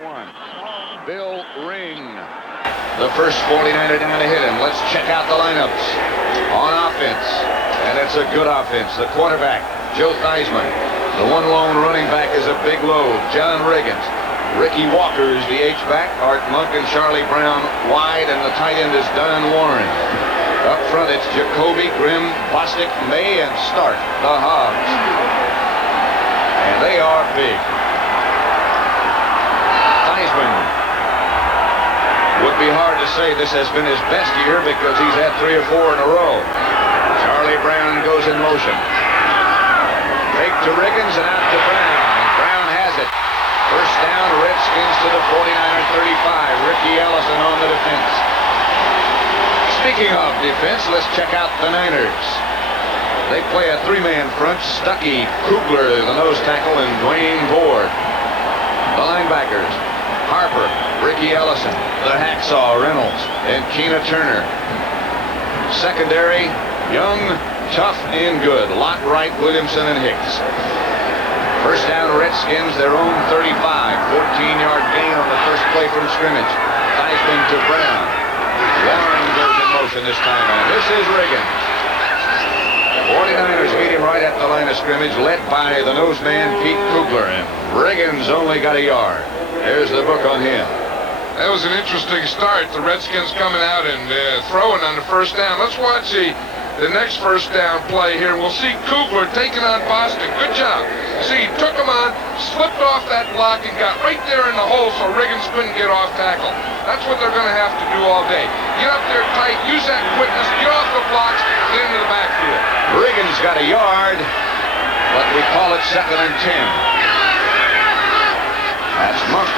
Bill Ring, the first 49er down to hit him. Let's check out the lineups on offense, and it's a good offense. The quarterback, Joe Theismann. The one lone running back is a big load, John Riggins. Ricky Walker is the H-back. Art Monk and Charlie Brown wide, and the tight end is Don Warren. Up front, it's Jacoby, Grimm, Bostic, May, and Stark, the Hogs. And they are big. Theismann. Would be hard to say this has been his best year because he's had 3 or 4 in a row. Charlie Brown goes in motion. Fake to Riggins and out to Brown. And Brown has it. First down, Redskins to the 49er 35. Ricky Ellison on the defense. Speaking of defense, let's check out the Niners. They play a 3-man front. Stuckey, Kugler, the nose tackle, and Dwayne Board. The linebackers, Harper, Ricky Ellison, the Hacksaw, Reynolds, and Keena Turner. Secondary, Young, Tough, and Good. Lott, Wright, Williamson, and Hicks. First down, Redskins, their own 35. 14-yard gain on the first play from scrimmage. Theismann to Brown. Warren goes in motion this time, and this is Riggins. 49ers meet him right at the line of scrimmage, led by the nose man, Pete Kugler. And Riggins only got a yard. There's the book on him. That was an interesting start. The Redskins coming out and throwing on the first down. Let's watch the next first down play here. We'll see Kugler taking on Bostic. Good job. See, he took him on, slipped off that block, and got right there in the hole so Riggins couldn't get off tackle. That's what they're going to have to do all day. Get up there tight, use that quickness, get off the blocks, get into the backfield. Riggins got a yard, but we call it 2nd and 10. That's Monk.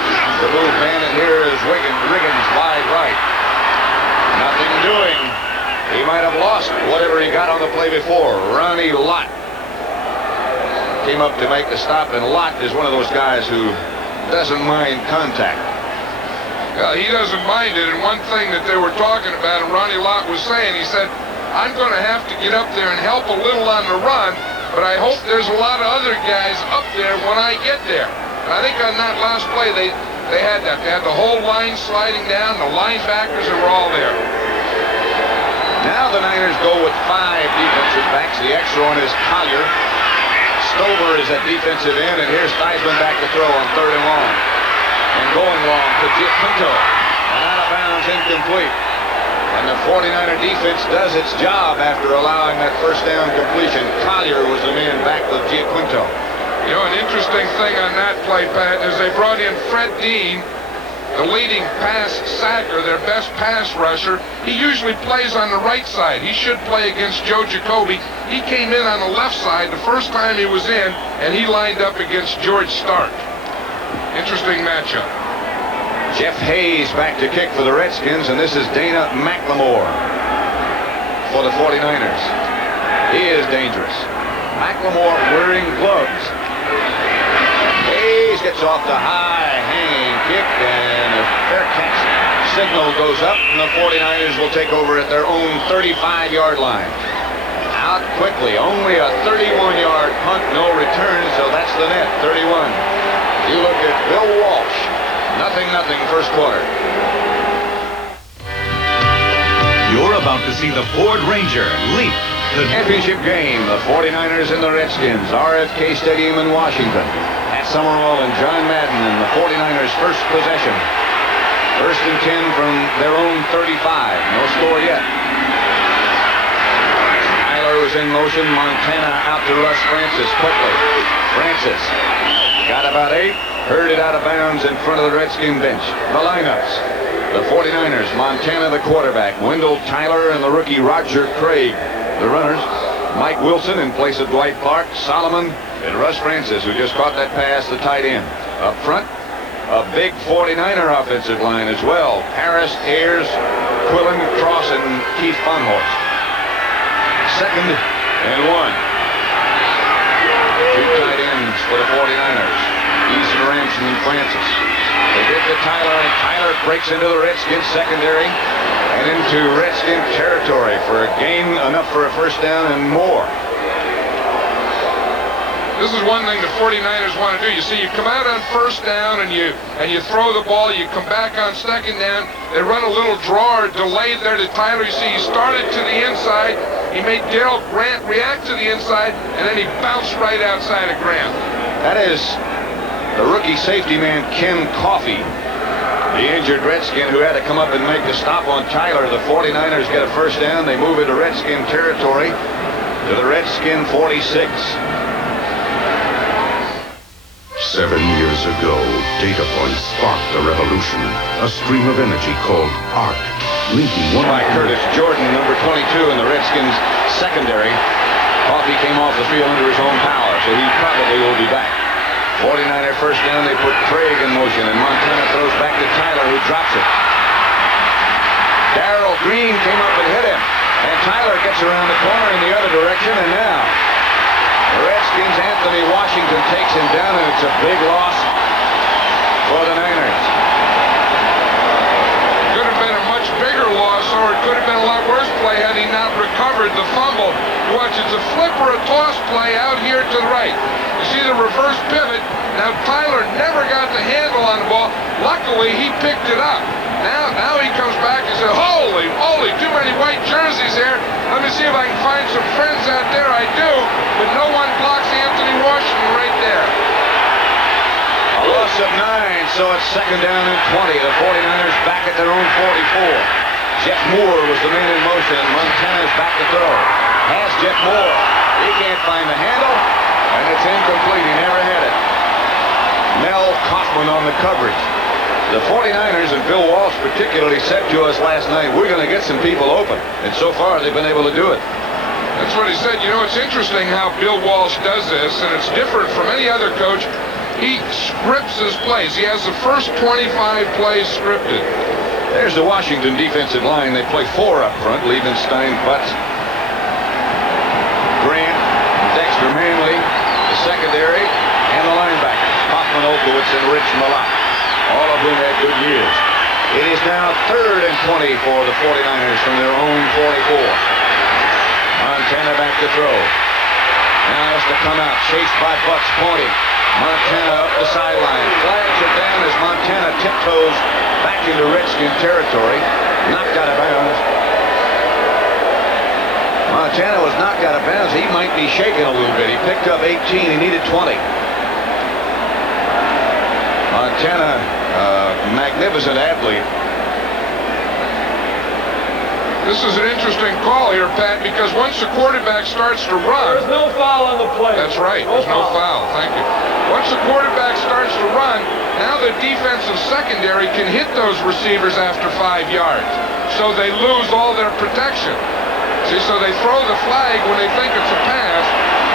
The move bandit here is Riggins wide right. Nothing doing. He might have lost whatever he got on the play before. Ronnie Lott came up to make the stop, and Lott is one of those guys who doesn't mind contact. He doesn't mind it, and one thing that they were talking about, and Ronnie Lott was saying, he said, I'm going to have to get up there and help a little on the run, but I hope there's a lot of other guys up there when I get there. I think on that last play, they had that. They had the whole line sliding down, the linebackers that were all there. Now the Niners go with 5 defensive backs. The extra one is Collier. Stover is at defensive end, and here's Theismann back to throw on 3rd and long. And going long to Giapunto. And out of bounds, incomplete. And the 49er defense does its job after allowing that first down completion. Collier was the man back with Giapunto. You know, an interesting thing on that play, Pat, is they brought in Fred Dean, the leading pass sacker, their best pass rusher. He usually plays on the right side. He should play against Joe Jacoby. He came in on the left side the first time he was in, and he lined up against George Stark. Interesting matchup. Jeff Hayes back to kick for the Redskins, and this is Dana McLemore for the 49ers. He is dangerous. McLemore wearing gloves. Hayes gets off the high hanging kick, and a fair catch. Signal goes up, and the 49ers will take over at their own 35-yard line. Out quickly, only a 31-yard punt, no return, so that's the net, 31. You look at Bill Walsh, nothing, first quarter. You're about to see the Ford Ranger leap the championship game, the 49ers and the Redskins, RFK Stadium in Washington. Pat Summerall and John Madden in the 49ers' first possession. 1st and 10 from their own 35. No score yet. Tyler was in motion. Montana out to rush Francis quickly. Francis got about 8. Heard it out of bounds in front of the Redskin bench. The lineups. The 49ers, Montana the quarterback. Wendell Tyler and the rookie Roger Craig. The runners, Mike Wilson in place of Dwight Clark, Solomon, and Russ Francis, who just caught that pass, the tight end. Up front, a big 49er offensive line as well. Harris, Ayers, Quillen, Cross, and Keith Funhorst. 2nd and 1. 2 tight ends for the 49ers. Eason Ramson and Francis. They get to Tyler, and Tyler breaks into the Redskins secondary and into Redskin territory for a gain enough for a first down and more. This is one thing the 49ers want to do. You see, you come out on first down and you throw the ball. You come back on second down. They run a little draw or delay there to Tyler. You see, he started to the inside. He made Darryl Grant react to the inside, and then he bounced right outside of Grant. That is the rookie safety man, Ken Coffey, the injured Redskin who had to come up and make the stop on Tyler. The 49ers get a first down. They move into Redskin territory to the Redskin 46. 7 years ago, data points sparked a revolution. A stream of energy called arc, linking one by Curtis Jordan, number 22 in the Redskins secondary. Coffey came off the field under his own power, so he probably will be back. 49er first down, they put Craig in motion, and Montana throws back to Tyler, who drops it. Darrell Green came up and hit him, and Tyler gets around the corner in the other direction, and now the Redskins' Anthony Washington takes him down, and it's a big loss for the Niners. Could have been a much bigger loss, or it could have been a lot worse play had he not recovered the fumble. Watch, it's a flip or a toss play out here to the right. You see the reverse pivot. Now Tyler never got the handle on the ball. Luckily, he picked it up. Now he comes back and says, holy, too many white jerseys here. Let me see if I can find some friends out there. I do, but no one blocks Anthony Washington right there. A loss of 9, so it's second down and 20. The 49ers back at their own 44. Jeff Moore was the man in motion, and Montana's back to throw. Has Jeff Moore. He can't find the handle, and it's incomplete. He never had it. Mel Kaufman on the coverage. The 49ers and Bill Walsh particularly said to us last night, we're going to get some people open. And so far, they've been able to do it. That's what he said. You know, it's interesting how Bill Walsh does this, and it's different from any other coach. He scripts his plays. He has the first 25 plays scripted. There's the Washington defensive line. They play 4 up front. Liebenstein, Butts, Grant, Dexter Manley, the secondary, and the linebackers, Hoffman, Olkowitz, and Rich Malott, all of whom had good years. It is now third and 20 for the 49ers from their own 44. Montana back to throw. Now has to come out, chased by Butts, pointing. Montana up the sideline. Flags are down as Montana tiptoes back into Redskin territory. Knocked out of bounds. Montana was knocked out of bounds. He might be shaking a little bit. He picked up 18. He needed 20. Montana, magnificent athlete. This is an interesting call here, Pat, because once the quarterback starts to run... There's no foul on the play. That's right. There's no foul. Thank you. Once the quarterback starts to run, now the defensive secondary can hit those receivers after 5 yards. So they lose all their protection. See, so they throw the flag when they think it's a pass.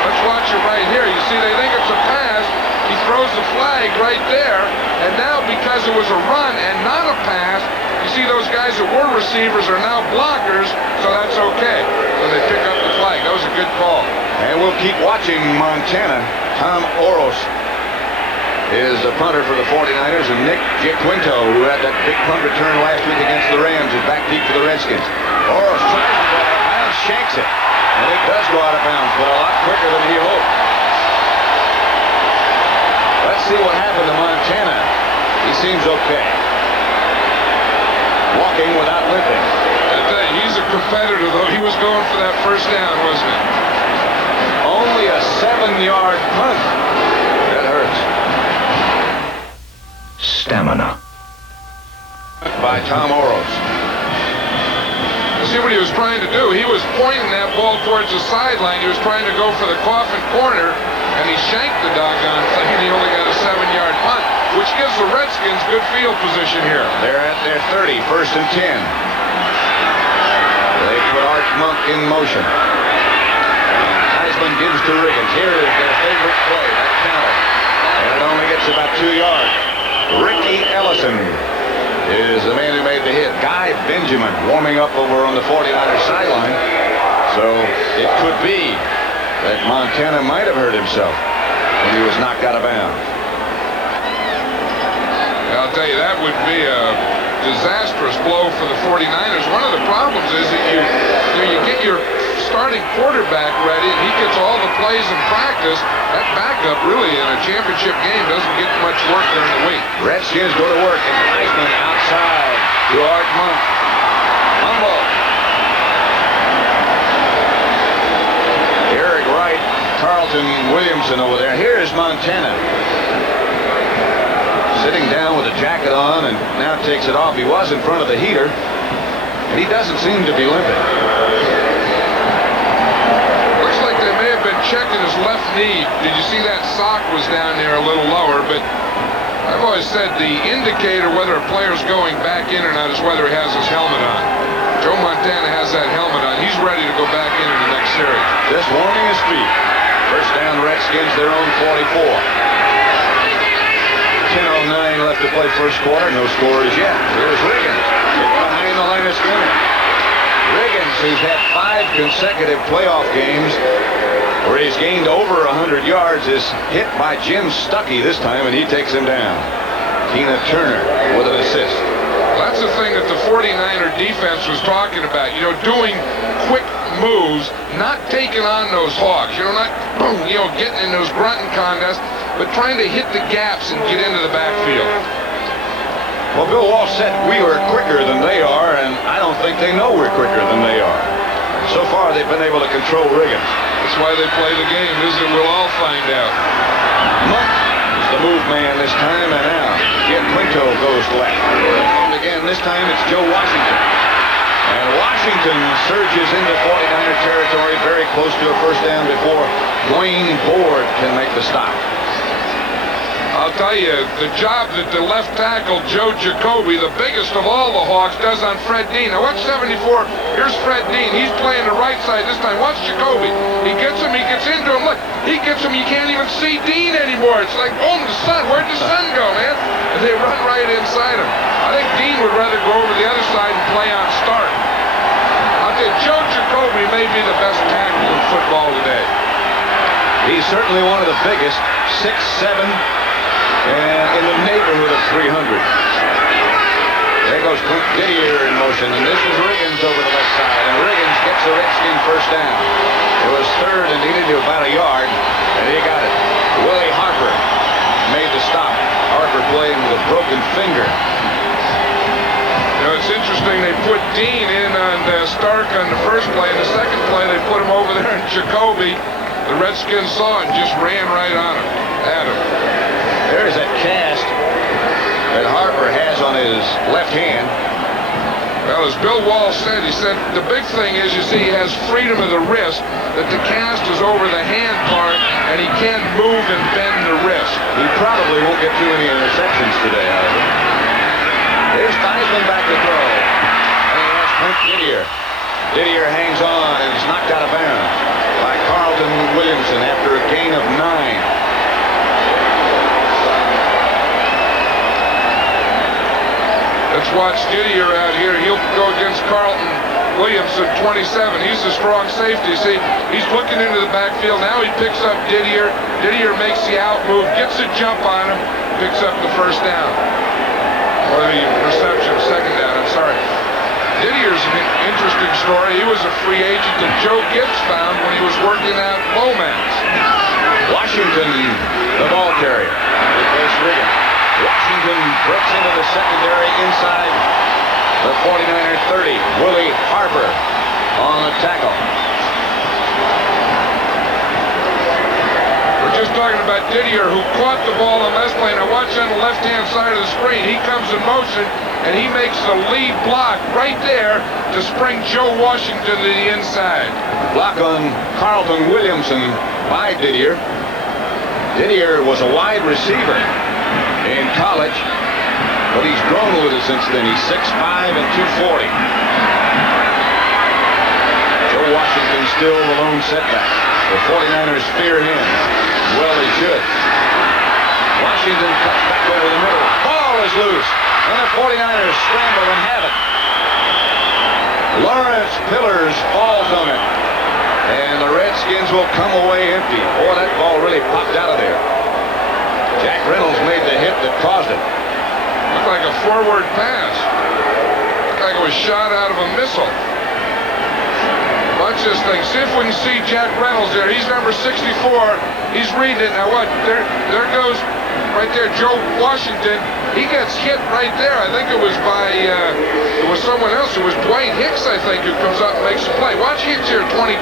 Let's watch it right here. You see, they think it's a pass. He throws the flag right there. And now, because it was a run and not a pass, you see those guys that were receivers are now blockers, so that's okay. So they pick up the flag. That was a good call. And we'll keep watching Montana. Tom Oros is the punter for the 49ers, and Nick Giaquinto, who had that big punt return last week against the Rams, is back deep for the Redskins. Oros tries to go out of bounds, shanks it. And it does go out of bounds, but a lot quicker than he hoped. Let's see what happened to Montana. He seems okay. Walking without limping. I tell you, he's a competitor, though. He was going for that first down, wasn't he? Only a 7-yard punt. That hurts. Stamina. By Tom Oros. You see what he was trying to do? He was pointing that ball towards the sideline. He was trying to go for the coffin corner, and he shanked the doggone thing, and he only got a 7-yard punt, which gives the Redskins good field position here. They're at their 30, first and 10. They put Art Monk in motion. Heisman gives to Riggins. Here is their favorite play, that counter. And it only gets about 2 yards. Ricky Ellison is the man who made the hit. Guy Benjamin warming up over on the 49ers sideline. So it could be that Montana might have hurt himself when he was knocked out of bounds. I'll tell you, that would be a disastrous blow for the 49ers. One of the problems is that you get your starting quarterback ready and he gets all the plays in practice, that backup really in a championship game doesn't get much work during the week. Redskins go to work, and Heisman outside to Art Monk. Fumble. Eric Wright, Carlton Williamson over there. Here's Montana. Sitting down with a jacket on and now takes it off. He was in front of the heater, and he doesn't seem to be limping. Looks like they may have been checking his left knee. Did you see that sock was down there a little lower? But I've always said the indicator whether a player's going back in or not is whether he has his helmet on. Joe Montana has that helmet on. He's ready to go back in the next series. Just warming his feet. First down, Redskins, their own 44. 10:09 left to play first quarter. No scores yet. Here's Riggins. Behind the line of scrimmage. Riggins, who's had 5 consecutive playoff games where he's gained over 100 yards, is hit by Jim Stuckey this time, and he takes him down. Tina Turner with an assist. That's the thing that the 49er defense was talking about. You know, doing quick moves, not taking on those hogs. You know, not getting in those grunting contests, but trying to hit the gaps and get into the backfield. Well, Bill Walsh said we were quicker than they are, and I don't think they know we're quicker than they are. So far, they've been able to control Riggins. That's why they play the game, isn't it? We'll all find out. Monk is the move man this time, and now Jim Quinto goes left. And again, this time it's Joe Washington. And Washington surges into 49er territory, very close to a first down before Dwayne Board can make the stop. I'll tell you, the job that the left tackle, Joe Jacoby, the biggest of all the Hawks, does on Fred Dean. Now watch 74. Here's Fred Dean. He's playing the right side this time. Watch Jacoby. He gets him. He gets into him. Look, he gets him. You can't even see Dean anymore. It's like, oh, the sun. Where'd the sun go, man? And they run right inside him. I think Dean would rather go over the other side and play on start. I'll tell you, Joe Jacoby may be the best tackle in football today. He's certainly one of the biggest, 6'7", and in the neighborhood of 300. There goes Clint Didier in motion, and this is Riggins over the left side, and Riggins gets the Redskin first down. It was third and needed to about a yard, and he got it. Willie Harper made the stop. Harper playing with a broken finger. You know, it's interesting, they put Dean in on Stark on the first play. In the second play, they put him over there in Jacoby. The Redskins saw it and just ran right on him, at him. There's that cast that Harper has on his left hand. Well, as Bill Walsh said, he said the big thing is, you see, he has freedom of the wrist, that the cast is over the hand part, and he can't move and bend the wrist. He probably won't get too many interceptions today, however. Here's Theismann back to throw. And he has Clint Didier. Didier hangs on and is knocked out of bounds by Carlton Williamson after a gain of 9. Let's watch Didier out here. He'll go against Carlton Williamson, 27. He's a strong safety. See, he's looking into the backfield. Now he picks up Didier. Didier makes the out move, gets a jump on him, picks up the first down. Or the reception, second down, I'm sorry. Didier's an interesting story. He was a free agent that Joe Gibbs found when he was working at Lomax. Washington, the ball carrier. Replace Riggins. Washington breaks into the secondary inside the 49er 30. Willie Harper on the tackle. We're just talking about Didier, who caught the ball on last play. Now watch on the left-hand side of the screen. He comes in motion, and he makes the lead block right there to spring Joe Washington to the inside. Block on Carlton Williamson by Didier. Didier was a wide receiver in college, but he's grown a little since then. He's 6'5" and 240. Joe Washington still the lone setback. The 49ers fear him. Well, they should. Washington cuts back over the middle. Ball is loose, and the 49ers scramble and have it. Lawrence Pillars falls on it, and the Redskins will come away empty. Boy, that ball really popped out of there. Jack Reynolds made the hit that caused it. Looked like a forward pass. Looked like it was shot out of a missile. Watch this thing. See if we can see Jack Reynolds there. He's number 64. He's reading it. Now what? There goes right there Joe Washington. He gets hit right there. I think it was by, it was someone else. It was Dwight Hicks, I think, who comes up and makes a play. Watch Hicks here, 22.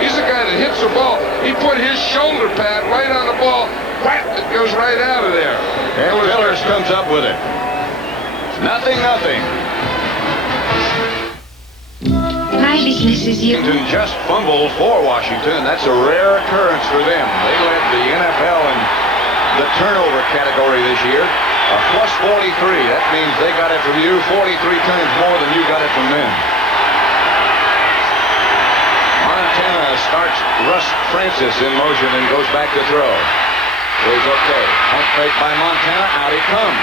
He's the guy that hits the ball. He put his shoulder pad right on the ball. Whap! It goes right out of there. And Villers comes up with it. Nothing. My business is you. Washington just fumbled for Washington. That's a rare occurrence for them. They led the NFL in the turnover category this year. A plus 43. That means they got it from you 43 times more than you got it from them. Montana starts Russ Francis in motion and goes back to throw. Goes okay. Pump fake by Montana. Out he comes.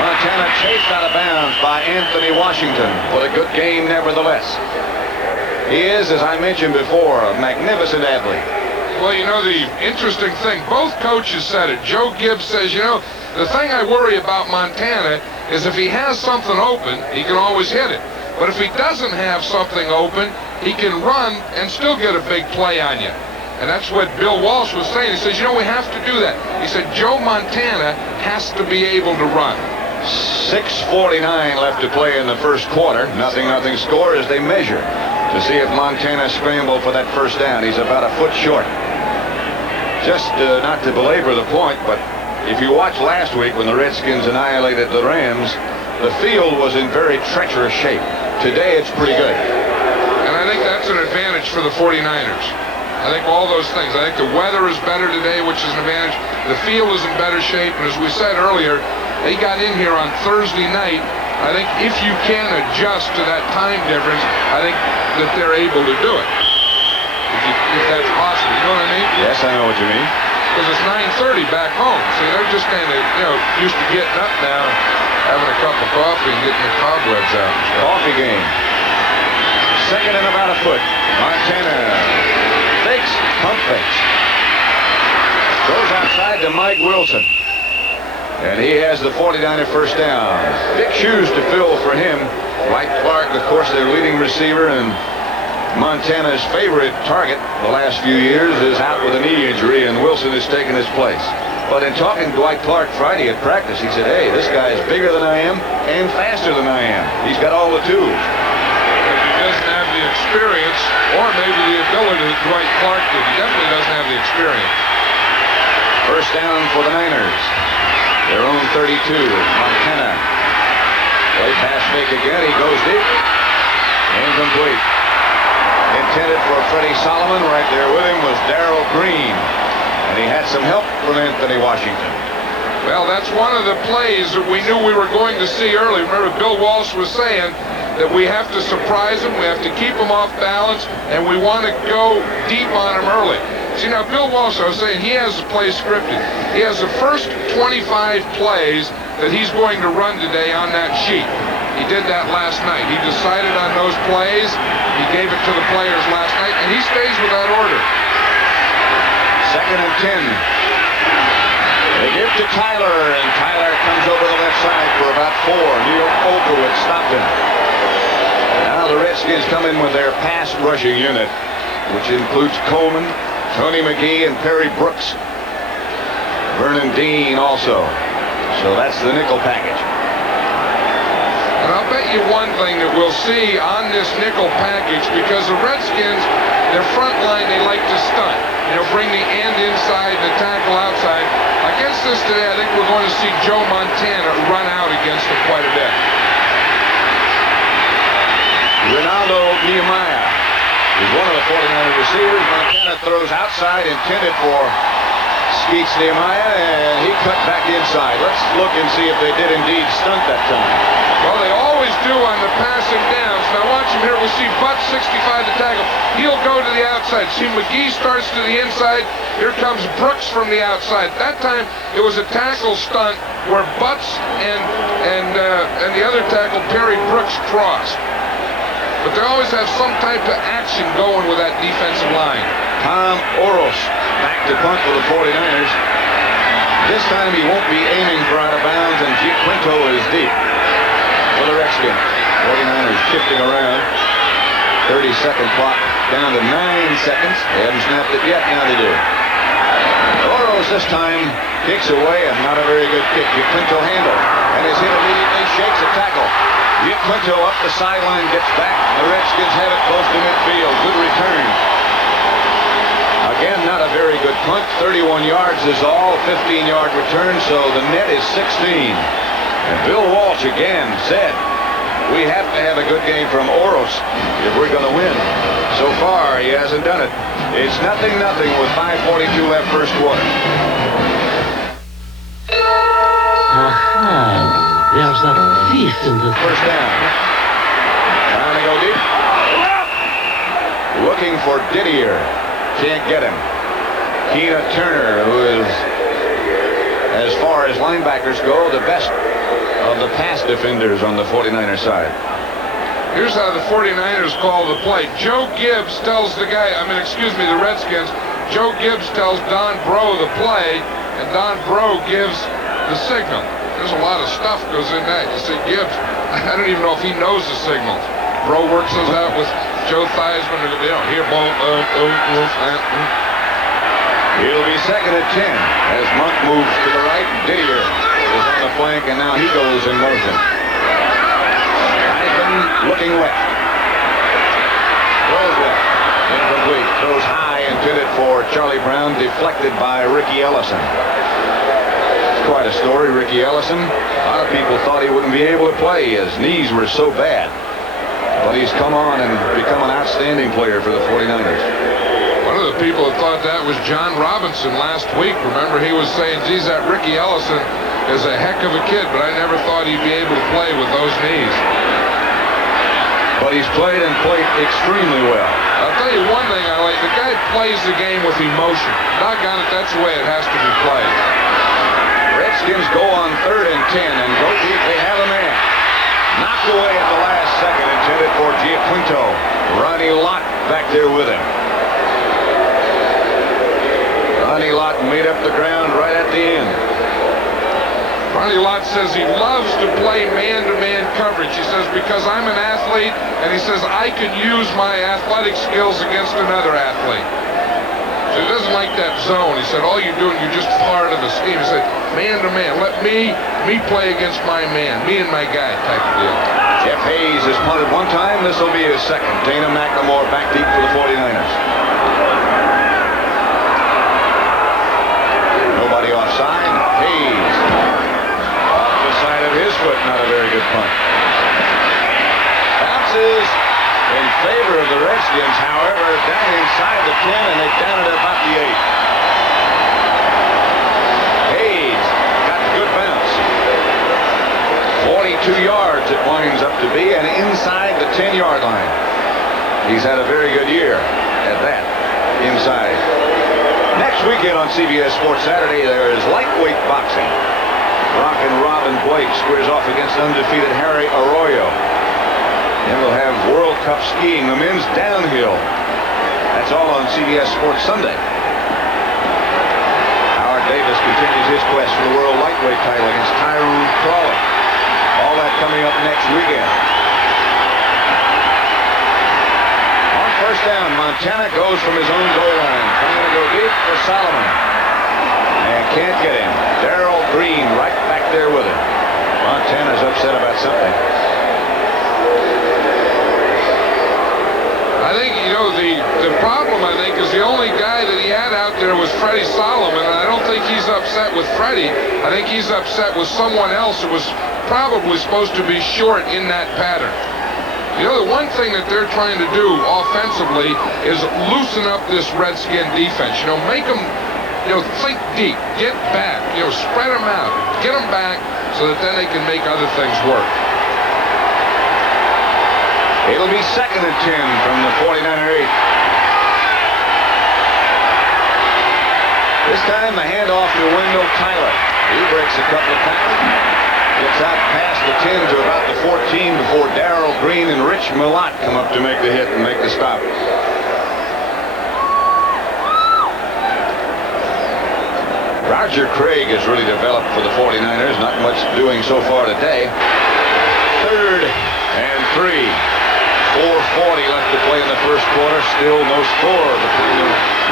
Montana chased out of bounds by Anthony Washington. What a good game nevertheless. He is, as I mentioned before, a magnificent athlete. Well, you know, the interesting thing, both coaches said it. Joe Gibbs says, you know, the thing I worry about Montana is if he has something open, he can always hit it. But if he doesn't have something open, he can run and still get a big play on you. And that's what Bill Walsh was saying. He says, you know, we have to do that. He said, Joe Montana has to be able to run. 6:49 left to play in the first quarter. Nothing score as they measure to see if Montana scrambled for that first down. He's about a foot short. Just not to belabor the point, but if you watched last week when the Redskins annihilated the Rams, the field was in very treacherous shape. Today it's pretty good. And I think that's an advantage for the 49ers. I think all those things. I think the weather is better today, which is an advantage. The field is in better shape, and as we said earlier, they got in here on Thursday night. I think if you can adjust to that time difference, I think that they're able to do it. If that's possible. You know what I mean? Yes, I know what you mean. Because it's 9:30 back home. So they're just kind of, you know, used to getting up now, having a cup of coffee and getting the cobwebs out. Coffee game. Second and about a foot. Montana fakes, pump fakes. Goes outside to Mike Wilson. And he has the 49er first down. Big shoes to fill for him. Dwight Clark, of course, their leading receiver and Montana's favorite target the last few years, is out with a knee injury, and Wilson has taken his place. But in talking to Dwight Clark Friday at practice, he said, hey, this guy is bigger than I am and faster than I am. He's got all the tools. He doesn't have the experience, or maybe the ability that Dwight Clark did. He definitely doesn't have the experience. First down for the Niners. Their own 32. Montana. Play pass fake again. He goes deep. Incomplete. Intended for Freddie Solomon. Right there with him was Darrell Green. And he had some help from Anthony Washington. Well, that's one of the plays that we knew we were going to see early. Remember, Bill Walsh was saying that we have to surprise them, we have to keep them off balance, and we want to go deep on them early. See, now, Bill Walsh, I was saying, he has the play scripted. He has the first 25 plays that he's going to run today on that sheet. He did that last night. He decided on those plays. He gave it to the players last night, and he stays with that order. Second and 10. They give to Tyler, and Tyler comes over the left side for about 4. Neil Olkowitz stopped him. Now the Redskins come in with their pass rushing unit, which includes Coleman, Tony McGee, and Perry Brooks. Vernon Dean also. So that's the nickel package. And I'll bet you one thing that we'll see on this nickel package, because the Redskins, their front line, they like to stunt. You know, bring the end inside, the tackle outside. Against this today, I think we're going to see Joe Montana run out against them quite a bit. Ronaldo Nehemiah is one of the 49er receivers. Montana throws outside, intended for Skeets Nehemiah, and he cut back inside. Let's look and see if they did indeed stunt that time. Well, they always do on the passing downs. Now watch him here. We'll see Butts 65 to tackle. He'll go to the outside. See, McGee starts to the inside. Here comes Brooks from the outside. That time it was a tackle stunt where Butts and the other tackle, Perry Brooks, crossed. But they always have some type of action going with that defensive line. Tom Oros back to punt for the 49ers. This time he won't be aiming for out of bounds, and Quinto is deep for the Redskins. 49ers shifting around. 30-second clock down to 9 seconds. They haven't snapped it yet. Now they do. Oros this time kicks away, and not a very good kick. Giaquinto handle, and is hit immediately. Shakes a tackle. Giaquinto up the sideline, gets back. The Redskins have it close to midfield. Good return. Again, not a very good punt. 31 yards is all. 15-yard return, so the net is 16. And Bill Walsh again said, we have to have a good game from Oros if we're going to win. So far, he hasn't done it. It's 0-0 with 5:42 left first quarter. Aha, there's a thief in the First down. Trying to go deep. Looking for Didier. Can't get him. Keena Turner, who is, as far as linebackers go, the best of the pass defenders on the 49ers side. Here's how the 49ers call the play. Joe Gibbs tells the Redskins. Joe Gibbs tells Don Bro the play, and Don Bro gives the signal. There's a lot of stuff goes in that. You see Gibbs, I don't even know if he knows the signals. Bro works those out with Joe Theismann. Here, ball, It'll be second and 10 as Monk moves to the right. Didier is on the flank, and now he goes in motion. Theismann looking left. Throws left. Incomplete. Throws high, intended for Charlie Brown, deflected by Ricky Ellison. It's quite a story, Ricky Ellison. A lot of people thought he wouldn't be able to play. His knees were so bad. But he's come on and become an outstanding player for the 49ers. One of the people that thought that was John Robinson last week. Remember, he was saying, geez, that Ricky Ellison is a heck of a kid, but I never thought he'd be able to play with those knees. But he's played and played extremely well. I'll tell you one thing I like. The guy plays the game with emotion. Doggone it, that's the way it has to be played. Redskins go on 3rd and 10 and go deep. They have a man. Knocked away at the last second, intended for Giaquinto. Ronnie Lott back there with him. Ronnie Lott made up the ground right at the end. Ronnie Lott says he loves to play man-to-man coverage. He says, because I'm an athlete, and he says, I can use my athletic skills against another athlete. So he doesn't like that zone. He said, all you're doing, you're just part of the scheme. He said, man-to-man, let me play against my man, me and my guy type of deal. Jeff Hayes has punted one time. This will be his second. Dana McLemore back deep for the 49ers. Nobody offside. Hayes. Off the side of his foot. Not a very good punt. Bounces in favor of the Redskins, however, down inside the 10, and they down it about the 8. Hayes got a good bounce. 42 yards it winds up to be, and inside the 10-yard line. He's had a very good year at that, inside. Next weekend on CBS Sports Saturday, there is lightweight boxing. Rockin' Robin Blake squares off against undefeated Harry Arroyo. Then we'll have World Cup skiing, the men's downhill. That's all on CBS Sports Sunday. Howard Davis continues his quest for the world lightweight title against Tyrone Crawley. All that coming up next weekend. On first down, Montana goes from his own goal line. Trying to go deep for Solomon. And can't get him. Darrell Green right back there with him. Montana's upset about something. I think, the problem, I think, is the only guy that he had out there was Freddie Solomon, and I don't think he's upset with Freddie. I think he's upset with someone else who was probably supposed to be short in that pattern. The one thing that they're trying to do offensively is loosen up this Redskin defense. Make them, think deep, get back, spread them out, get them back so that then they can make other things work. It'll be second and 10 from the 49er 8. This time the handoff to Wendell Tyler. He breaks a couple of tackles. Gets out past the 10 to about the 14 before Darrell Green and Rich Millott come up to make the hit and make the stop. Roger Craig has really developed for the 49ers. Not much doing so far today. 3rd and 3. 4:40 left to play in the first quarter. Still no score between the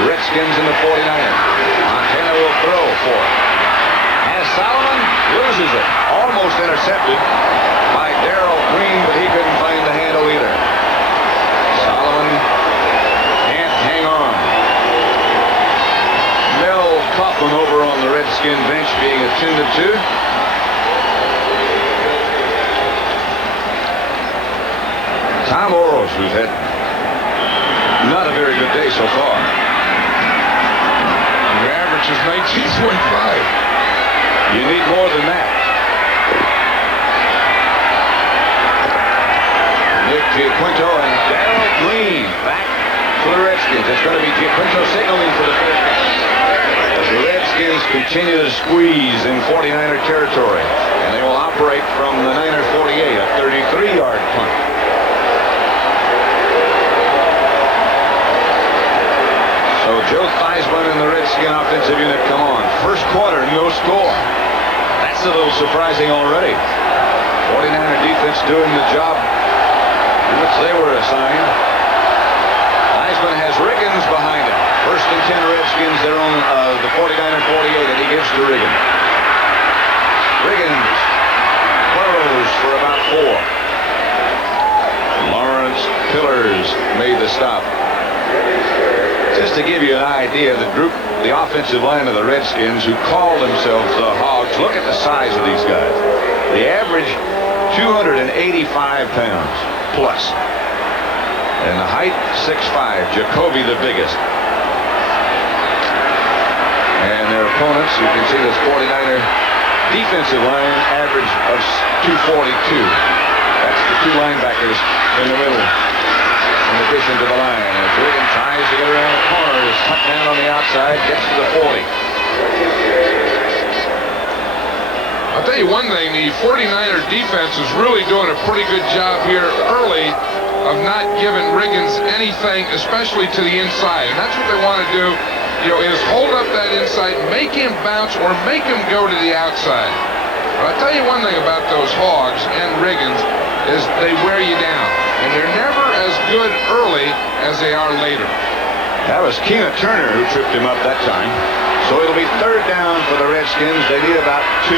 Redskins and the 49ers. Montana will throw for it. As Solomon loses it. Almost intercepted by Darrell Green, but he couldn't find the handle either. Solomon can't hang on. Mel Coughlin over on the Redskin bench being attended to. Tom Oros, who's had not a very good day so far. Your average is 19.5. You need more than that. Nick Giaquinto and Darrell Green back for the Redskins. It's going to be Giaquinto signaling for the first down. As the Redskins continue to squeeze in 49er territory, and they will operate from the Niner 48, a 33-yard punt. So Joe Theismann and the Redskin offensive unit come on. First quarter, no score. That's a little surprising already. 49er defense doing the job which they were assigned. Theismann has Riggins behind him. First and 10 Redskins, they're on the 49er 48, and he gives to Riggins. Riggins burrows for about 4. Lawrence Pillars made the stop. Just to give you an idea, the offensive line of the Redskins, who call themselves the Hogs, look at the size of these guys. The average 285 pounds plus. And the height, 6'5", Jacoby the biggest. And their opponents, you can see this 49er defensive line average of 242. That's the two linebackers in the middle. In addition to the line, as Riggins tries to get around the corner, is cut down on the outside, gets to the 40. I'll tell you one thing, the 49er defense is really doing a pretty good job here early of not giving Riggins anything, especially to the inside. And that's what they want to do, is hold up that inside, make him bounce, or make him go to the outside. But I'll tell you one thing about those Hogs and Riggins is they wear you down. And they're never as good early as they are later. That was Keena Turner who tripped him up that time. So it'll be third down for the Redskins. They need about 2.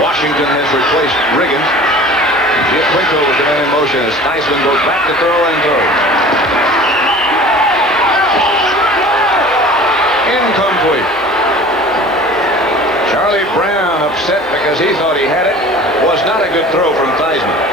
Washington has replaced Riggins. Giaquinto with the man in motion as Theismann goes back to throw and throws. Incomplete. Charlie Brown upset because he thought he had it. Was not a good throw from Theismann.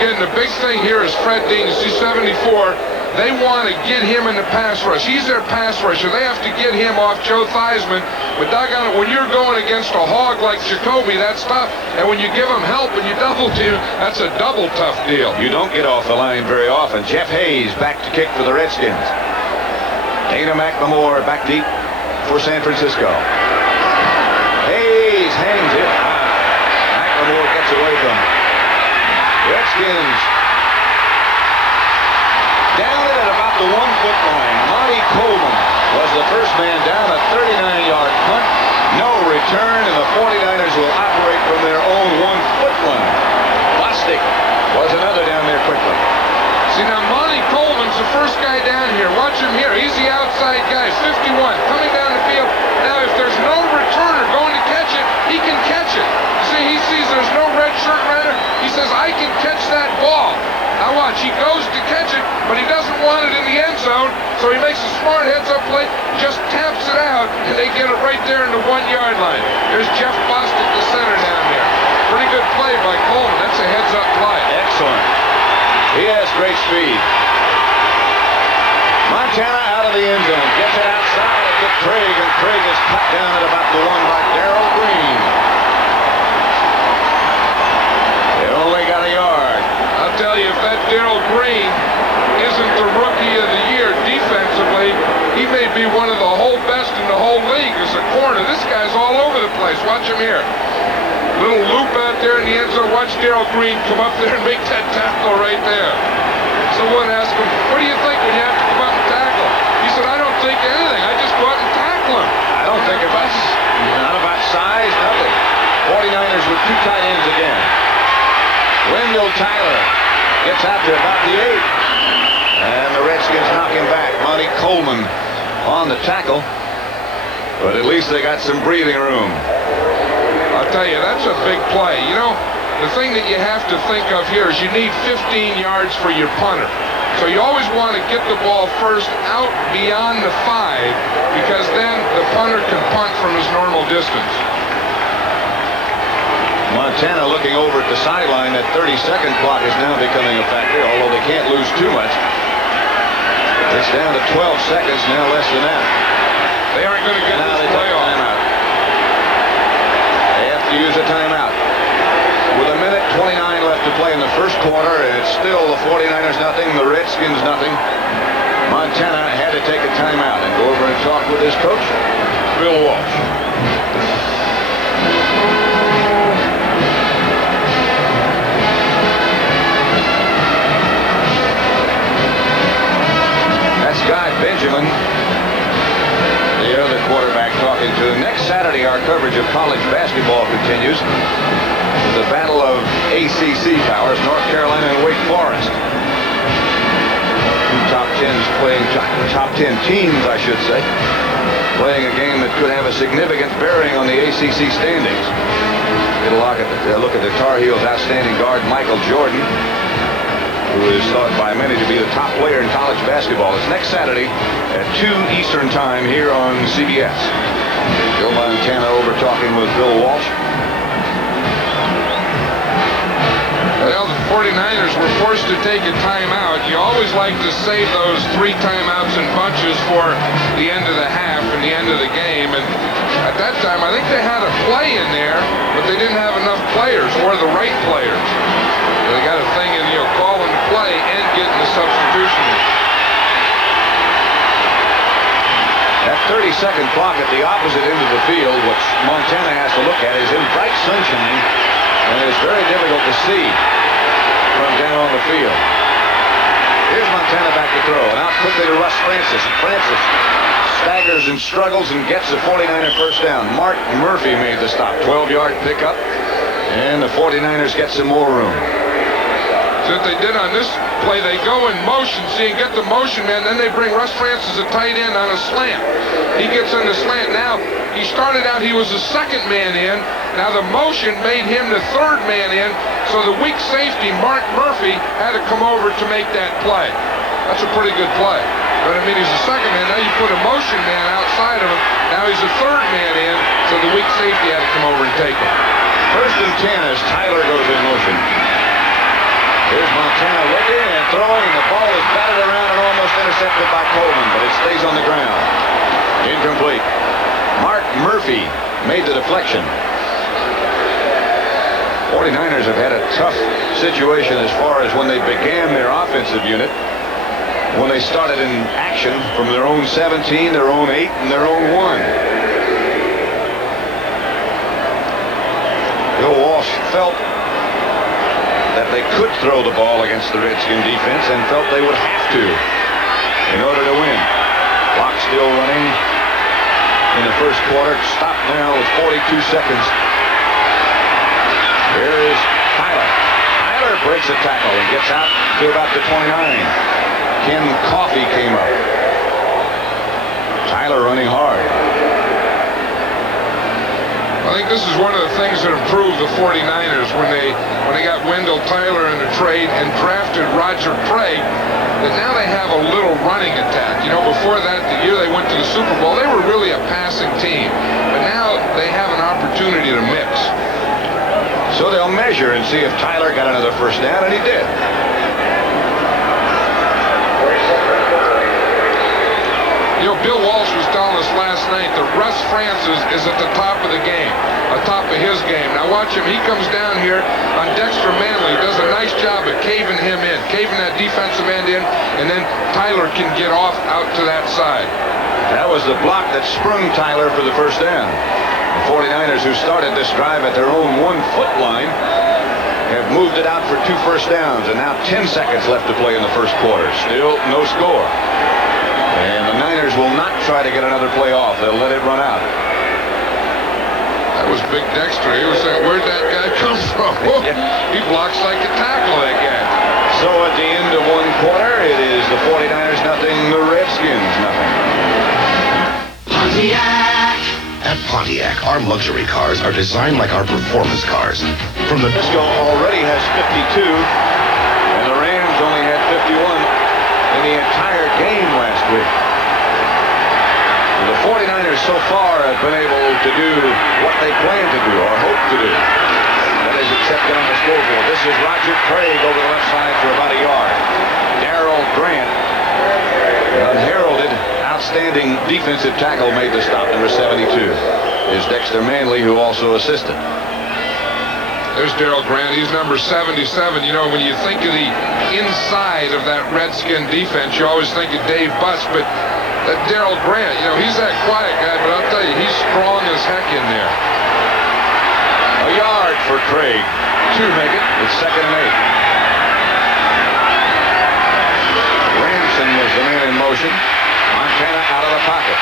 Again, the big thing here is Fred Dean, C-74. They want to get him in the pass rush. He's their pass rusher. They have to get him off Joe Theismann. But doggone it, when you're going against a hog like Jacoby, that's tough. And when you give him help and you double team, that's a double tough deal. You don't get off the line very often. Jeff Hayes back to kick for the Redskins. Dana McLemore back deep for San Francisco. Hayes hangs it. McLemore gets away from him. Redskins down it at about the 1-foot line. Monty Coleman was the first man down, a 39-yard punt. No return, and the 49ers will operate from their own 1-foot line. Bostic was another down there quickly. See, now Monty Coleman's the first guy down here. Watch him here. He's the outside guy, 51, coming down the field. Now, if there's no returner going to catch it, he can catch it. See, he sees there's no red shirt runner. He says, I can catch that ball. Now watch, he goes to catch it, but he doesn't want it in the end zone, so he makes a smart heads-up play, just taps it out, and they get it right there in the 1-yard line. There's Jeff Bostic, the center down there. Pretty good play by Coleman. That's a heads-up play. Excellent. He has great speed. Montana out of the end zone. Gets it outside to Craig, and Craig is cut down at about the 1 by Darrell Green. They only got a yard. I'll tell you, if that Darrell Green isn't the rookie of the year defensively, he may be one of the whole best in the whole league as a corner. This guy's all over the place. Watch him here. Little loop out there in the end zone. Watch Darrell Green come up there and make that tackle right there. Someone asked him, what do you think when you have to come up and tackle? He said, I don't think anything. I just go out and tackle him. I don't think about, not about size, nothing. 49ers two tight ends again. Wendell Tyler gets out to about the 8. And the Redskins knock him back. Monty Coleman on the tackle. But at least they got some breathing room. I'll tell you, that's a big play. You know, the thing that you have to think of here is you need 15 yards for your punter. So you always want to get the ball first out beyond the 5, because then the punter can punt from his normal distance. Montana looking over at the sideline. That 30-second clock is now becoming a factor, although they can't lose too much. It's down to 12 seconds, now less than that. They aren't going to get Now this they play take a off. timeout. They have to use a timeout. With a minute 29 left to play in the first quarter, and it's still the 49ers nothing, the Redskins nothing. Montana had to take a timeout and go over and talk with his coach, Bill Walsh. That's Guy Benjamin, the other quarterback, talking to him. Next Saturday, our coverage of college basketball continues. The battle of ACC powers, North Carolina and Wake Forest. Two top 10s playing, top 10 teams, I should say, playing a game that could have a significant bearing on the ACC standings. Get a look at the Tar Heels' outstanding guard, Michael Jordan, who is thought by many to be the top player in college basketball. It's next Saturday at 2 Eastern Time here on CBS. Joe Montana over talking with Bill Walsh. Well, the 49ers were forced to take a timeout. You always like to save those 3 timeouts in bunches for the end of the half and the end of the game. And at that time, I think they had a play in there, but they didn't have enough players or the right players. So they got a thing in, calling the play and getting the substitution in. That 30-second clock at the opposite end of the field, which Montana has to look at, is in bright sunshine, and it's very difficult to see from down on the field. Here's Montana back to throw, and out quickly to Russ Francis. Francis staggers and struggles and gets the 49er first down. Mark Murphy made the stop. 12-yard pickup, and the 49ers get some more room. So what they did on this play, they go in motion, and get the motion man, then they bring Russ Francis a tight end on a slant. He gets on the slant. Now, he started out, he was the second man in. Now the motion made him the third man in, so the weak safety, Mark Murphy, had to come over to make that play. That's a pretty good play. But I mean, he's the second man. Now you put a motion man outside of him. Now he's the third man in, so the weak safety had to come over and take him. First and 10 as Tyler goes in motion. Here's Montana looking and throwing, and the ball is batted around and almost intercepted by Coleman, but it stays on the ground. Incomplete. Mark Murphy made the deflection. 49ers have had a tough situation as far as when they began their offensive unit. When they started in action from their own 17, their own 8, and their own 1. Bill Walsh felt that they could throw the ball against the Redskin defense and felt they would have to in order to win. Clock still running in the first quarter. Stopped now with 42 seconds. Here is Tyler. Tyler breaks a tackle and gets out to about the 29. Ken Coffey came up. Tyler running hard. I think this is one of the things that improved the 49ers when they got Wendell Tyler in a trade and drafted Roger Craig, that now they have a little running attack. You know, before that, the year they went to the Super Bowl, they were really a passing team. But now they have an opportunity to mix. So they'll measure and see if Tyler got another first down, and he did. You know, Bill Walsh was telling us last night that Russ Francis is at the top of the game, atop of his game. Now watch him. He comes down here on Dexter Manley, does a nice job of caving him in, caving that defensive end in, and then Tyler can get off out to that side. That was the block that sprung Tyler for the first down. The 49ers, who started this drive at their own 1-foot line, have moved it out for 2 first downs, and now 10 seconds left to play in the first quarter. Still no score. And the Niners will not try to get another play off. They'll let it run out. That was Big Dexter. He was saying, where'd that guy come He blocks like a tackle, that guy. So at the end of one quarter, it is the 49ers nothing, the Redskins nothing. Pontiac! At Pontiac, our luxury cars are designed like our performance cars. From the Frisco already has 52, and the Rams only had 51 in the entire game last week. The 49ers so far have been able to do what they plan to do or hope to do. That is accepted on the scoreboard. This is Roger Craig over the left side for about a yard. Darrell Grant, unheralded, outstanding defensive tackle, made the stop, number 72. Is Dexter Manley, who also assisted. There's Darrell Grant. He's number 77. You know, when you think of the inside of that Redskin defense, you always think of Dave Butts, but that Darrell Grant, you know, he's that quiet guy, but I'll tell you, he's strong as heck in there. A yard for Craig. 2 make it. It's 2nd and 8. Ramson was the man in motion. Montana out of the pocket.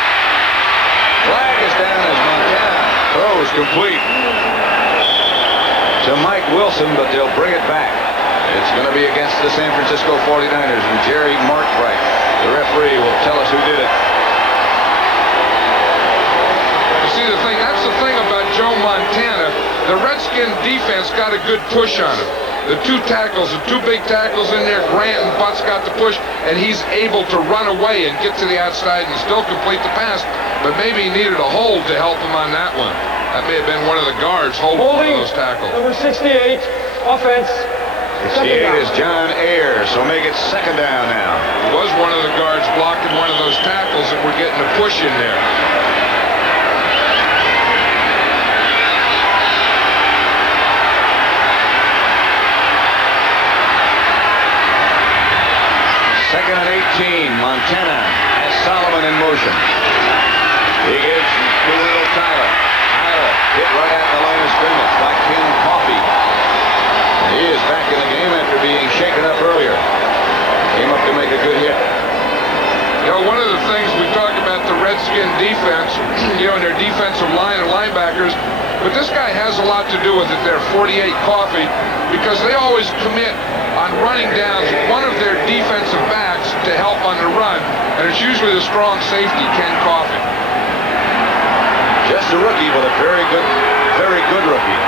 Flag is down as Montana throws complete to Mike Wilson, but they'll bring it back. It's going to be against the San Francisco 49ers, and Jerry Markbright, the referee, will tell us who did it. You see, that's the thing about Joe Montana. The Redskin defense got a good push on him. The 2 tackles, the 2 big tackles in there, Grant and Butts got the push, and he's able to run away and get to the outside and still complete the pass. But maybe he needed a hold to help him on that one. That may have been one of the guards holding one of those tackles. Number 68, offense. 68 is John Ayers, so make it 2nd down now. It was one of the guards blocking one of those tackles that were getting a push in there. Second and 18. Montana has Solomon in motion. He gives to Will Tyler. Tyler hit right at the line of scrimmage by Ken Coffey. He is back in the game after being shaken up earlier. Came up to make a good hit. You know, one of the things we talk about the Redskin defense, you know, and their defensive line and linebackers, but this guy has a lot to do with it there, 48 Coffey, because they always commit on running down one of their defensive backs to help on the run, and it's usually the strong safety, Ken Coffey. Just a rookie, but a very good rookie.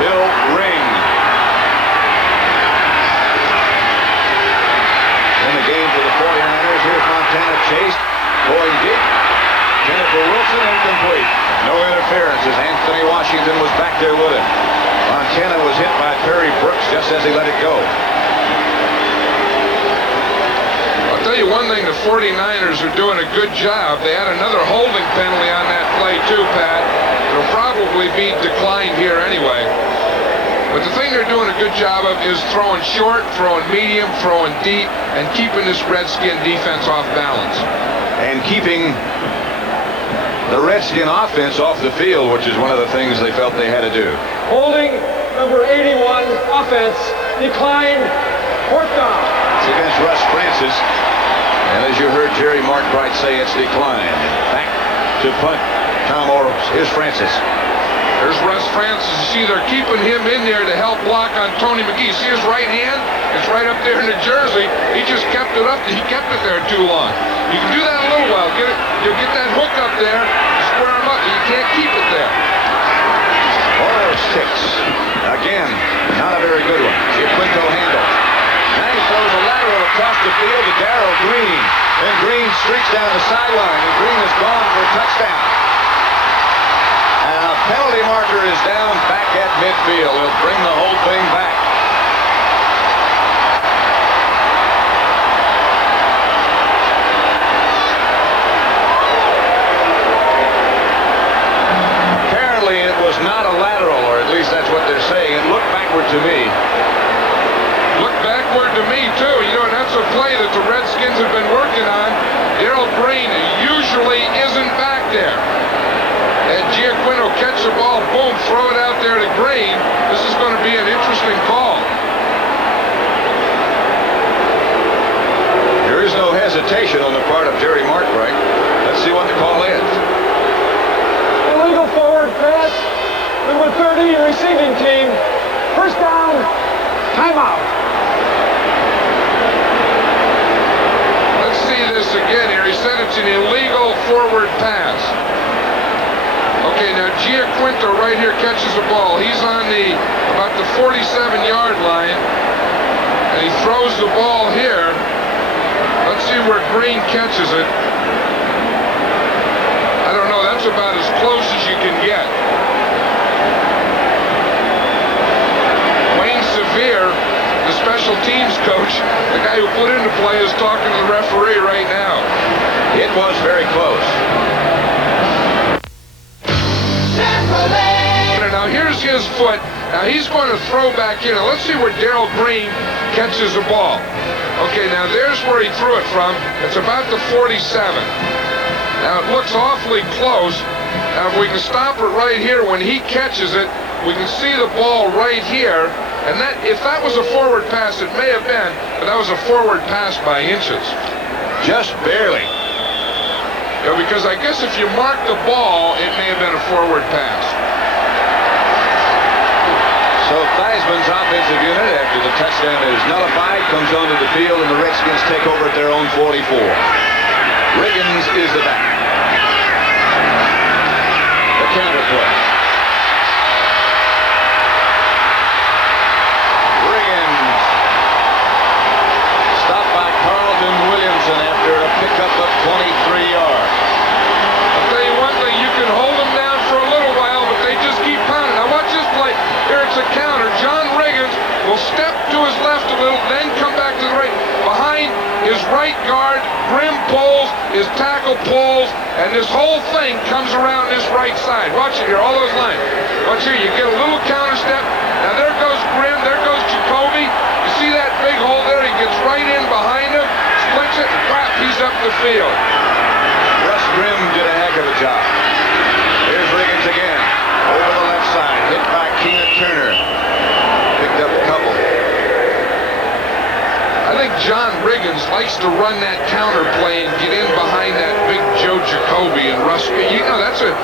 Bill Ring. In the game for the 49ers, here's Montana chased, going deep. Jennifer Wilson incomplete. No interference as Anthony Washington was back there with him. Montana was hit by Perry Brooks just as he let it go. I'll tell you one thing, the 49ers are doing a good job. They had another holding penalty on that play too, Pat. It'll probably be declined here anyway. But the thing they're doing a good job of is throwing short, throwing medium, throwing deep, and keeping this Redskin defense off balance. And keeping the Redskin offense off the field, which is one of the things they felt they had to do. Holding number 81, offense, declined, 4th down. It's against Russ Francis. And as you heard Jerry Markbright say, it's declined. Back to punt. Tom Orals. Here's Francis. There's Russ Francis. You see, they're keeping him in there to help block on Tony McGee. See his right hand? It's right up there in the jersey. He just kept it up. He kept it there too long. You can do that a little while. You'll get that hook up there, square him up, and you can't keep it there. Or 6. Again, not a very good one. Giaquinto handle. Now he throws a lateral across the field to Darrell Green. And Green streaks down the sideline, and Green is gone for a touchdown. And a penalty marker is down back at midfield. It'll bring the whole thing back. Apparently it was not a lateral, or at least that's what they're saying. It looked backward to me. Looked backward to me, too. You know, and that's a play that the Redskins have been working on. Darrell Green usually isn't back there. And Giaquinto catch the ball, boom, throw it out there to Green. This is going to be an interesting call. There is no hesitation on the part of Jerry Markbright. Let's see what the call is. Illegal forward pass, Timeout. Let's see this again here. He said it's an illegal forward pass. Okay, now Giaquinto right here catches the ball. He's on about the 47-yard line, and he throws the ball here. Let's see where Green catches it. I don't know. That's about as close as you can get. Wayne Sevier, the special teams coach, the guy who put into play, is talking to the referee right now. It was very close. Now here's his foot. Now he's going to throw back in. Now let's see where Darrell Green catches the ball. Okay, now there's where he threw it from. It's about the 47. Now it looks awfully close. Now if we can stop it right here when he catches it, we can see the ball right here. And that, if that was a forward pass, it may have been, but that was a forward pass by inches. Just barely. Yeah, because I guess if you mark the ball, it may have been a forward pass. So Theismann's offensive unit, after the touchdown is nullified, comes onto the field, and the Redskins take over at their own 44. Riggins is the back. The counter play. Riggins. Stopped by Carlton Williamson after a pickup of 23 yards. I'll tell you one thing, you can hold them down for a little while, but they just keep pounding. Now watch this play. Here it's a counter. John Riggins will step to his left a little, then come back to the right. Behind his right guard, Grim pulls, his tackle pulls, and this whole thing comes around this right side. Watch it here, all those lines. Watch here, you get a little counter step. Now there goes Grim, there goes Jacoby. You see that big hole there? He gets right in behind him, splits it, and crap, he's up the field. Russ Grimm did a heck of a job. Here's Riggins again. Over the left side. Hit by Keenan Turner. Picked up a couple. I think John Riggins likes to run that counter play and get in behind that big Joe Jacoby and Russ. You know, that's a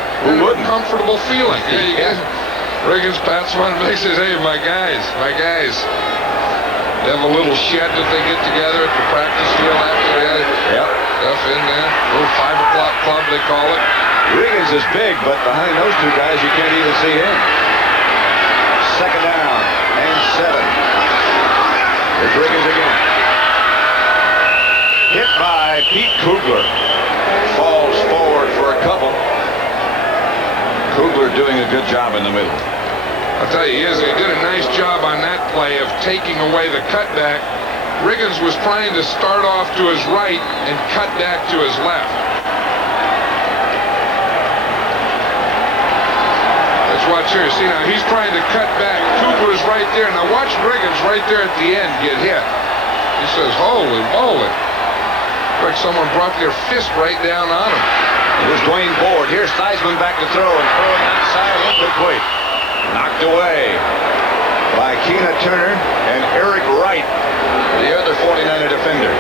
comfortable feeling. Yeah. Riggins pats one and says, hey, my guys. They have a little shed that they get together at the practice field after that. Yep. Stuff in there. A little 5 o'clock club, they call it. Riggins is big, but behind those two guys, you can't even see him. Second down and 7. Here's Riggins again. Hit by Pete Kugler. Falls forward for a couple. Kugler doing a good job in the middle. I'll tell you, he did a nice job on that play of taking away the cutback. Riggins was trying to start off to his right and cut back to his left. Let's watch here. See, now he's trying to cut back. Kugler's right there. Now watch Riggins right there at the end get hit. He says, holy moly. Looks like someone brought their fist right down on him. Here's Dwayne Ford. Here's Theismann back to throw and throwing outside incomplete. Knocked away by Keena Turner and Eric Wright, the other 49er defender.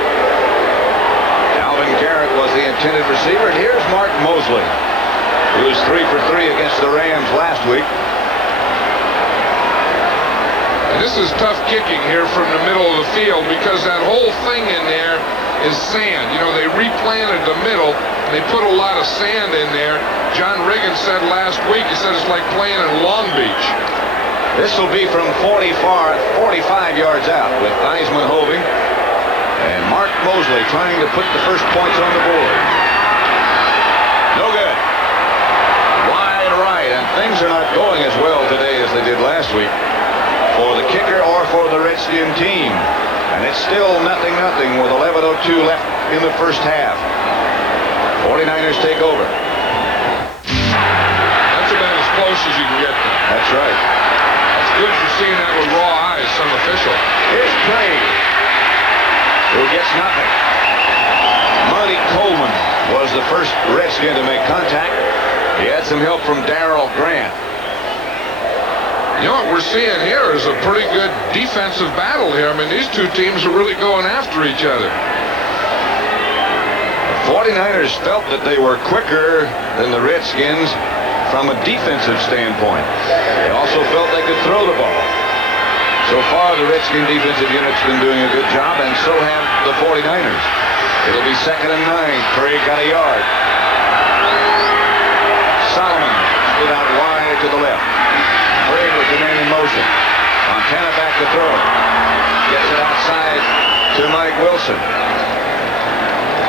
Alvin Garrett was the intended receiver. And here's Mark Mosley, who was 3 for 3 against the Rams last week. And this is tough kicking here from the middle of the field because that whole thing in there is sand. You know, they replanted the middle. They put a lot of sand in there. John Riggins said last week, he said it's like playing in Long Beach. This will be from 45 yards out with Theismann holding. And Mark Mosley trying to put the first points on the board. No good. Wide right, and things are not going as well today as they did last week for the kicker or for the Redskin team. And it's still 0-0 with 11:02 left in the first half. 49ers take over. That's about as close as you can get them. That's right. It's good for seeing that with raw eyes, some official. Here's Craig, who gets nothing. Monty Coleman was the first Redskin to make contact. He had some help from Darrell Grant. You know what we're seeing here is a pretty good defensive battle here. I mean, these two teams are really going after each other. The 49ers felt that they were quicker than the Redskins from a defensive standpoint. They also felt they could throw the ball. So far, the Redskin defensive unit's been doing a good job, and so have the 49ers. It'll be 2nd and 9. Craig got a yard. Solomon split out wide to the left. Craig with the man in motion. Montana back to throw. Gets it outside to Mike Wilson.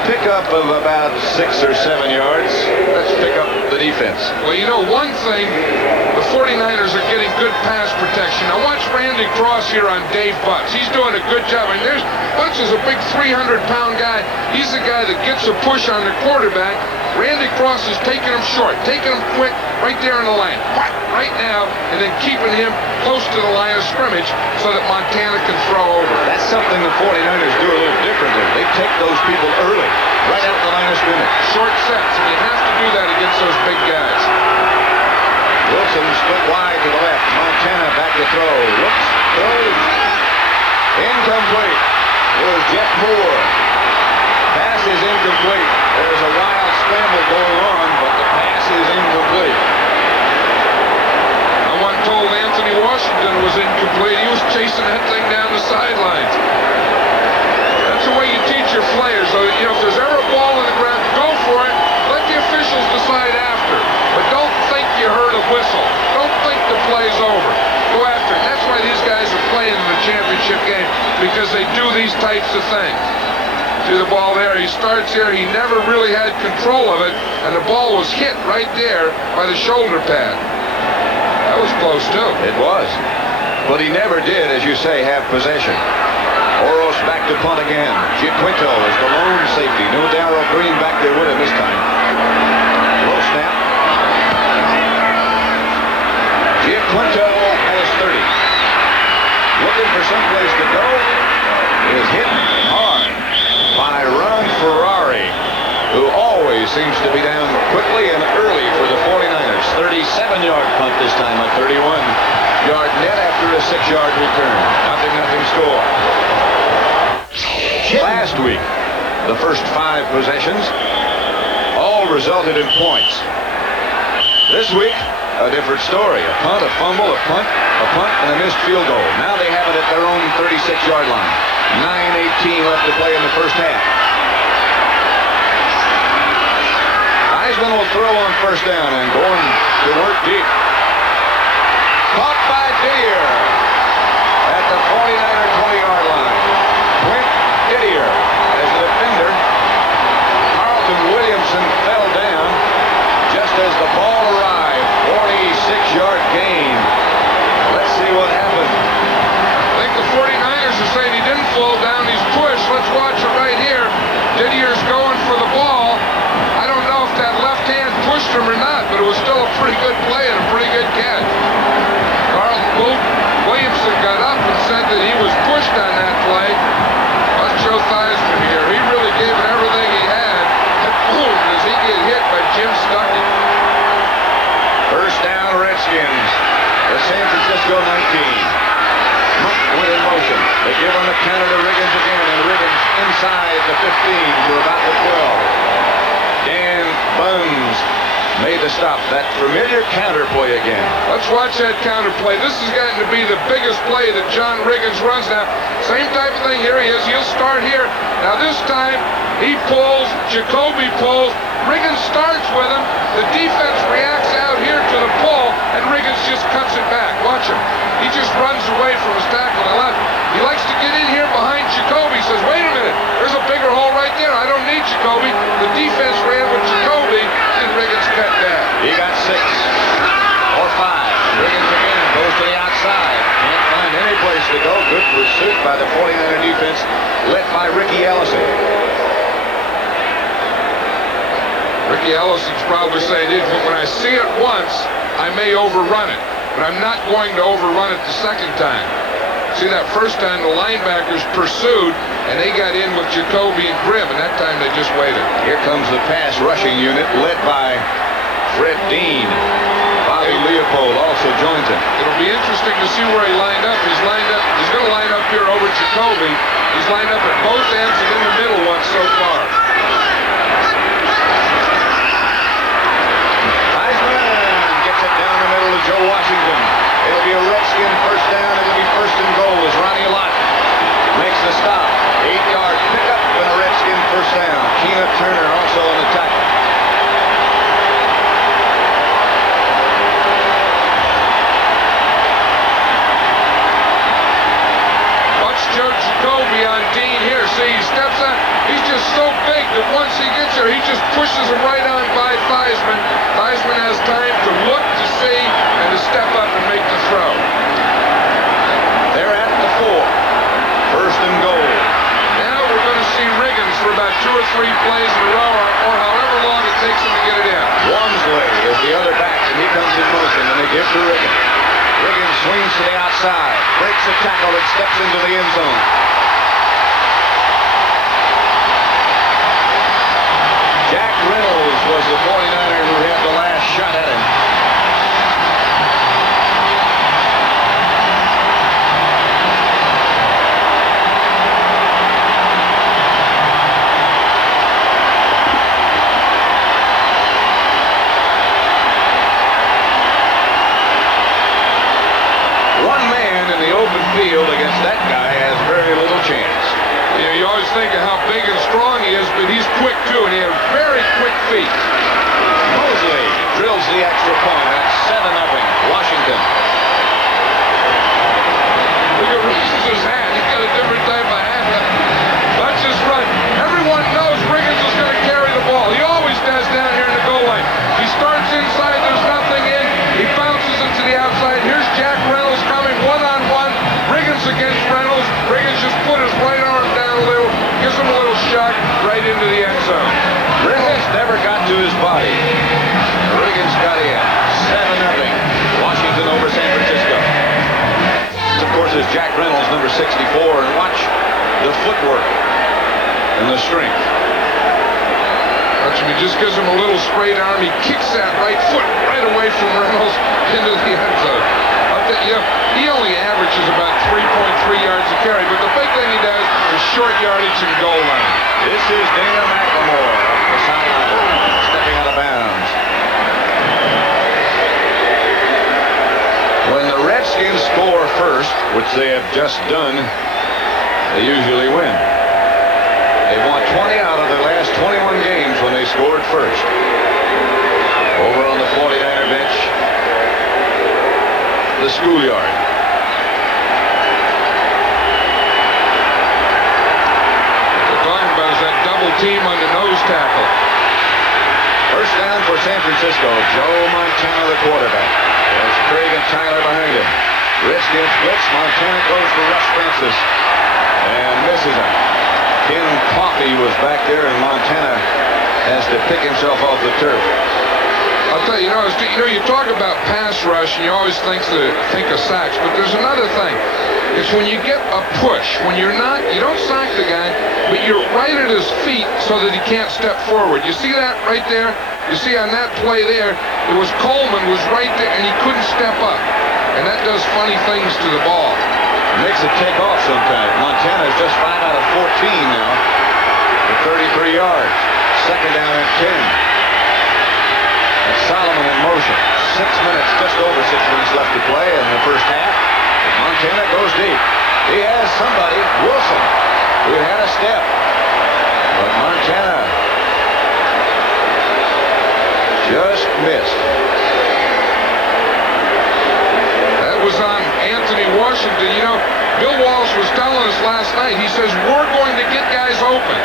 Pickup of about 6 or 7 yards. Let's pick up the defense. Well, you know, one thing, the 49ers are getting good pass protection. Now watch Randy Cross here on Dave Butts. He's doing a good job. And there's Butts is a big 300-pound guy. He's the guy that gets a push on the quarterback. Randy Cross is taking him short, taking him quick, right there in the lane. Right now, and then keeping him close to the line of scrimmage so that Montana can throw over. That's something the 49ers do a little differently. They take those people early, right out the line of scrimmage. Short sets, and you have to do that against those big guys. Wilson split wide to the left. Montana back to throw. Looks, throws. Incomplete. It was Jeff Moore. Pass is incomplete. There's a wild scramble going on, but the pass is incomplete. I once told Anthony Washington was incomplete. He was chasing that thing down the sidelines. That's the way you teach your players. So, you know, if there's ever a ball in the ground, go for it. Let the officials decide after. But don't think you heard a whistle. Don't think the play's over. Go after it. That's why these guys are playing in the championship game, because they do these types of things. See the ball there. He starts here. He never really had control of it, and the ball was hit right there by the shoulder pad. That was close, too. It was. But he never did, as you say, have possession. Oros back to punt again. Giaquinto is the lone safety. No Darrell Green back there with him this time. Low snap. Giaquinto has 30. Looking for someplace to go. Is hit hard by Ron Ferrari, who always seems to be down quickly and early for the 49ers. 37-yard punt this time, a 31-yard net after a 6-yard return. 0-0 score. Last week, the first 5 possessions all resulted in points. This week, a different story. A punt, a fumble, a punt, and a missed field goal. Now they have it at their own 36-yard line. 9:18 left to play in the first half. Heisman will throw on first down and going to work deep. Caught by Didier at the 49er 20-yard line. Quint Didier as the defender. Carlton Williamson fell down just as the ball arrived. 46-yard gain. Let's see what happened. I think the 49ers are saying he didn't fall down, he's pushed. Let's watch it right here. Didier's going for the ball. I don't know if that left hand pushed him or not, but it was still a pretty good play and a pretty good catch. Carlton Williamson got up and said that he was pushed on that play. Let's show Theismann here. He really gave it everything he had. And boom, does he get hit by Jim Stuckey. First down, Redskins. The San Francisco 19. Monk went in motion. They give him the counter to Riggins again, and Riggins inside the 15 to about the 12. Dan Buns made the stop. That familiar counter play again. Let's watch that counter play. This has gotten to be the biggest play that John Riggins runs now. Same type of thing here he is. He'll start here. Now this time he pulls, Jacoby pulls, Riggins starts with him. The defense reacts out here to the pull, and Riggins just cuts it back. Watch him. He just runs away from his tackle on the left. He likes to get in here behind Jacoby. He says, wait a minute, there's a bigger hole right there. I don't need Jacoby. The defense ran with Jacoby, and Riggins cut back. He got 6 or 5. Riggins again goes to the outside. Can't find any place to go. Good pursuit by the 49er defense, led by Ricky Ellison. Ricky Ellison's probably saying, when I see it once, I may overrun it. But I'm not going to overrun it the second time. See, that first time the linebackers pursued, and they got in with Jacoby and Grimm, and that time they just waited. Here comes the pass rushing unit, led by Fred Dean. Bobby Leopold also joins him. It'll be interesting to see where he lined up. He's going to line up here over Jacoby. He's lined up at both ends and in the middle once so far. Joe Washington. It'll be a Redskin first down. It'll be first and goal just pushes him right on by Theismann. Theismann has time to look, to see, and to step up and make the throw. They're at the 4. First and goal. Now we're going to see Riggins for about 2 or 3 plays in a row, or however long it takes him to get it in. Mosley is the other back, and he comes in motion, and they give to Riggins. Riggins swings to the outside, breaks a tackle, and steps into the end zone. Jack Reynolds was the 49er who had the last shot at him. Field against that guy has very little chance. You always think of how big and strong he is, but he's quick too, and he has very quick feet. Mosley drills the extra point at 7-0 Washington. Look at Riggins' hat. He's got a different type of hat. That's just right. Everyone knows Riggins is going to carry the ball. He always does down here in the goal line. He starts inside, there's nothing in. He bounces it to the outside. Here's Jack Reynolds coming one-on-one. Riggins against Reynolds. Riggins just put his right arm down a little, gives him a little shot right into the end zone. Reynolds never got to his body. Riggins got in. 7-0 Washington over San Francisco. Of course, is Jack Reynolds, number 64, and watch the footwork and the strength. Watch him, he just gives him a little straight arm. He kicks that right foot right away from Reynolds into the end zone. He only averages about 3.3 yards a carry, but the big thing he does is short yardage and goal line. This is Dana McLemore off the sideline, stepping out of bounds. When the Redskins score first, which they have just done, they usually win. They've won 20 out of their last 21 games when they scored first. Over on the 49er bench, the schoolyard. What they're talking about is that double team on the nose tackle. First down for San Francisco. Joe Montana, the quarterback. There's Craig and Tyler behind him. Redskins blitz. Montana goes for Russ Francis and misses him. Ken Coffey was back there, and Montana has to pick himself off the turf. I'll tell you, you talk about pass rush, and you always think of sacks, but there's another thing. It's when you get a push, when you don't sack the guy, but you're right at his feet so that he can't step forward. You see that right there? You see on that play there, it was Coleman was right there, and he couldn't step up. And that does funny things to the ball. Makes it take off sometimes. Montana's just 5 out of 14 now for 33 yards. Second down and 10. Solomon in motion. 6 minutes, just over 6 minutes left to play in the first half. Montana goes deep. He has somebody, Wilson, who had a step. But Montana just missed. That was on Anthony Washington. You know, Bill Walsh was telling us last night, he says, we're going to get guys open.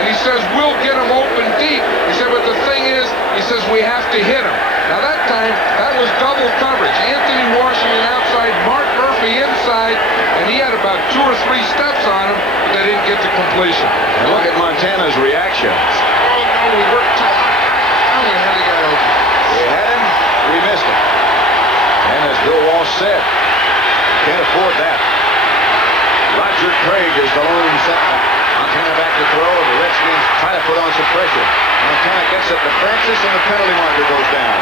And he says, we'll get them open deep. He said, but the thing is, he says, we have to hit them. Now that time, that was double coverage. Anthony Washington outside, Mark Murphy inside, and he had about 2 or 3 steps on him, but they didn't get to completion. And look at Montana's reaction. Oh, no, we worked tight. Oh, we had the guy open. We had him, we missed him. And as Bill Walsh said, can't afford that. Roger Craig is the lone setback. Montana back to throw, and the Redskins try to put on some pressure. Montana gets it to Francis, and the penalty marker goes down.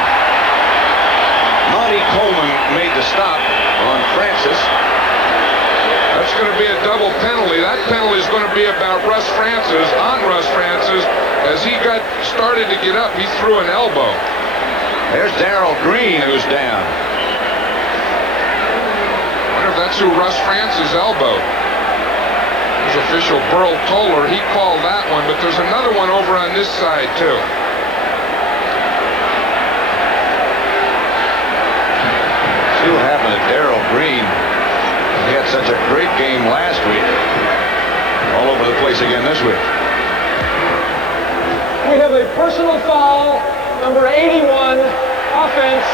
Monty Coleman made the stop on Francis. That's going to be a double penalty. That penalty is going to be about Russ Francis, as he got started to get up, he threw an elbow. There's Darrell Green, who's down. I wonder if that's who Russ Francis elbowed. His official, Burl Toller, he called that one, but there's another one over on this side, too. See what happened to Darrell Green. He had such a great game last week. All over the place again this week. We have a personal foul, number 81, offense.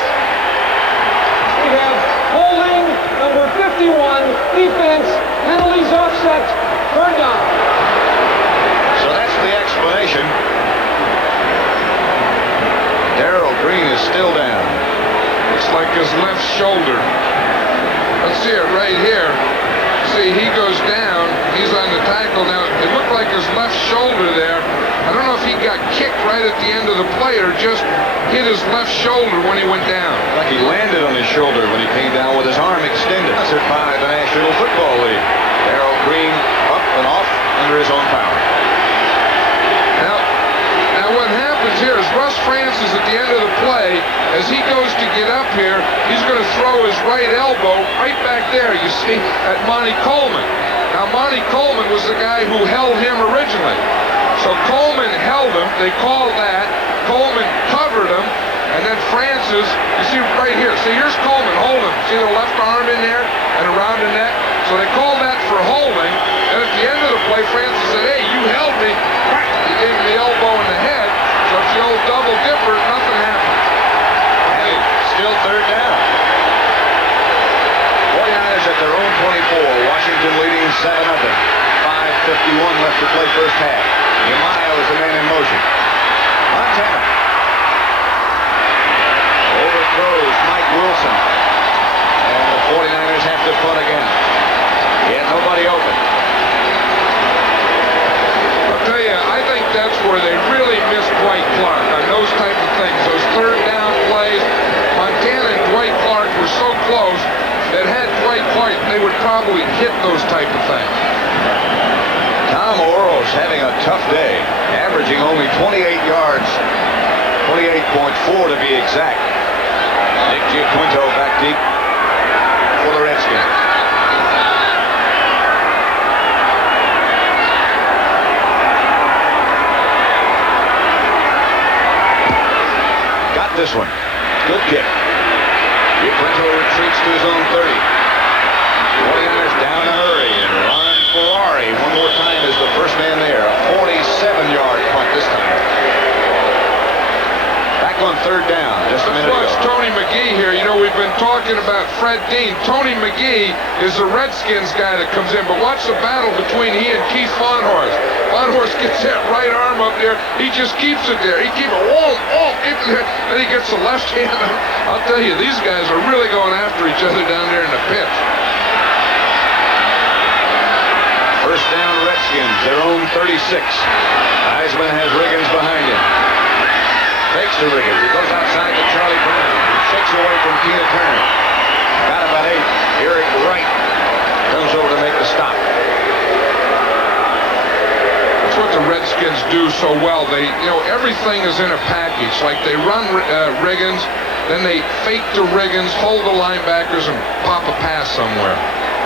We have holding, number 51, defense, penalties offset, third down. So that's the explanation. Darrell Green is still down. Looks like his left shoulder. Let's see it right here. See, he goes down. He's on the tackle now. It looked like his left shoulder there. I don't know if he got kicked right at the end of the play or just hit his left shoulder when he went down. Like he landed on his shoulder when he came down with his arm extended. Sponsored by the National Football League. Darrell Green up and off under his own power. Now what happens here is Russ Francis at the end of the play, as he goes to get up here, he's going to throw his right elbow right back there, you see, at Monty Coleman. Now Monty Coleman was the guy who held him originally. So Coleman held him, they called that. Coleman covered him, and then Francis, you see right here, see here's Coleman holding him. See the left arm in there and around the neck? So they called that for holding, and at the end of the play, Francis said, hey, you held me. He gave him the elbow in the head, so it's the old double dipper, nothing happened. Okay, still third down. 49ers at their own 24. Washington leading 7-0. 5:51 left to play first half. Yamayo is the man in motion. Montana. Overthrows Mike Wilson. And the 49ers have to punt again. Yeah, nobody open. I'll tell you, I think that's where they really missed Dwight Clark on those type of things. Those third down plays. Montana and Dwight Clark were so close that had Dwight Clark, they would probably hit those type of things. Tom Oro's having a tough day, averaging only 28 yards, 28.4 to be exact. Nick Giaquinto back deep for the Redskins. Got this one. Good kick. Giaquinto retreats to his own 30. 49ers down in a hurry, and Ron Ferrari one more time is the first man there. A 47-yard punt this time. Back on third down just a minute ago. Let's watch Tony McGee here. You know, we've been talking about Fred Dean. Tony McGee is the Redskins guy that comes in, but watch the battle between he and Keith Vonhorst. Vonhorst gets that right arm up there. He just keeps it there. He keeps it, keeps it there. Then he gets the left hand. I'll tell you, these guys are really going after each other down there in the pitch. First down, Redskins, their own 36. Heisman has Riggins behind him. Fakes to Riggins. He goes outside to Charlie Brown. He shakes away from Tina Turner. Got about 8. Eric Wright comes over to make the stop. That's what the Redskins do so well. They, you know, everything is in a package. Like they run Riggins, then they fake to Riggins, hold the linebackers, and pop a pass somewhere.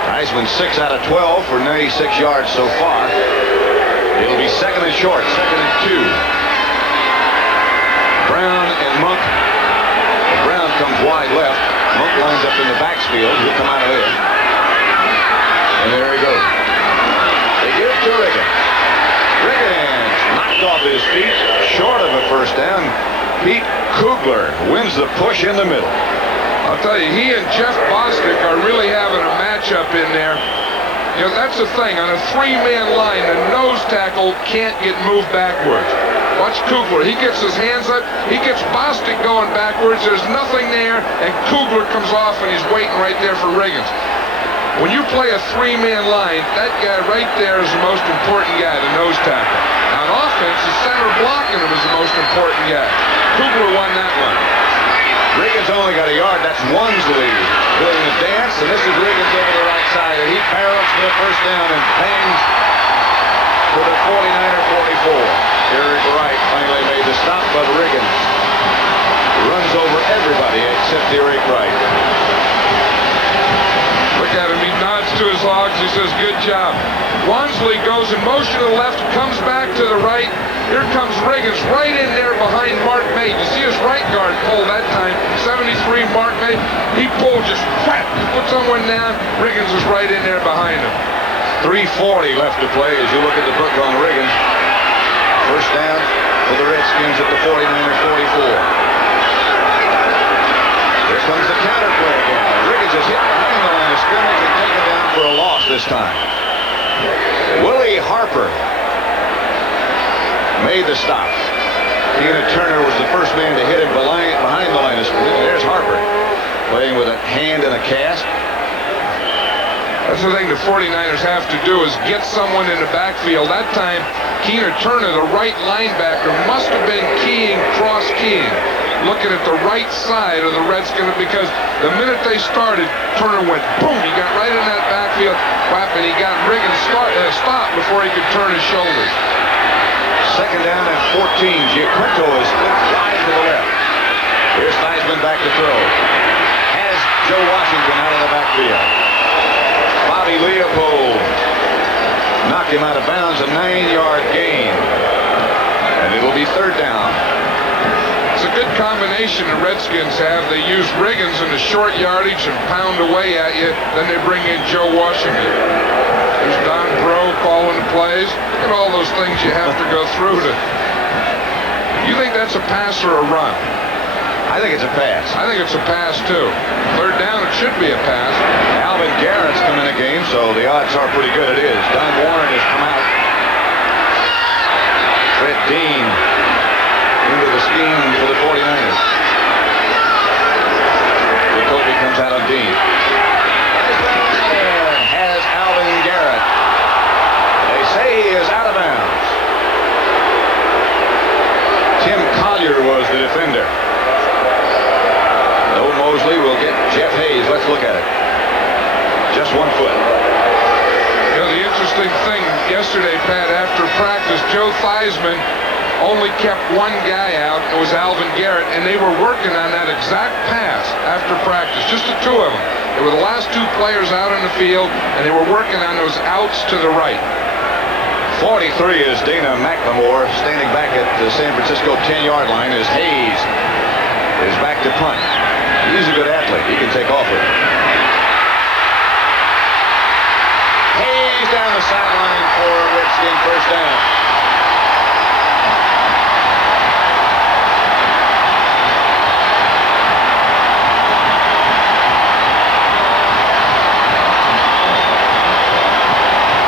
Heisman 6 out of 12 for 96 yards so far. It'll be second and short, second and 2. Brown and Monk. Brown comes wide left. Monk lines up in the backfield. He'll come out of there. And there he goes. They give it to Riggins. Riggins knocked off his feet, short of a first down. Pete Kugler wins the push in the middle. I'll tell you, he and Jeff Bostic are really having a matchup in there. You know, that's the thing. On a three-man line, the nose tackle can't get moved backwards. Watch Kugler. He gets his hands up. He gets Bostic going backwards. There's nothing there, and Kugler comes off, and he's waiting right there for Riggins. When you play a three-man line, that guy right there is the most important guy, the nose tackle. On offense, the center blocking him is the most important guy. Kugler won that one. Riggins only got a yard. That's Wansley doing the dance, and this is Riggins over the right side, and he parrots for the first down and pangs to the 49er 44. Eric Wright finally made the stop, but Riggins runs over everybody except Eric Wright. Look at him. He nods to his hogs. He says, good job. Wansley goes in motion to the left, comes back to the right. Here comes Riggins right in there behind Mark May. You see his right guard pull that time. 73 Mark May. He pulled just whap. He put someone down. Riggins is right in there behind him. 3:40 left to play as you look at the book on Riggins. First down, for the Redskins at the 49er 44. Here comes the counter play again. Riggins is hit behind the line of scrimmage and taken down for a loss this time. Willie Harper made the stop. Tina Turner was the first man to hit him behind the line of scrimmage. There's Harper playing with a hand in a cast. That's the thing the 49ers have to do is get someone in the backfield. That time, Tina Turner, the right linebacker, must have been cross-keying, looking at the right side of the Redskins, because the minute they started, Turner went boom. He got right in that backfield, and he got Riggins stopped before he could turn his shoulders. Second down and 14. Giaquinto is split wide to the left. Here's Theismann back to throw. Has Joe Washington out of the backfield. Bobby Leopold knocked him out of bounds, a 9-yard gain. And it'll be third down. It's a good combination the Redskins have. They use Riggins in the short yardage and pound away at you. Then they bring in Joe Washington. There's Don Bro calling the plays. Look at all those things you have to go through to. You think that's a pass or a run? I think it's a pass. I think it's a pass, too. Third down, it should be a pass. Alvin Garrett's come in a game, so the odds are pretty good it is. Don Warren has come out. Fred Dean into the scheme for the 49ers. Jacoby comes out on Dean. Has Alvin Garrett. They say he is out of bounds. Tim Collier was the defender. No Mosley will get Jeff Hayes. Let's look at it. Just 1 foot. You know, the interesting thing yesterday, Pat, after practice, Joe Theismann only kept one guy out. It was Alvin Garrett, and they were working on that exact pass after practice, just the two of them. They were the last two players out on the field, and they were working on those outs to the right. 43 is Dana McLemore. Standing back at the San Francisco 10-yard line is Hayes. Is back to punt. He's a good athlete. He can take off with it. Hayes down the sideline for Redskin first down.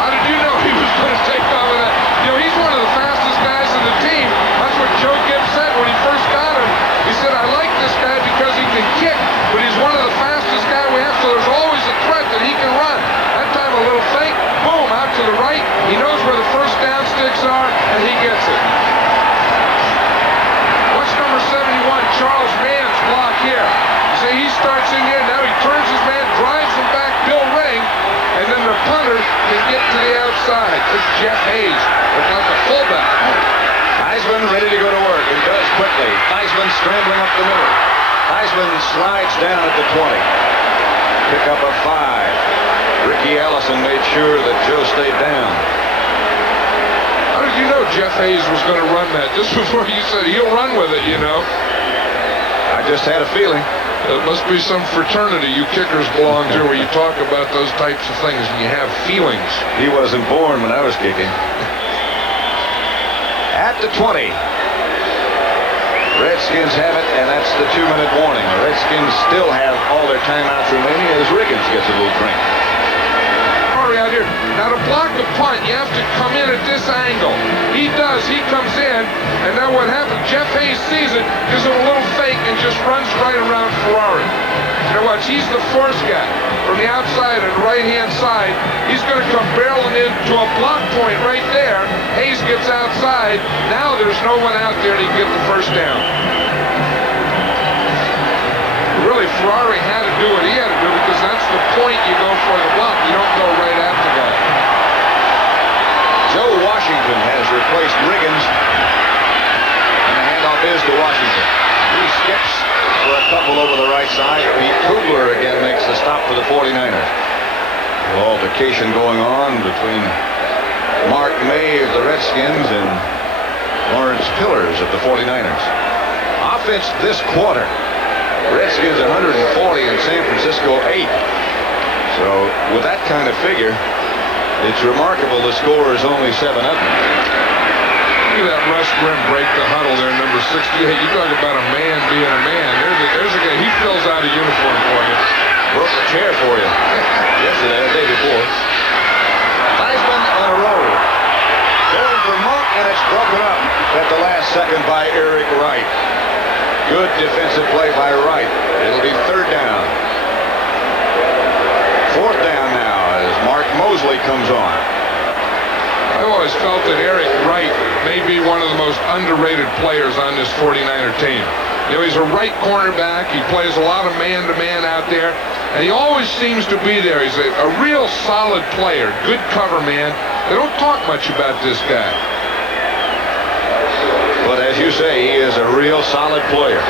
How did you know he was going to take off with that? You know, he's one of the fastest guys in the team. That's what Joe Gibbs said when he first got him. He said, I like this guy because he can kick, but he's one of the fastest guys we have, so there's always a threat that he can run. That time a little fake, boom, out to the right. He knows where the first down sticks are, and he gets it. Watch number 71, Charles Mann's block here. See, he starts in here, now he turns his man, drives him back, Bill Ring, and then the punter can get to the outside. It's Jeff Hayes, looks like a fullback. Theismann ready to go to work and does quickly. Theismann scrambling up the middle. Theismann slides down at the 20. Pick up a 5. Ricky Allison made sure that Joe stayed down. How did you know Jeff Hayes was going to run that? Just before you said he'll run with it, you know. I just had a feeling. It must be some fraternity you kickers belong to where you talk about those types of things and you have feelings. He wasn't born when I was kicking. At the 20. Redskins have it, and that's the 2-minute warning. The Redskins still have all their timeouts remaining as Riggins gets a little drink. Out here. Now to block the punt, you have to come in at this angle. He does. He comes in, and now what happens? Jeff Hayes sees it, gives him a little fake, and just runs right around Ferrari. You know what? He's the force guy from the outside and right-hand side. He's going to come barreling into a block point right there. Hayes gets outside. Now there's no one out there, and he can get the first down. Really, Ferrari had to do what he had to do because that's the point you go for the block. You don't go right at the guy. Joe Washington has replaced Riggins, and the handoff is to Washington. He skips for a couple over the right side. Pete Kugler again makes the stop for the 49ers. Altercation going on between Mark May of the Redskins and Lawrence Pillars of the 49ers. Offense this quarter. Redskins 140 and San Francisco 8. So with that kind of figure, it's remarkable the score is only 7-0. Look at that Russ Grimm break the huddle there, number 68. You talk about a man being a man. There's a guy. He fills out a uniform for you. Broke a chair for you yesterday, the day before. Theismann on a roll. Going for Monk, and it's broken up at the last second by Eric Wright. Good defensive play by Wright. It'll be third down. Fourth down now as Mark Mosley comes on. I've always felt that Eric Wright may be one of the most underrated players on this 49er team. You know, he's a right cornerback. He plays a lot of man-to-man out there, and he always seems to be there. He's a real solid player, good cover man. They don't talk much about this guy. But as you say, he is a real solid player.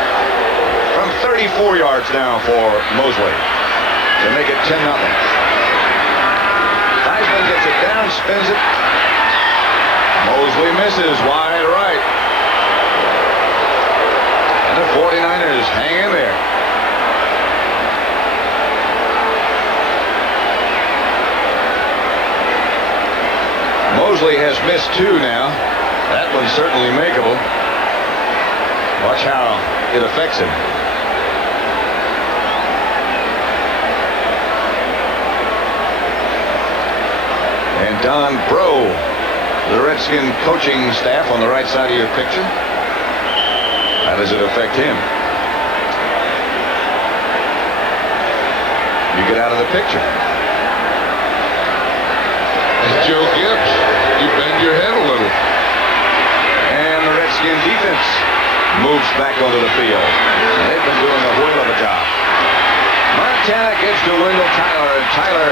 From 34 yards now for Mosley to make it 10-0. Theismann gets it down, spins it. Mosley misses wide right. And the 49ers hang in there. Mosley has missed two now. That one's certainly makeable. Watch how it affects him. And Don Bro, the Redskin coaching staff on the right side of your picture. How does it affect him? You get out of the picture. And Joe Gibbs, you bend your head a little. And the Redskin defense moves back onto the field. And they've been doing a whale of a job. Montana gets to Wendell Tyler, and Tyler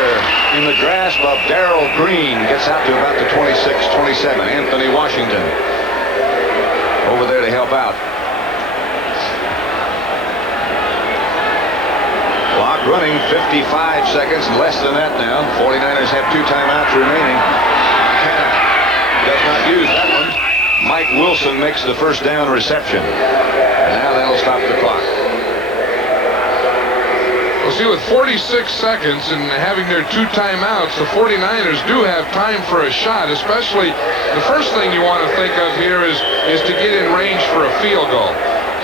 in the grasp of Darrell Green gets out to about the 26-27. Anthony Washington over there to help out. Clock running, 55 seconds, less than that now. 49ers have 2 timeouts remaining. Montana does not use that one. Mike Wilson makes the first down reception. And now that'll stop the clock. Well, see, with 46 seconds and having their 2 timeouts, the 49ers do have time for a shot, especially the first thing you want to think of here is to get in range for a field goal.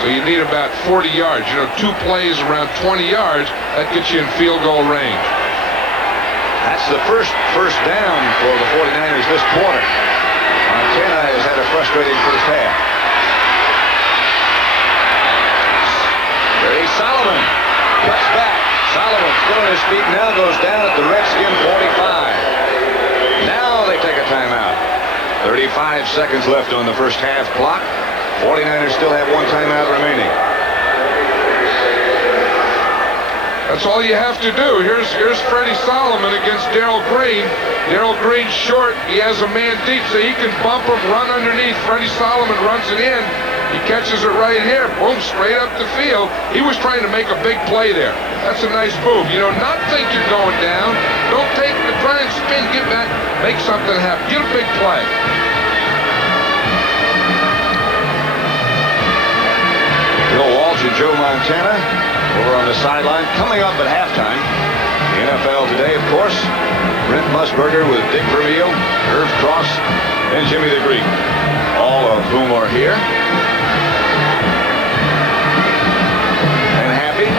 So you need about 40 yards. You know, 2 plays around 20 yards, that gets you in field goal range. That's the first down for the 49ers this quarter. Montana has had a frustrating first half. Barry Solomon cuts back. Solomon still on his feet, now goes down at the Redskin 45. Now they take a timeout. 35 seconds left on the first half clock. 49ers still have 1 timeout remaining. That's all you have to do. Here's Freddie Solomon against Darrell Green. Darrell Green's short. He has a man deep, so he can bump him, run underneath. Freddie Solomon runs it in. He catches it right here. Boom, straight up the field. He was trying to make a big play there. That's a nice move. You know, not think you're going down. Don't try and spin, get back, make something happen. Get a big play. Bill Walsh and Joe Montana over on the sideline. Coming up at halftime, the NFL Today, of course, Brent Musburger with Dick Vermeil, Irv Cross, and Jimmy the Greek, all of whom are here. And happy.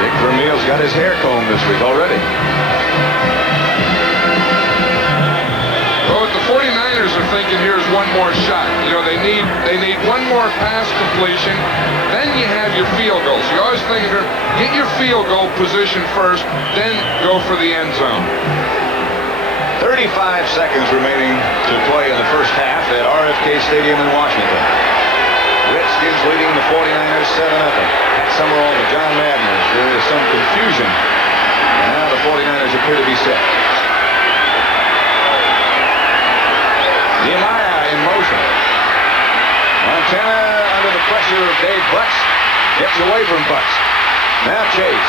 Dick Vermeil's got his hair combed this week already. Well, what the 49ers are thinking here is one more shot. You know, they need one more pass completion. Then you have your field goals. You always think of get your field goal position first, then go for the end zone. 35 seconds remaining to play in the first half at RFK Stadium in Washington. Redskins leading the 49ers 7-0. Pat Summerall to John Madden. There is some confusion. And now the 49ers appear to be set. Nehemiah in motion. Montana under the pressure of Dave Butts. Gets away from Butts. Now Chase.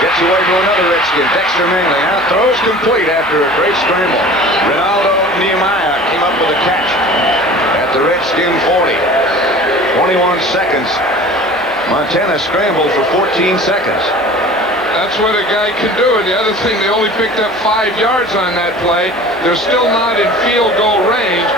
Gets away from another Redskin. Dexter Manley. Now throws complete after a great scramble. Ronaldo Nehemiah came up with a catch at the Redskin 40. 21 seconds. Montana scrambled for 14 seconds. That's what a guy can do. And the other thing, they only picked up 5 yards on that play. They're still not in field goal range.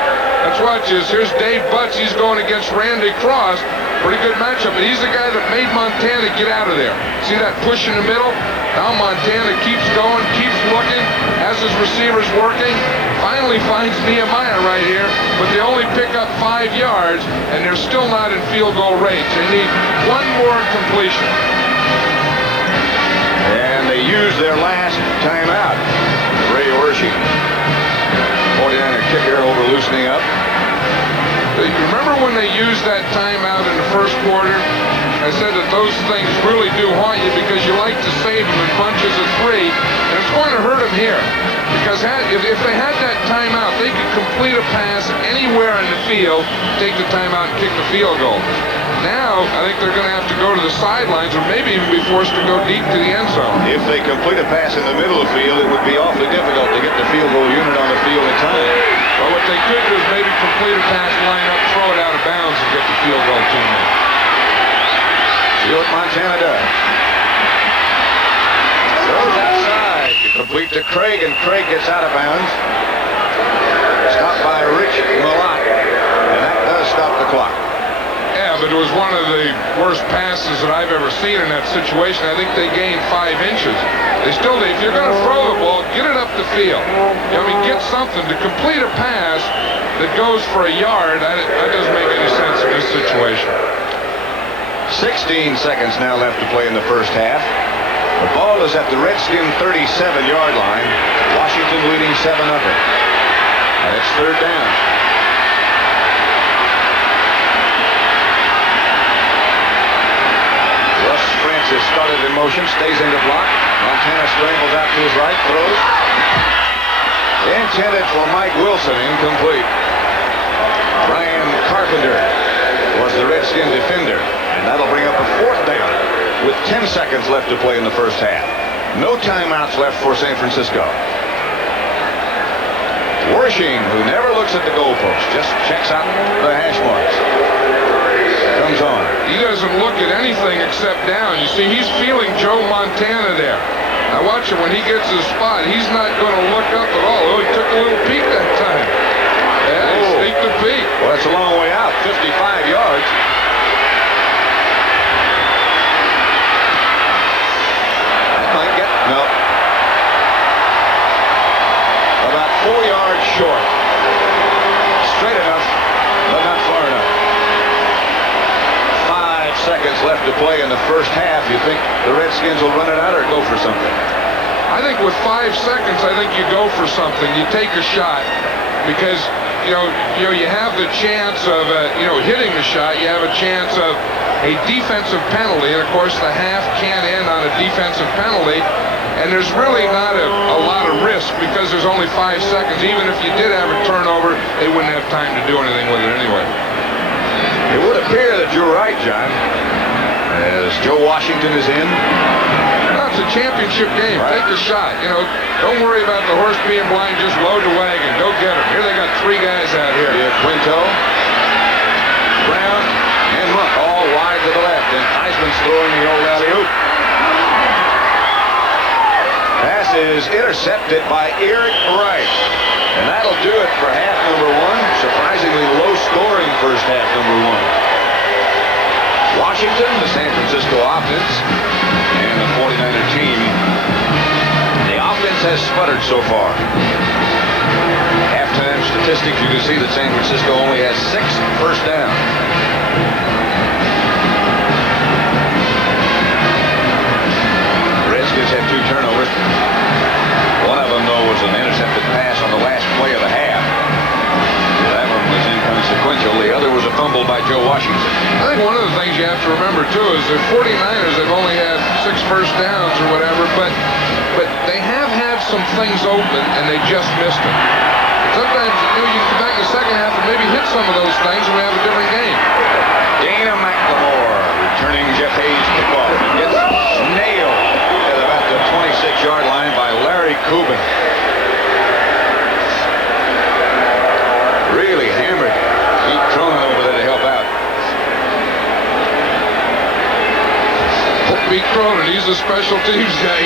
Let's watch this. Here's Dave Butts. He's going against Randy Cross. Pretty good matchup. But he's the guy that made Montana get out of there. See that push in the middle? Now Montana keeps going, keeps looking, has his receivers working. Finally finds Nehemiah right here. But they only pick up 5 yards, and they're still not in field goal range. They need one more completion. And they use their last timeout. Ray Orshie, 49er kicker, over loosening up. You remember when they used that timeout in the first quarter? I said that those things really do haunt you because you like to save them in bunches of 3, and it's going to hurt them here. Because if they had that timeout, they could complete a pass anywhere in the field, take the timeout and kick the field goal. Now, I think they're going to have to go to the sidelines or maybe even be forced to go deep to the end zone. If they complete a pass in the middle of the field, it would be awfully difficult to get the field goal unit on the field in time. Well, what they could do is maybe complete a pass, line up, throw it out of bounds, and get the field goal team in. See what Montana does. Throws outside to complete to Craig, and Craig gets out of bounds. Stopped by Rich Malott, and that does stop the clock. Yeah, but it was one of the worst passes that I've ever seen in that situation. I think they gained 5 inches. They still need, if you're going to throw the ball, get it up the field. I mean, get something to complete a pass that goes for a yard. That doesn't make any sense in this situation. 16 seconds now left to play in the first half. The ball is at the Redskin 37-yard line. Washington leading 7-0. And it's third down. Russ Francis started in motion, stays in the block. Montana scrambles out to his right, throws. Intended for Mike Wilson, incomplete. Brian Carpenter was the Redskin defender, and that'll bring up a fourth down with 10 seconds left to play in the first half. No timeouts left for San Francisco. Wershing, who never looks at the goalpost, just checks out the hash marks. Comes on. He doesn't look at anything except down. You see, he's feeling Joe Montana there. Now watch him. When he gets his spot, he's not going to look up at all. Oh, he took a little peek that time. Yeah, he sneaked a peek. Well, that's a long way out, 55 yards. That might get, no. About 4 yards short. Straight enough, but not far enough. 5 seconds left to play in the first half. You think the Redskins will run it out or go for something? I think with 5 seconds, I think you go for something. You take a shot because, you have the chance of, hitting the shot. You have a chance of a defensive penalty. And, of course, the half can't end on a defensive penalty. And there's really not a lot of risk because there's only 5 seconds. Even if you did have a turnover, they wouldn't have time to do anything with it anyway. It would appear that you're right, John, as Joe Washington is in. Well, it's a championship game. Right. Take a shot. Don't worry about the horse being blind. Just load the wagon. Go get him. Here they got 3 guys out here. Yeah, Quinto, Brown, and Monk all wide to the left. And Heisman's throwing the old alley-oop. Pass is intercepted by Eric Wright. And that'll do it for half number 1. Surprisingly low-scoring first half number 1. Washington, the San Francisco offense, and the 49er team. The offense has sputtered so far. Halftime statistics, you can see that San Francisco only has 6 first downs. Redskins had 2 turnovers. One of them, though, was an intercepted pass on the last play of the half. That one was inconsequential. The other was a fumble by Joe Washington. I think one of the things you have to remember, too, is the 49ers have only had 6 first downs or whatever, but they have had some things open, and they just missed them. Sometimes, you can come back in the second half and maybe hit some of those things, and we have a different game. Dana McLemore returning Jeff Hayes' kickoff. He gets nailed at about the 26-yard line by Larry Kubin. Really hammered Pete Cronin over there to help out. Pete Cronin. He's a special teams guy.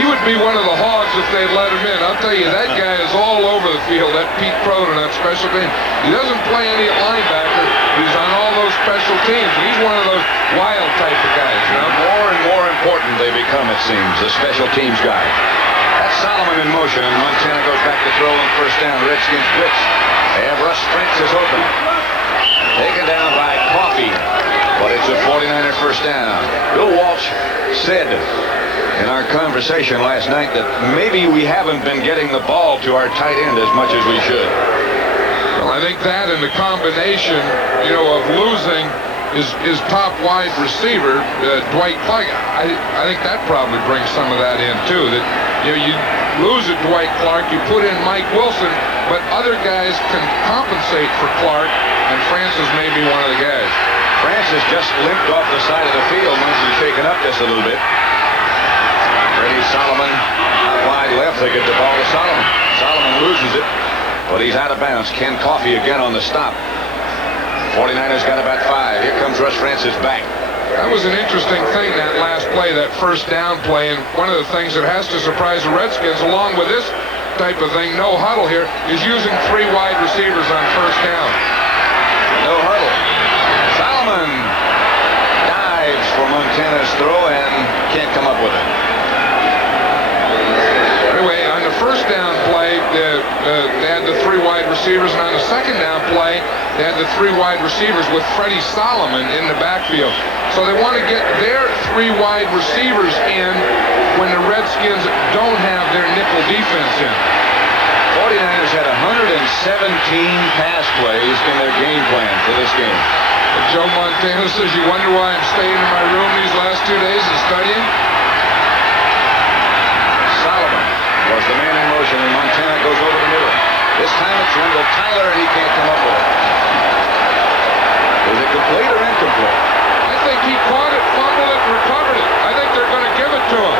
He would be one of the hogs if they'd let him in. I'll tell you, that guy is all over the field, that Pete Cronin on special teams. He doesn't play any linebacker. He's on all those special teams. He's one of those wild type of guys. More and more important they become, it seems, the special teams guy. That's Solomon in motion, and Montana goes back to throw on first down. Redskins blitz. They have Russ Francis open. Taken down by Coffee, but it's a 49er first down. Bill Walsh said in our conversation last night that maybe we haven't been getting the ball to our tight end as much as we should. Well, I think that and the combination, of losing his top wide receiver, Dwight Clark, I think that probably brings some of that in too. That you lose a Dwight Clark, you put in Mike Wilson, but other guys can compensate for Clark, and Francis may be one of the guys. Francis just limped off the side of the field once he's shaken up just a little bit. Brady Solomon out wide left. They get the ball to Solomon. Solomon loses it, but he's out of bounds. Ken Coffey again on the stop. 49ers got about 5. Here comes Russ Francis back. That was an interesting thing, that last play, that first down play, and one of the things that has to surprise the Redskins, along with this type of thing, no huddle here, is using 3 wide receivers on first down. No huddle. Solomon dives for Montana's throw and can't come up with it. Anyway, on the first down play, they had the 3 wide receivers, and on the second down play, they had the 3 wide receivers with Freddie Solomon in the backfield. So they want to get their 3 wide receivers in when the Redskins don't have their nickel defense in. 49ers had 117 pass plays in their game plan for this game. Joe Montana says, you wonder why I'm staying in my room these last 2 days and studying? Solomon was the man in motion, and Montana goes over the middle. This time it's Wendell Tyler, and he can't come up with it. Is it complete or incomplete? I think he caught it, fumbled it, and recovered it. I think they're going to give it to him.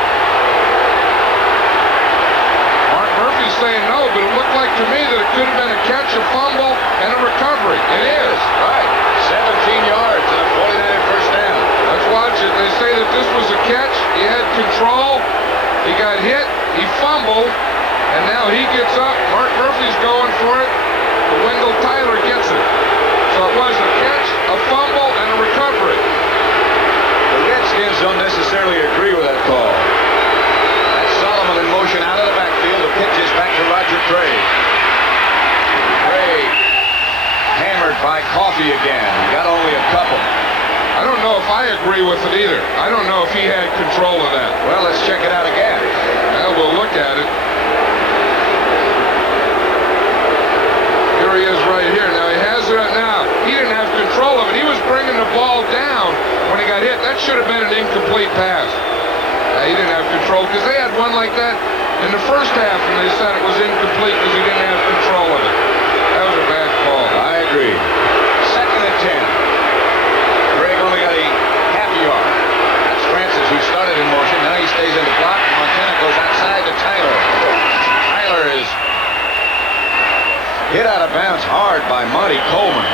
Mark Murphy's saying no, but it looked like to me that it could have been a catch, a fumble, and a recovery. It is. Right. 17 yards and a 49er first down. Let's watch it. They say that this was a catch. He had control. He got hit. He fumbled. And now he gets up. Mark Murphy's going for it. But Wendell Tyler gets it. So it was a catch, a fumble, and a recovery. The Redskins don't necessarily agree with that call. That's Solomon in motion out of the backfield. The pitch is back to Roger Craig. Craig hammered by Coffey again. He got only a couple. I don't know if I agree with it either. I don't know if he had control of that. Well, let's check it out again. Well, we'll look at it. Here he is right here. Now he has it now. He didn't have control of it. He was bringing the ball down when he got hit. That should have been an incomplete pass. He didn't have control because they had one like that in the first half, and they said it was incomplete because he didn't have control of it. That was a bad call. I agree. 2nd and 10. Craig only got a half a yard. That's Francis, who started in motion. Now he stays in the block. Montana goes outside to Tyler. Tyler is hit out of bounds hard by Monty Coleman.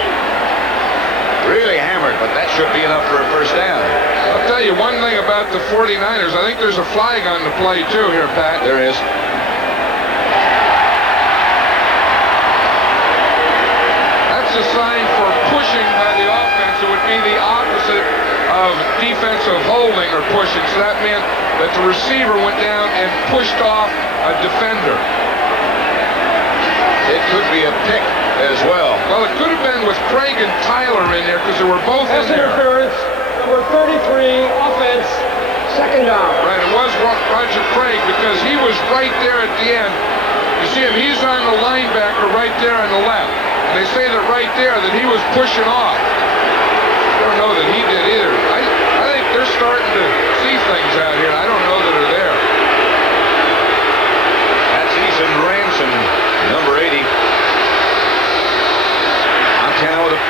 Really hammered, but that should be enough for a first down. I'll tell you one thing about the 49ers. I think there's a flag on the play, too, here, Pat. There is. That's a sign for pushing by the offense. It would be the opposite of defensive holding or pushing. So that meant that the receiver went down and pushed off a defender. It could be a pick as well. Well, it could have been with Craig and Tyler in there because they were both in there. Interference, number 33, offense, 2nd down. Right, it was Roger Craig because he was right there at the end. You see him, he's on the linebacker right there on the left. And they say that right there that he was pushing off. I don't know that he did either. I think they're starting to see things out here. I don't know that are there. That's Eason Ramson, number 80. Montana with a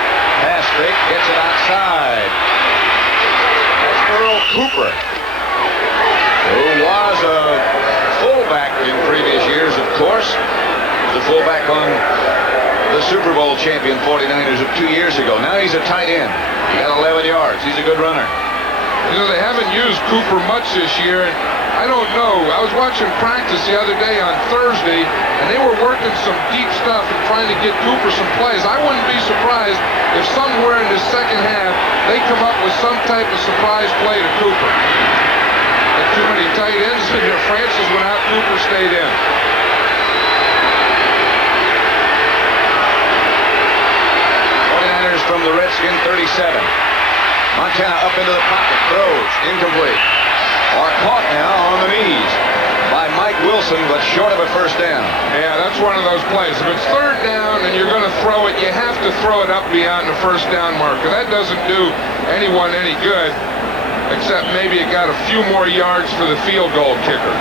pass fake, gets it outside. That's Earl Cooper, who was a fullback in previous years, of course. The fullback on the Super Bowl champion 49ers of 2 years ago. Now he's a tight end. He got 11 yards. He's a good runner. You know, they haven't used Cooper much this year, and I don't know. I was watching practice the other day on Thursday, and they were working some deep stuff and trying to get Cooper some plays. I wouldn't be surprised if somewhere in the second half they come up with some type of surprise play to Cooper. Had too many tight ends in there. Francis went out, Cooper stayed in. From the Redskins, 37. Montana up into the pocket, throws, incomplete. Are caught now on the knees by Mike Wilson, but short of a first down. Yeah, that's one of those plays. If it's third down and you're going to throw it, you have to throw it up beyond the first down marker. That doesn't do anyone any good, except maybe it got a few more yards for the field goal kicker.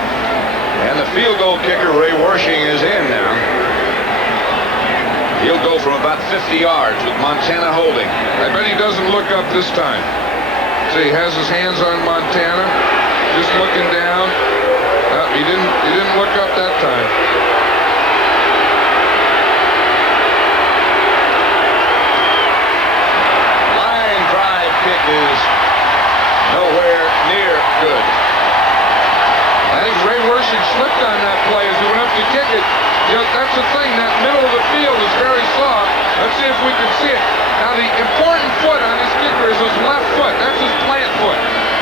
And the field goal kicker, Ray Wershing, is in now. He'll go from about 50 yards with Montana holding. I bet he doesn't look up this time. See, he has his hands on Montana, just looking down. He didn't look up that time. Line drive kick is nowhere near good. I think Ray Wershing slipped on that play as he went up to kick it. You know, that's the thing, that middle of the field is very soft. Let's see if we can see it. Now, the important foot on this kicker is his left foot. That's his plant foot.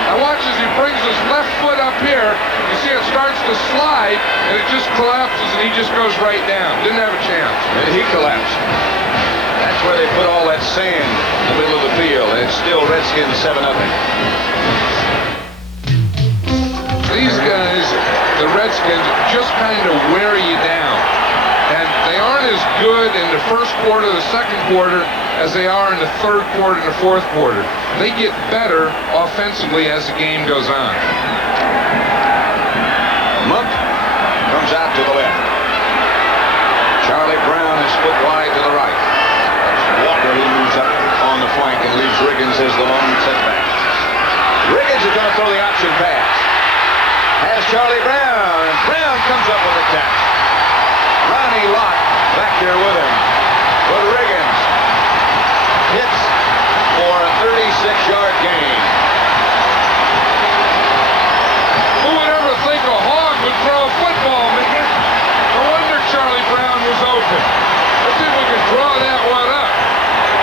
Now, watch as he brings his left foot up here. You see it starts to slide, and it just collapses, and he just goes right down. Didn't have a chance. And he collapsed. That's where they put all that sand in the middle of the field, and it's still Redskins 7-0. These guys, the Redskins, just kind of wear you down. And they aren't as good in the first quarter, the second quarter, as they are in the third quarter and the fourth quarter. They get better offensively as the game goes on. Monk comes out to the left. Charlie Brown is split wide to the right. Walker, who moves up on the flank and leaves Riggins as the long setback. Riggins is going to throw the option pass. Has Charlie Brown, and Brown comes up with a catch. Ronnie Lott back there with him. But Riggins hits for a 36-yard gain. Who would ever think a hog would throw a football, man? No wonder Charlie Brown was open. Let's see if we can draw that one up.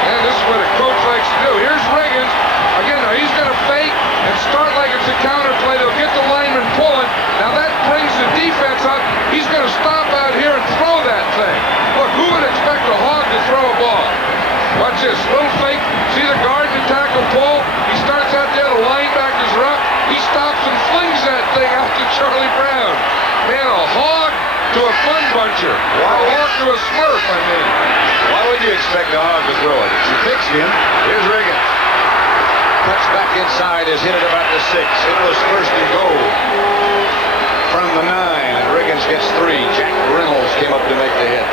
And this is what a coach likes to do. Here's Riggins. Again, now he's going to fake and start like it's a counter play. They'll get the lineman pulling. Now that brings the defense up. He's going to stop out here and throw that thing. Look, who would expect a hog to throw a ball? Watch this. Little fake. See the guard and tackle pull? He starts out there. The linebackers are up. He stops and flings that thing out to Charlie Brown. Man, a hog to a fun buncher. A hog to a smurf, I mean. Why would you expect a hog to throw it? It's a fix him. Here's Riggins. Cuts back inside, is hit at about the 6. It was first and goal from the 9, and Riggins gets 3. Jack Reynolds came up to make the hit.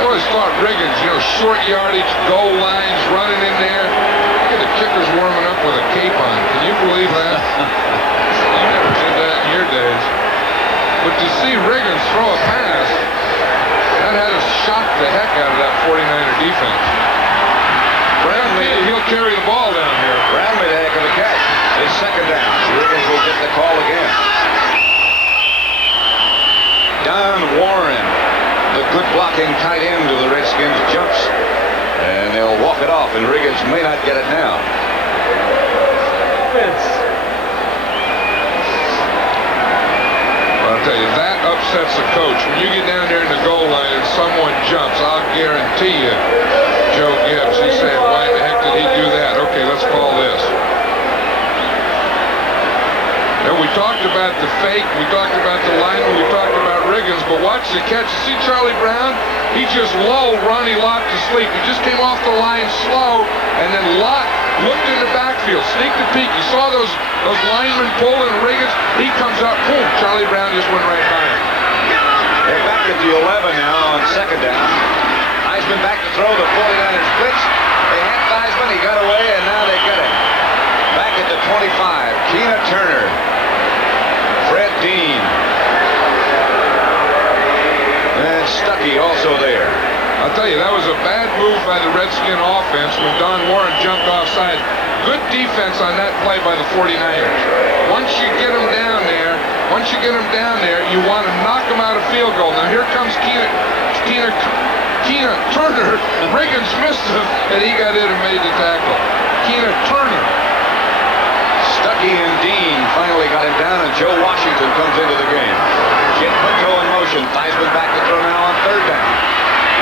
I always thought Riggins, you know, short yardage, goal lines, running in there. Look at the kickers warming up with a cape on. Can you believe that? You never did that in your days. But to see Riggins throw a pass, that had to shock the heck out of that 49er defense. Brown, he'll carry the ball down here. Brown made a heck of a catch. It's second down. Riggins will get the call again. Don Warren, the good blocking tight end of the Redskins, jumps, and they'll walk it off, and Riggins may not get it now. I'll tell you, that upsets the coach. When you get down there in the goal line and someone jumps, I'll guarantee you, Joe Gibbs, he's saying, why the heck did he do that? Okay, let's call this. And we talked about the fake, we talked about the lineman, we talked about Riggins, but watch the catch. You see Charlie Brown? He just lulled Ronnie Lott to sleep. He just came off the line slow, and then Lott looked in the backfield, sneaked a peek. You saw those linemen pulling Riggins. He comes up, boom, Charlie Brown just went right by him. They're back at the 11 now on second down. Heisman back to throw. The 49ers blitz. They had Heisman. He got away, and now they get him. Back at the 25. Keena Turner. Fred Dean. And Stuckey also there. I'll tell you, that was a bad move by the Redskin offense when Don Warren jumped offside. good defense on that play by the 49ers. Once you get them down there, you want to knock them out of field goal. Now here comes Keena Turner. Riggins missed him, and he got in and made the tackle. Keena Turner. Stuckey and Dean finally got him down, and Joe Washington comes into the game. Jet Pinto in motion. Theismann back to throw now on third down.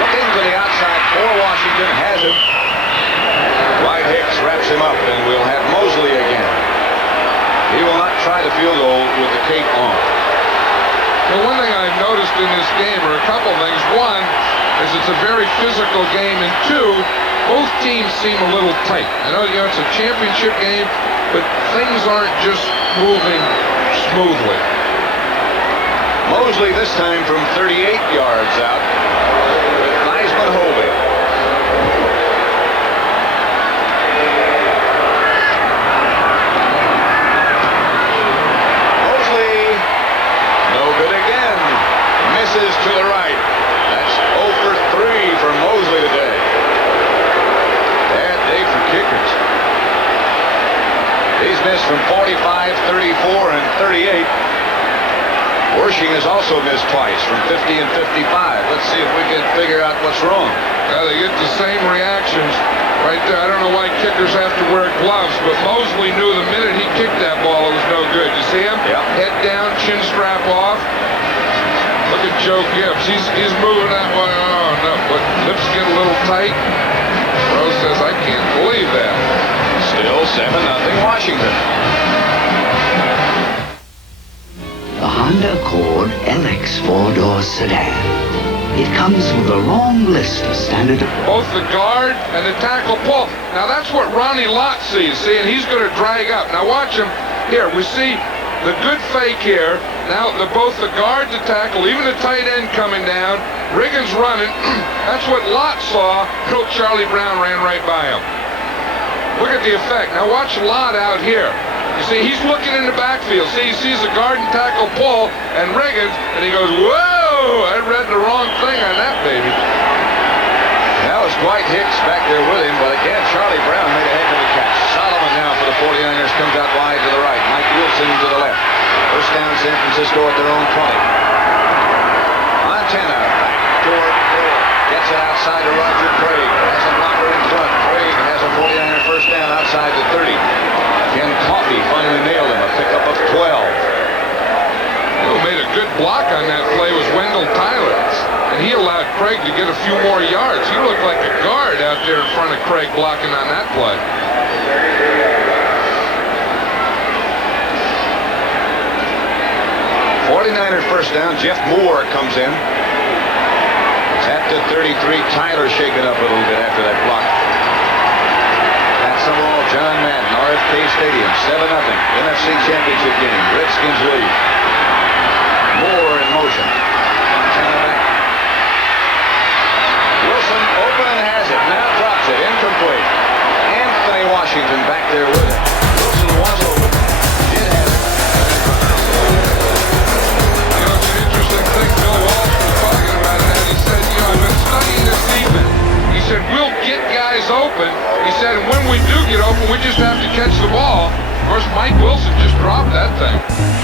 Looking to the outside for Washington. Has him. Dwight Hicks wraps him up, and we'll have Mosley again. He will not try the field goal with the cape on. Well, one thing I've noticed in this game are a couple things. One is it's a very physical game, and two, both teams seem a little tight. I know, it's a championship game, but things aren't just moving smoothly. Mosley this time from 38 yards out with Theismann holding. Mosley, no good again. Misses to the right. That's 0 for 3 for Mosley today. Bad day for kickers. He's missed from 45, 34, and 38. Wershing has also missed twice from 50 and 55. Let's see if we can figure out what's wrong. Now they get the same reactions right there. I don't know why kickers have to wear gloves, but Mosley knew the minute he kicked that ball it was no good. You see him? Yeah. Head down, chin strap off. Look at Joe Gibbs. He's moving that way. Oh, no, but lips get a little tight. Rose says, I can't believe that. Still 7-0 Washington. The Honda Accord LX 4-door sedan. It comes with a long list of standard... Both the guard and the tackle pull. Now that's what Ronnie Lott sees, see, and he's going to drag up. Now watch him. Here, we see the good fake here. Now both the guard, the tackle, even the tight end coming down. Riggins running. That's what Lott saw. Little Charlie Brown ran right by him. Look at the effect. Now watch Lott out here. You see, he's looking in the backfield. See, he sees the guard and tackle pull and Riggins, and he goes, whoa! I read the wrong thing on that, baby. Now it's Dwight Hicks back there with him, but again, Charlie Brown made a heck of a catch. Solomon now for the 49ers comes out wide to the right. Mike Wilson to the left. First down San Francisco at their own 20. Montana back toward goal. Gets it outside to Roger Craig. Has a blocker in front. Craig has a 49er first down outside the 30. Ken Coffey finally nailed him. A pickup of 12. Who made a good block on that play was Wendell Tyler. And he allowed Craig to get a few more yards. He looked like a guard out there in front of Craig blocking on that play. '49er first down. Jeff Moore comes in. It's at the 33. Tyler shaken up a little bit after that block. That's the ball. John Madden, RFK Stadium, 7-0. NFC Championship game. Redskins lead. Moore in motion. Montana back. Wilson open and has it. Now drops it. Incomplete. Anthony Washington back there with it. Wilson was open. Did have it. It's an interesting thing. Bill Walsh was talking about that. He said, I've been studying this defense. He said, we'll get guys open. He said, and when we do get open, we just have to catch the ball. Of course, Mike Wilson just dropped that thing.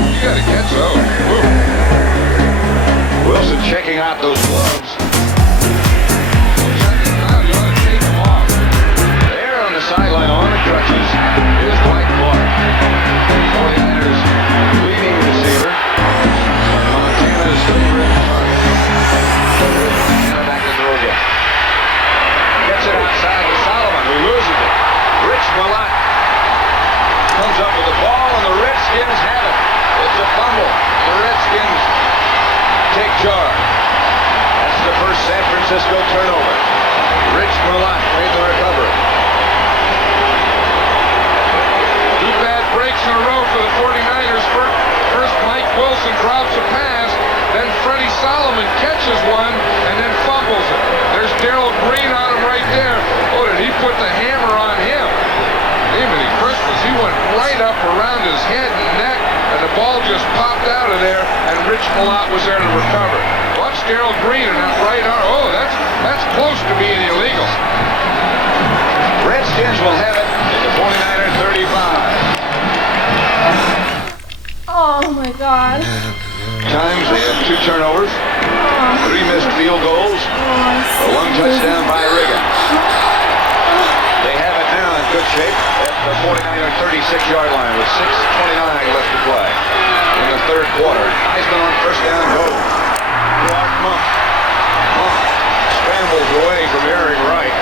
You got to catch those. Woo. Wilson checking out those gloves. You ought to take them off. There on the sideline on the crutches is Dwight Clark. 49ers leading receiver. Montana's favorite target. Montana back to throw again. Gets it outside to Solomon, who loses it. Rich Lott comes up with the ball, and the Redskins have it. It's a fumble. The Redskins take charge. That's the first San Francisco turnover. Rich Lott made the recovery. Two bad breaks in a row for the 49ers. First Mike Wilson drops a pass, then Freddie Solomon catches one, and then fumbles it. There's Darrell Green on him right there. Oh, did he put the hammer on him? Jiminy Christmas, he went right up around his head and neck, and the ball just popped out of there, and Rich Lott was there to recover. Watch Darrell Green in that right arm. Oh, that's close to being illegal. Redskins will have it in the 49ers God. Times they had 2 turnovers, 3 missed field goals, 1 touchdown by Riggins. They have it now in good shape at the 49 or 36-yard line with 6:29 left to play in the third quarter. Heisman on first down goes to Art Monk. Monk scrambles away from Eric Wright.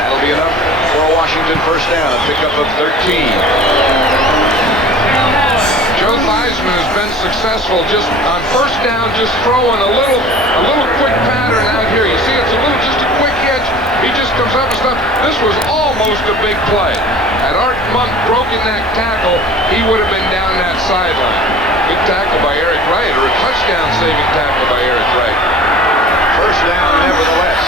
That'll be enough for a Washington first down, a pickup of 13. Joe Theismann has been successful just on first down, just throwing a little quick pattern out here. You see, just a quick hitch. He just comes up and stuff. This was almost a big play. Had Art Monk broken that tackle, he would have been down that sideline. Good tackle by Eric Wright, or a touchdown-saving tackle by Eric Wright. First down, nevertheless,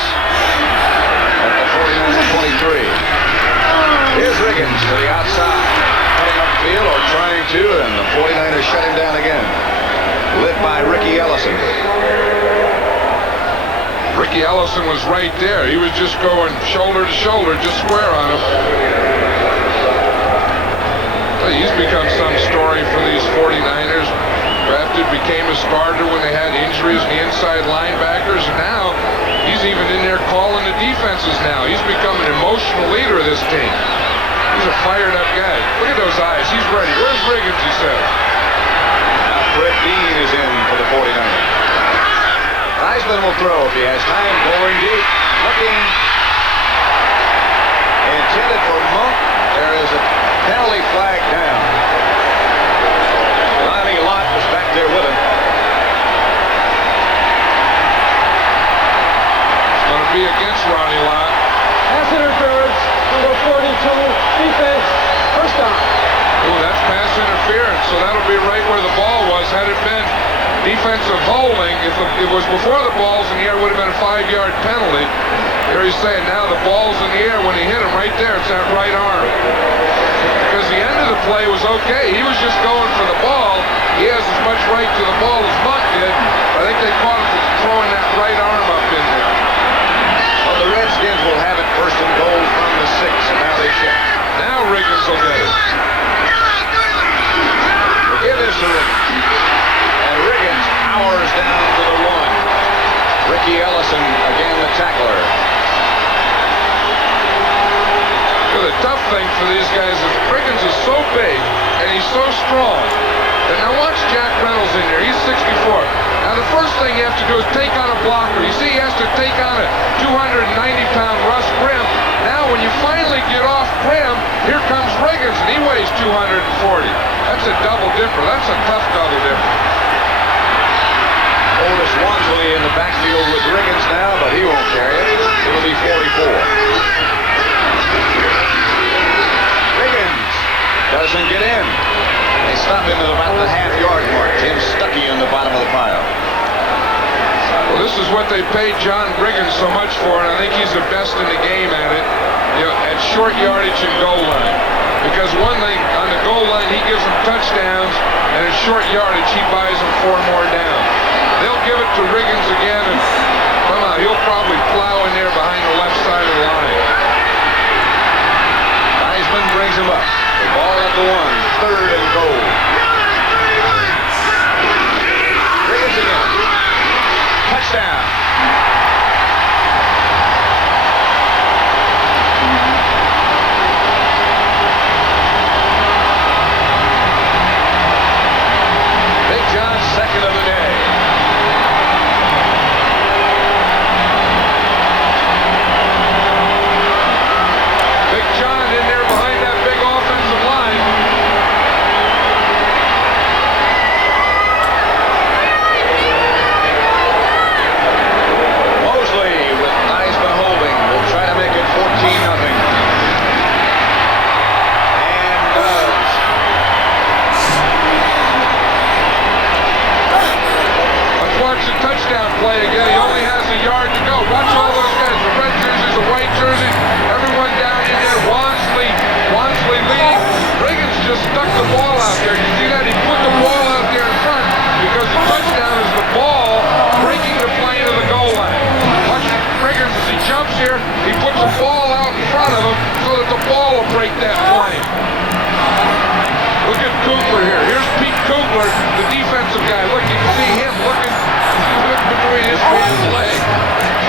at the 49-23. Here's Riggins to the outside, cutting upfield or trying to, and the 49ers shut him down again. Lit by Ricky Ellison. Ricky Ellison was right there. He was just going shoulder to shoulder, just square on him. Well, he's become some story for these 49ers. Drafted, became a starter when they had injuries in the inside linebackers, and now he's even in there calling the defenses now. He's become an emotional leader of this team. He's a fired up guy. Look at those eyes. He's ready. Where's Riggins, he says. Now Fred Dean is in for the 49ers. Heisman will throw if he has time. Going deep. Looking. Intended for Monk. There is a penalty flag down. Ronnie Lott was back there with him. It's going to be against Ronnie Lott. Pass interference, number 42, defense, first down. Oh, that's pass interference, so that'll be right where the ball was. Had it been defensive holding, if it was before the ball's in the air, it would have been a 5-yard penalty. Here he's saying now the ball's in the air. When he hit him right there, it's that right arm. Because the end of the play was okay. He was just going for the ball. He has as much right to the ball as Monk did. I think they caught him for throwing that right arm up in there. Well, the Redskins will have it first and goal from the 6, and now they check. Now Riggins will get it. Give this to Riggins. And Riggins powers down to the 1. Ricky Ellison, again the tackler. Well, the tough thing for these guys is Riggins is so big and he's so strong. And now watch Jack Reynolds in there. He's 64. Now the first thing you have to do is take on a blocker. You see he has to take on a 290-pound Russ Grimm. Now when you finally get off Grimm, here comes Riggins and he weighs 240. That's a double dipper. That's a tough double dipper. Otis Wansley in the backfield with Riggins now, but he won't carry it. It'll be 44. Riggins doesn't get in. They stop him at about the half-yard mark. Jim Stuckey in the bottom of the pile. Well, this is what they paid John Riggins so much for, and I think he's the best in the game at it, at short yardage and goal line. Because one thing, on the goal line, he gives them touchdowns, and at short yardage, he buys them 4 more down. They'll give it to Riggins again, and somehow he'll probably plow in there behind the left side of the line. Heisman brings him up. The ball at the 1, third and goal. Riggins again. Touchdown. Big John's second of the day. Big John in there behind that big offensive line. Mosley with Heisman holding will try to make it 14-0. And does. Let's watch the touchdown play again. He only has a yard to go. Watch all those guys. The red jerseys, the white jerseys, everyone down in there. Wansley leading. Riggins just stuck the ball out there. You see that? He put the ball out there in front because the touchdown is the ball breaking the plane of the goal line. Watch Riggins as he jumps here. He puts the ball out in front of him so that the ball will break that plane. Look at Kugler here. Here's Pete Kugler, the defensive guy. Look, you can see him looking between his man's leg.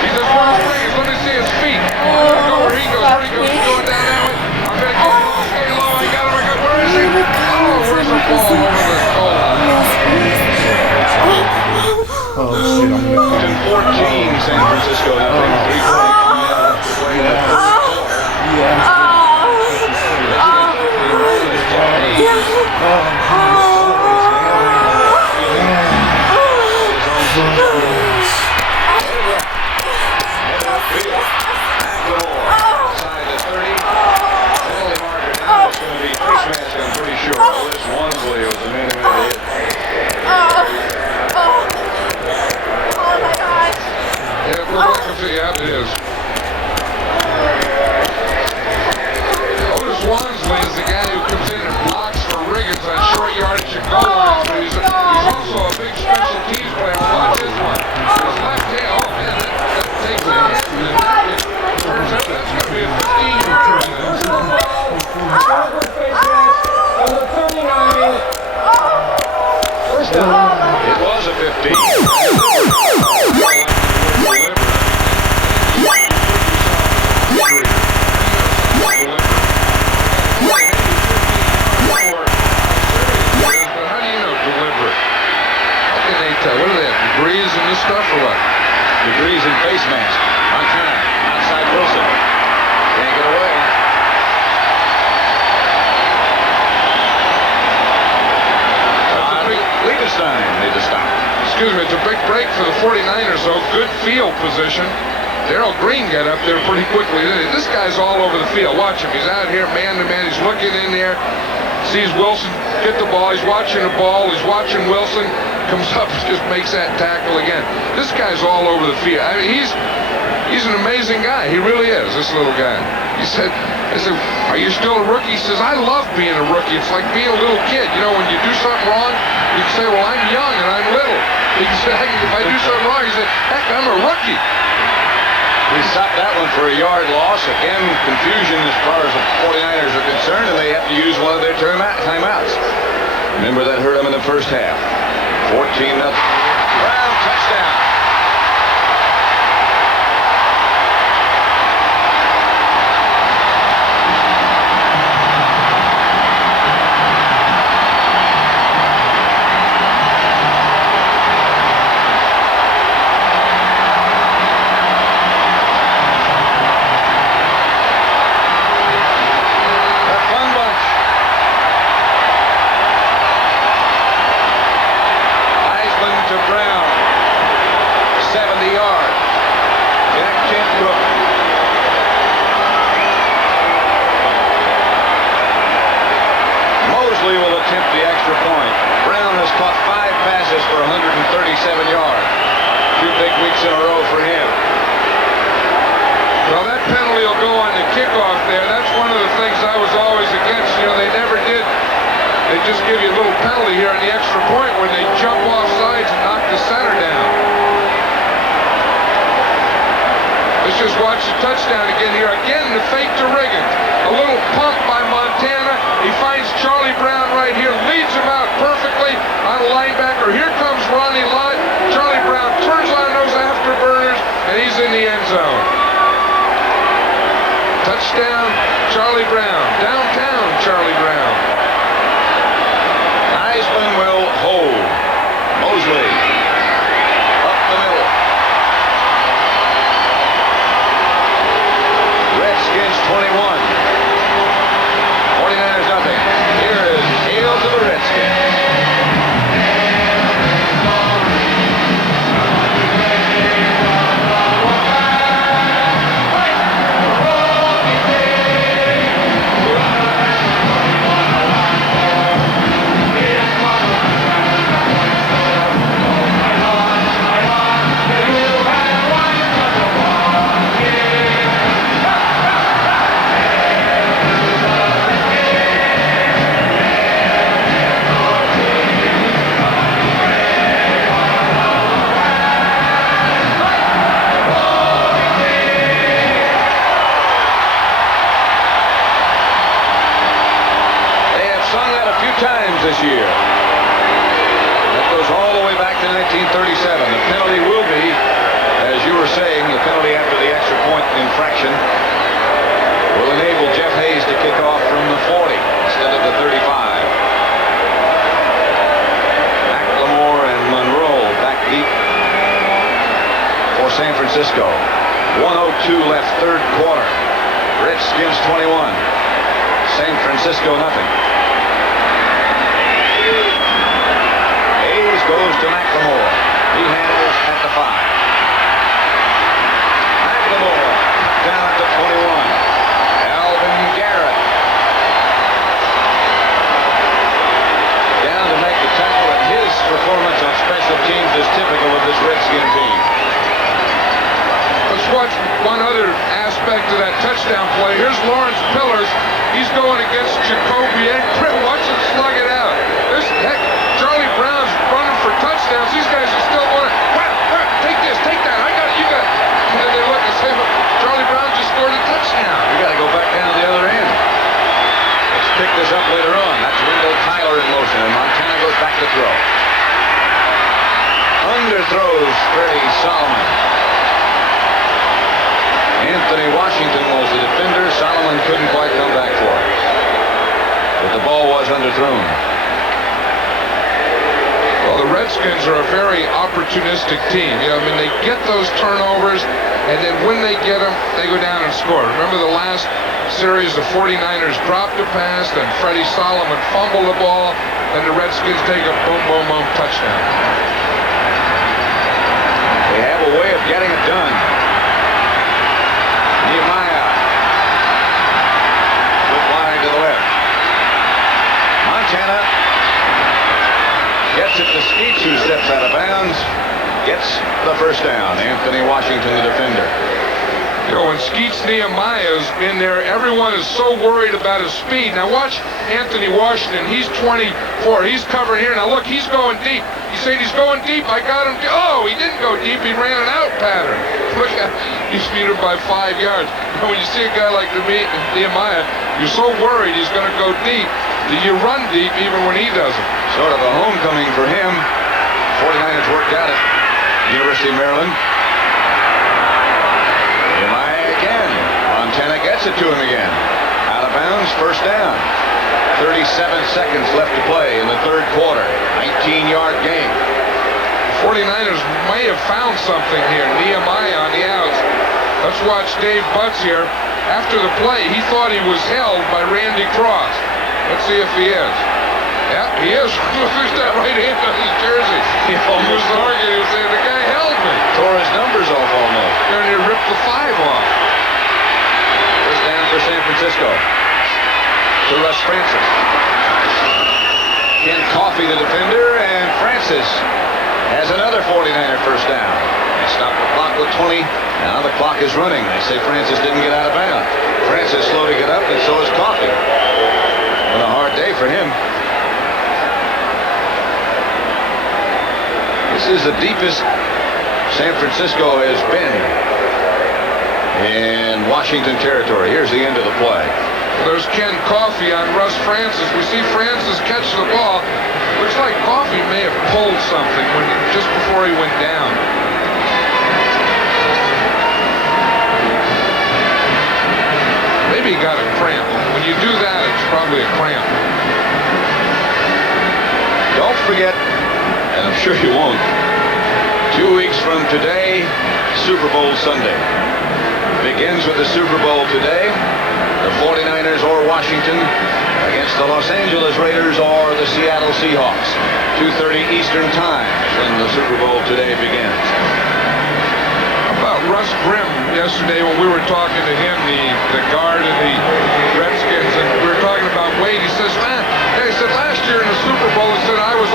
He says, where's Riggins? Let me see his feet. Go where he goes. Where he goes? He's going down that way. I'm going to get low, stay low. I got him. Where is he? Oh, where's the ball over the goal line? In 14, San Francisco nothing. 3:20 to play. Yeah, it is. Otis Wansley is the guy who comes in and blocks for Riggins on short yardage and goal lines, but he's also a big special teams player. Watch this one. His left hand, oh man, that takes a hit. It turns out that's going to be a 15-yarder. First down. It was a 15. What are they? Degrees in this stuff or what? Degrees in face mask. Montana, outside Wilson. Can't get away. Liebenstein made the stop. Excuse me, it's a big break for the 49ers, though. Good field position. Darrell Green got up there pretty quickly. This guy's all over the field. Watch him. He's out here man to man. He's looking in there. Sees Wilson get the ball. He's watching the ball. He's watching Wilson. Comes up and just makes that tackle again. This guy's all over the field. I mean, he's an amazing guy. He really is, this little guy. I said, are you still a rookie? He says, I love being a rookie. It's like being a little kid. You know, when you do something wrong, you can say, well, I'm young and I'm little. He can say, if I do something wrong, he said, heck, I'm a rookie. He stopped that one for a yard loss. Again, confusion as far as the 49ers are concerned, and they have to use one of their timeouts. Remember, that hurt them in the first half. 14-0. Brown, touchdown. For 137 yards. 2 big weeks in a row for him. Well, that penalty will go on the kickoff there. That's one of the things I was always against. You know, they never did. They just give you a little penalty here on the extra point when they jump off sides and knock the center down. Let's just watch the touchdown again here. Again, the fake to Riggins. A little pump by Montana. He finds Charlie Brown right here, leads him out perfectly on a linebacker. Here comes Ronnie Lott. Charlie Brown turns on those afterburners, and he's in the end zone. Touchdown, Charlie Brown. Downtown, Charlie Brown. Heisman will hold. Mosley up the middle. Redskins 21. 49ers nothing. Here is hail to the Redskins. this year. That goes all the way back to 1937. The penalty will be, as you were saying, the penalty after the extra point infraction will enable Jeff Hayes to kick off from the 40 instead of the 35. McLemore and Monroe back deep for San Francisco. 1:02 left, third quarter. Redskins 21. San Francisco nothing. Hayes goes to McLemore. He handles at the 5. McLemore down at the 21. Alvin Garrett down to make the tackle, and his performance on special teams is typical of this Redskin team. Let's watch one other aspect of that touchdown play. Here's Lawrence Pillars. He's going against Jacoby Prim. Watch him slug it out. There's heck, Charlie Brown's running for touchdowns. These guys are still going, take this, take that. I got it, you got it. And then they look and say, Charlie Brown just scored a touchdown. You got to go back down to the other end. Let's pick this up later on. That's Wendell Tyler in motion, and Montana goes back to throw. Underthrows Freddie Solomon. Anthony Washington was the defender. Solomon couldn't quite come back for it. But the ball was underthrown. Well, the Redskins are a very opportunistic team. You know, I mean, they get those turnovers, and then when they get them, they go down and score. Remember the last series, the 49ers dropped a pass, then Freddie Solomon fumbled the ball, and the Redskins take a boom, boom, boom touchdown. They have a way of getting it done. Nehemiah. Flip wide to the left. Montana gets it to Skeets, who steps out of bounds. Gets the first down. Anthony Washington, the defender. You know, when Skeets Nehemiah's in there, everyone is so worried about his speed. Now watch Anthony Washington. He's 24. He's covering here. Now look, he's going deep. He's saying he's going deep. I got him. Oh, he didn't go deep. He ran an out pattern. Look at, he's beat him by 5 yards. Now, when you see a guy like Nehemiah, you're so worried he's going to go deep that you run deep even when he doesn't. Sort of a homecoming for him. 49ers worked out at University of Maryland. Montana gets it to him again. Out of bounds, first down. 37 seconds left to play in the third quarter. 19-yard gain. The 49ers may have found something here. Nehemiah on the outs. Let's watch Dave Butts here. After the play, he thought he was held by Randy Cross. Let's see if he is. Yeah, he is. Look at that right hand on his jersey. He was arguing. He was saying, the guy held me. Tore his numbers off almost. And he ripped the 5 off. For San Francisco to Russ Francis. Ken Coffey, the defender, and Francis has another 49er first down. They stop the clock with 20. Now the clock is running. They say Francis didn't get out of bounds. Francis slow to get up, and so is Coffey. What a hard day for him. This is the deepest San Francisco has been in Washington territory. Here's the end of the play. There's Ken Coffey on Russ Francis. We see Francis catch the ball. Looks like Coffey may have pulled something just before he went down. Maybe he got a cramp. When you do that, it's probably a cramp. Don't forget, and I'm sure you won't, 2 weeks from today, Super Bowl Sunday. Begins with the Super Bowl today. The 49ers or Washington against the Los Angeles Raiders or the Seattle Seahawks. 2:30 Eastern Time when the Super Bowl today begins. How about Russ Grimm yesterday when we were talking to him, the guard of the Redskins, and we were talking about weight. He says, man, he said last year in the Super Bowl, he said I was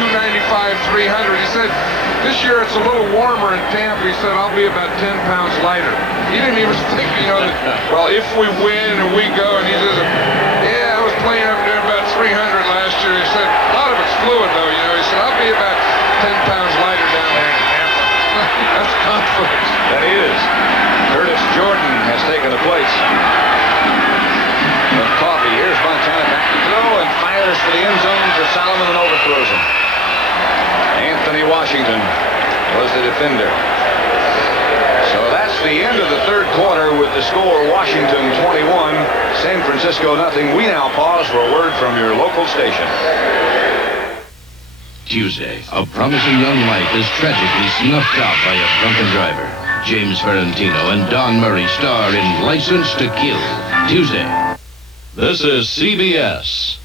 295, 300. He said this year it's a little warmer in Tampa. He said I'll be about 10 pounds lighter. He didn't even think, that, well, if we win and we go, and he says, yeah, I was playing up there about 300 last year. He said a lot of it's fluid though. He said I'll be about 10 pounds lighter down there in Tampa. That's confidence. That is. Curtis Jordan has taken the place of Coffey. Here's Montana back to throw and fires for the end zone for throws him. Anthony Washington was the defender. So that's the end of the third quarter with the score Washington 21, San Francisco nothing. We now pause for a word from your local station. Tuesday, a promising young life is tragically snuffed out by a drunken driver. James Ferrantino and Don Murray star in License to Kill. Tuesday. This is CBS.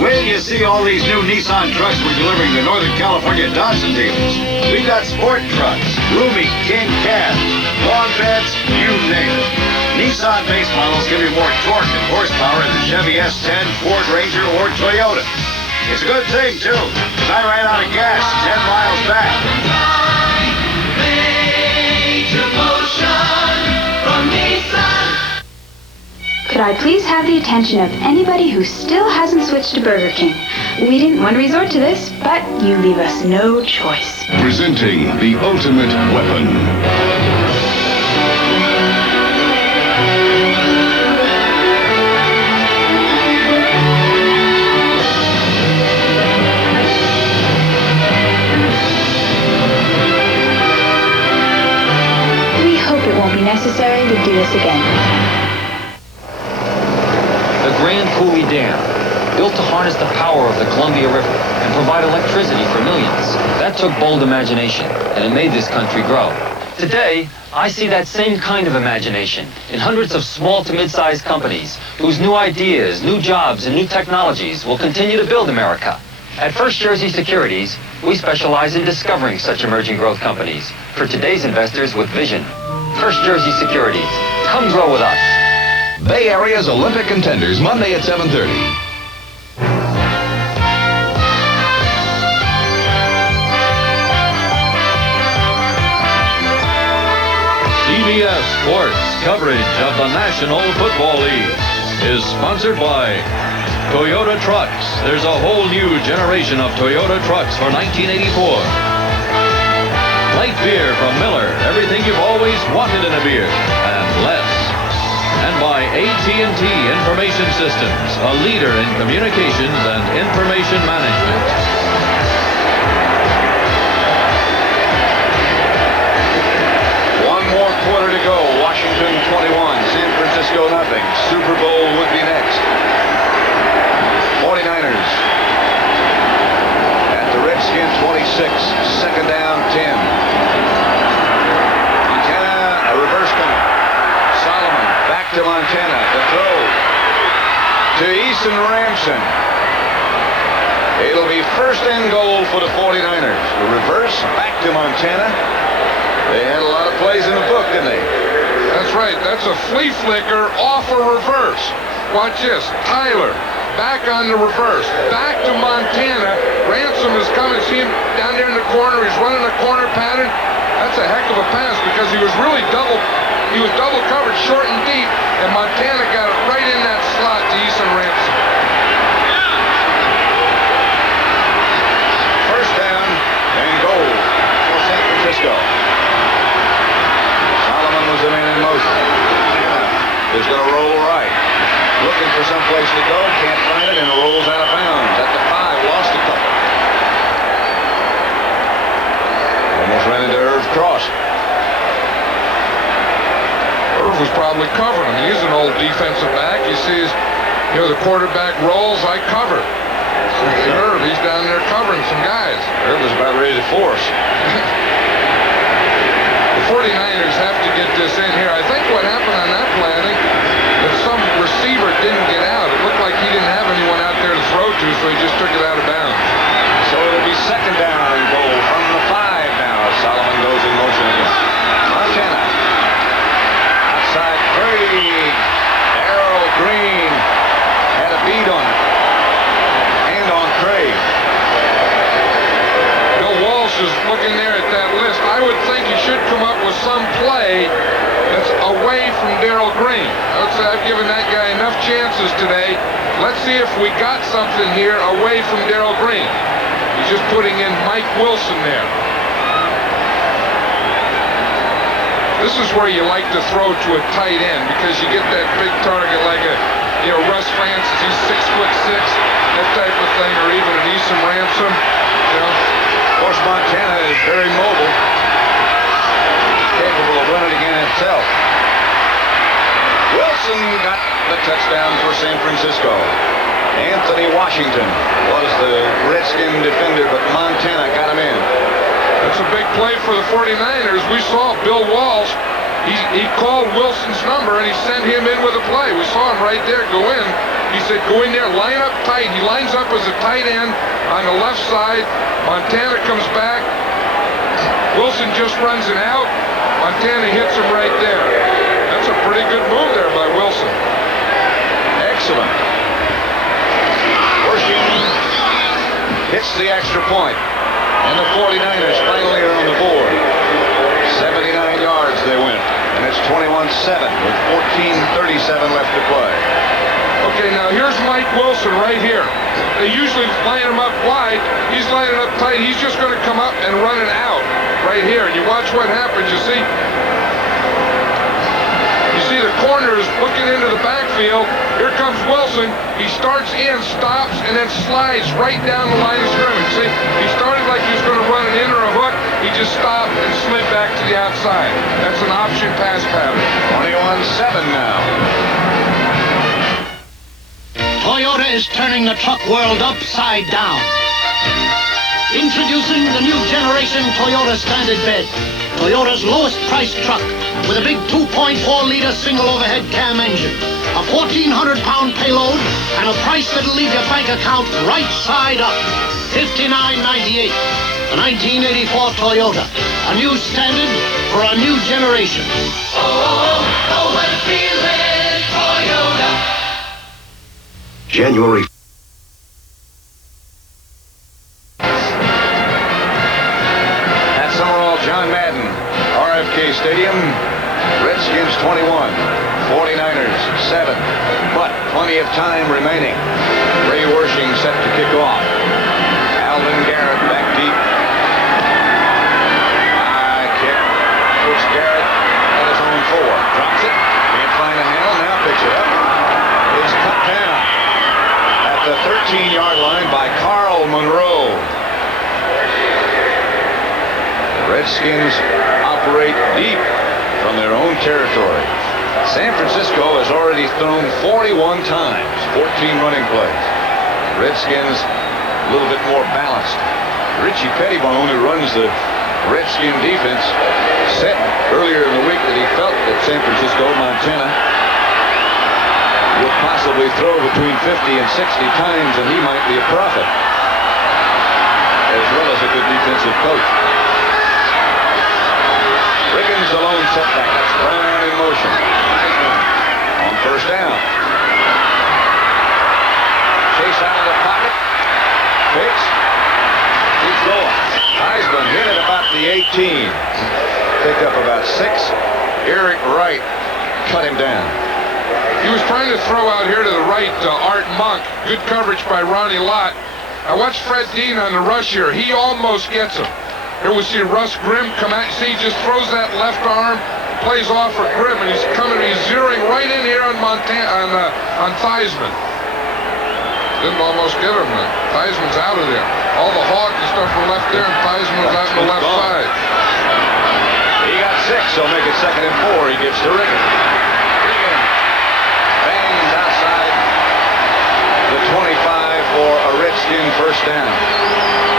When you see all these new Nissan trucks we're delivering to Northern California Dodson dealers, we've got sport trucks, roomy king cab, lawn beds, you name it. Nissan base models give you more torque and horsepower than Chevy S10, Ford Ranger, or Toyota. It's a good thing, too, because I ran out of gas 10 miles back. Could I please have the attention of anybody who still hasn't switched to Burger King? We didn't want to resort to this, but you leave us no choice. Presenting the ultimate weapon. We hope it won't be necessary to do this again. The Grand Coulee Dam, built to harness the power of the Columbia River and provide electricity for millions. That took bold imagination, and it made this country grow. Today, I see that same kind of imagination in hundreds of small to mid-sized companies whose new ideas, new jobs, and new technologies will continue to build America. At First Jersey Securities, we specialize in discovering such emerging growth companies for today's investors with vision. First Jersey Securities, come grow with us. Bay Area's Olympic contenders, Monday at 7:30. CBS Sports coverage of the National Football League is sponsored by Toyota Trucks. There's a whole new generation of Toyota trucks for 1984. Light beer from Miller, everything you've always wanted in a beer, and less. And by AT&T Information Systems, a leader in communications and information management. One more quarter to go. Washington 21, San Francisco nothing. Super Bowl would be next. 49ers at the Redskins 26, second down 10. Montana, a reverse coming. Solomon back to Montana. The throw to Eason Ramson. It'll be first and goal for the 49ers. The reverse back to Montana. They had a lot of plays in the book, didn't they? That's right. That's a flea flicker off a reverse. Watch this. Tyler back on the reverse. Back to Montana. Ransom is coming. See him down there in the corner. He's running a corner pattern. That's a heck of a pass because he was really double covered short and deep, and Montana got it right in that slot to Eason Ramson. First down and goal for San Francisco. Solomon was the man in motion. Is going to roll right. Looking for some place to go, can't find it, and rolls out of bounds. At the 5, lost a couple. Almost ran into Irv Cross. Irv was probably covering him. He's an old defensive back. He sees, the quarterback rolls, I cover. Irv, he's down there covering some guys. Irv was about ready to force. The 49ers have to get this in here. I think what happened on that play, I think that some receiver didn't get out. It looked like he didn't have anyone out there to throw to, so he just took it out of bounds. So it'll be second down and goal from the 5 now. Solomon goes in motion again. Montana. Outside Craig. Darrell Green had a beat on it. And on Craig. Bill Walsh is looking there at that list. I would think he should come up with some play that's away from Darrell Green. I would say I've given that guy enough chances today. Let's see if we got something here away from Darrell Green. He's just putting in Mike Wilson there. This is where you like to throw to a tight end because you get that big target like a Russ Francis, he's 6'6", that type of thing, or even an Eason Ramson. Of course, Montana is very mobile, capable of running again himself. Wilson got the touchdown for San Francisco. Anthony Washington was the Redskin defender, but Montana got him in. That's a big play for the 49ers. We saw Bill Walsh. He called Wilson's number and he sent him in with a play. We saw him right there go in. He said, go in there, line up tight. He lines up as a tight end on the left side. Montana comes back. Wilson just runs it out. Montana hits him right there. That's a pretty good move there by Wilson. Excellent. Washington hits the extra point. And the 49ers finally are on the board. 79 yards they win. And it's 21-7 with 14:37 left to play. Okay, now here's Mike Wilson right here. They usually line him up wide. He's lining up tight. He's just going to come up and run it out right here. And you watch what happens. You see the corners looking into the backfield. Here comes Wilson. He starts in, stops, and then slides right down the line of scrimmage. See, he started like he was going to run an in or a hook. He just stopped and slid back to the outside. That's an option pass pattern. 21-7 now. Toyota is turning the truck world upside down. Introducing the new generation Toyota Standard Bed. Toyota's lowest priced truck with a big 2.4-liter single overhead cam engine, a 1,400-pound payload, and a price that'll leave your bank account right side up. $59.98. The 1984 Toyota. A new standard for a new generation. Oh, what a feeling, Toyota. January. At Summerall, John Madden, RFK Stadium, Redskins 21, 49ers 7, but plenty of time remaining. Ray Wershing set to kick off. Alvin Garrett back deep. High kick. Puts Garrett at his own 4. Drops it. Can't find a handle. Now picks it up. It's Montana at the 13-yard line by Carl Monroe. Redskins operate deep from their own territory. San Francisco has already thrown 41 times, 14 running plays. Redskins a little bit more balanced. Richie Pettibone, who runs the Redskin defense, said earlier in the week that he felt that San Francisco, Montana, would possibly throw between 50 and 60 times, and he might be a prophet, as well as a good defensive coach. Riggins the lone setback. That's Brown in motion. Heisman on first down. Chase out of the pocket. Fakes. Keeps going. Heisman hit at about the 18. Picked up about 6. Eric Wright cut him down. He was trying to throw out here to the right, Art Monk. Good coverage by Ronnie Lott. I watched Fred Dean on the rush here. He almost gets him. Here we see Russ Grimm come out. See, he just throws that left arm, plays off for Grimm, and he's zeroing right in here on Theismann. Didn't almost get him. Theismann's out of there. All the hawk and stuff were left there, and Theismann was out on the left side. He got 6, so make it 2nd and 4. He gives to Riggins. Riggins bangs outside the 25 for a Redskin first down.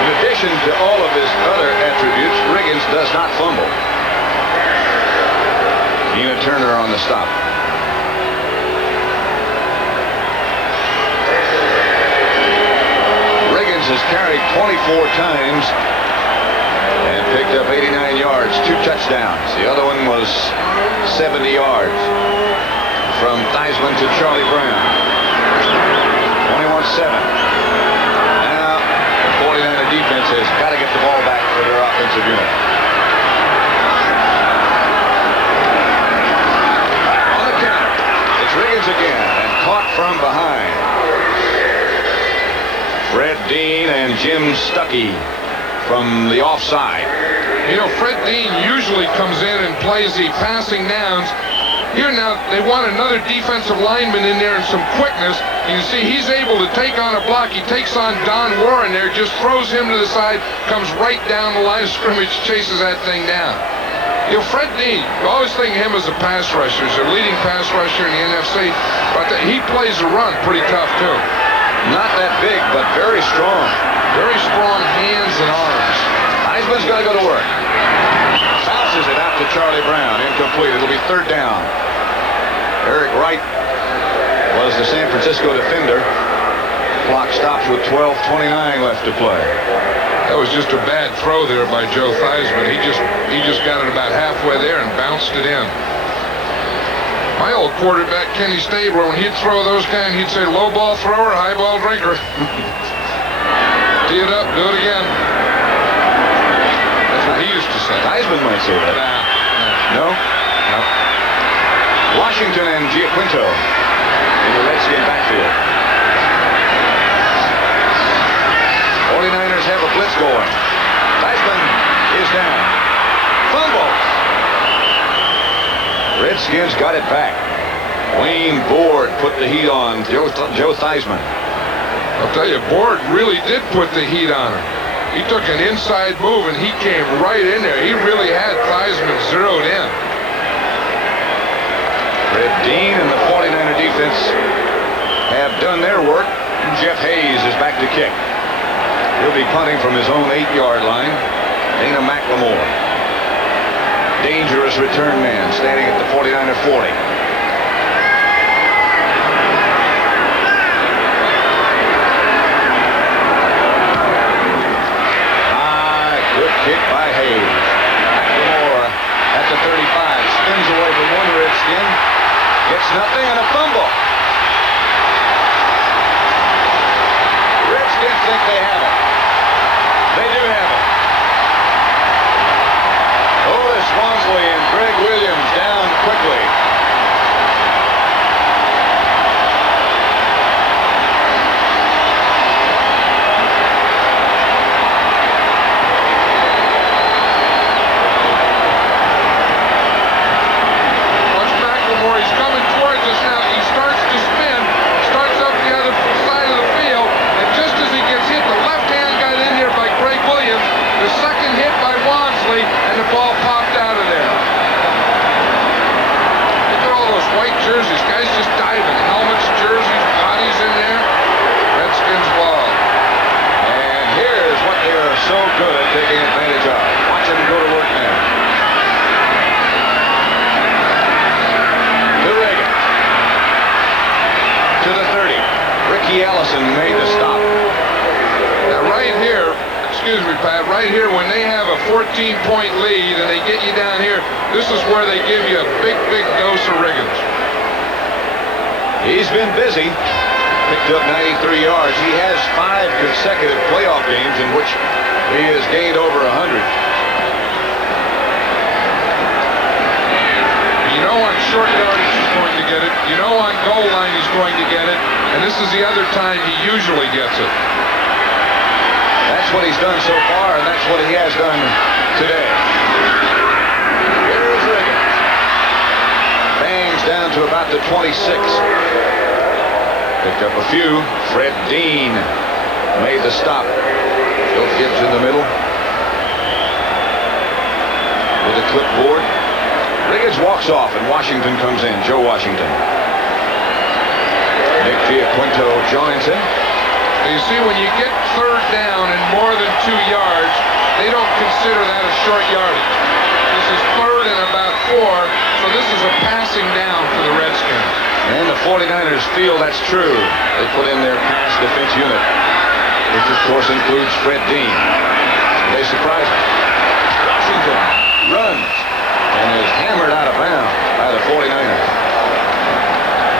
In addition to all of his other attributes, Riggins does not fumble. Tina Turner on the stop. Riggins has carried 24 times and picked up 89 yards, 2 touchdowns. The other one was 70 yards from Theismann to Charlie Brown. 21-7. 49er defense has got to get the ball back for their offensive unit. On the counter, it's Riggins again, and caught from behind. Fred Dean and Jim Stuckey from the offside. You know, Fred Dean usually comes in and plays the passing downs. Here now, they want another defensive lineman in there and some quickness. You see, he's able to take on a block. He takes on Don Warren there, just throws him to the side, comes right down the line of scrimmage, chases that thing down. You know, Fred Dean, you always think of him as a pass rusher. He's a leading pass rusher in the NFC, but he plays the run pretty tough, too. Not that big, but very strong. Very strong hands and arms. Heisman's got to go to work. Bounces it out to Charlie Brown. Incomplete. It'll be third down. Eric Wright was the San Francisco defender. Clock stops with 12:29 left to play. That was just a bad throw there by Joe Theismann. He just got it about halfway there and bounced it in. My old quarterback, Kenny Stabler, when he'd throw those kind, he'd say, low ball thrower, high ball drinker. Tee it up, do it again. That's what he used to say. Heisman might say that. No? No. Washington and Giaquinto in the Redskin backfield. 49ers have a blitz going. Heisman is down. Fumble. Redskins got it back. Wayne Board put the heat on Joe Theismann. I'll tell you, Board really did put the heat on him. He took an inside move and he came right in there. He really had Theismann zeroed in. Fred Dean and the 49er defense have done their work. Jeff Hayes is back to kick. He'll be punting from his own 8-yard line. Dana McLemore. Dangerous return man standing at the 49er 40. Good kick by Hayes. McLemore at the 35. Spins away from one Redskin. Gets nothing and a fumble. Redskins think they have it. They do have it. Otis Mosley and Greg Williams down quickly. Made the stop. Now right here, excuse me, Pat, right here when they have a 14-point lead and they get you down here, this is where they give you a big dose of Riggins. He's been busy. Picked up 93 yards. He has 5 consecutive playoff games in which he has gained over 100. You know on short yardage he's going to get it. You know on goal line he's going to get it. And this is the other time he usually gets it. That's what he's done so far, and that's what he has done today. Here's Riggins. Bangs down to about the 26. Picked up a few. Fred Dean made the stop. Bill Gibbs in the middle. With a clipboard. Riggins walks off, and Washington comes in. Joe Washington. Nick Giaquinto joins him. You see, when you get third down and more than 2 yards, they don't consider that a short yardage. This is third and about 4, so this is a passing down for the Redskins. And the 49ers feel that's true. They put in their pass defense unit, which of course includes Fred Dean. They surprise him. Washington runs and is hammered out of bounds by the 49ers.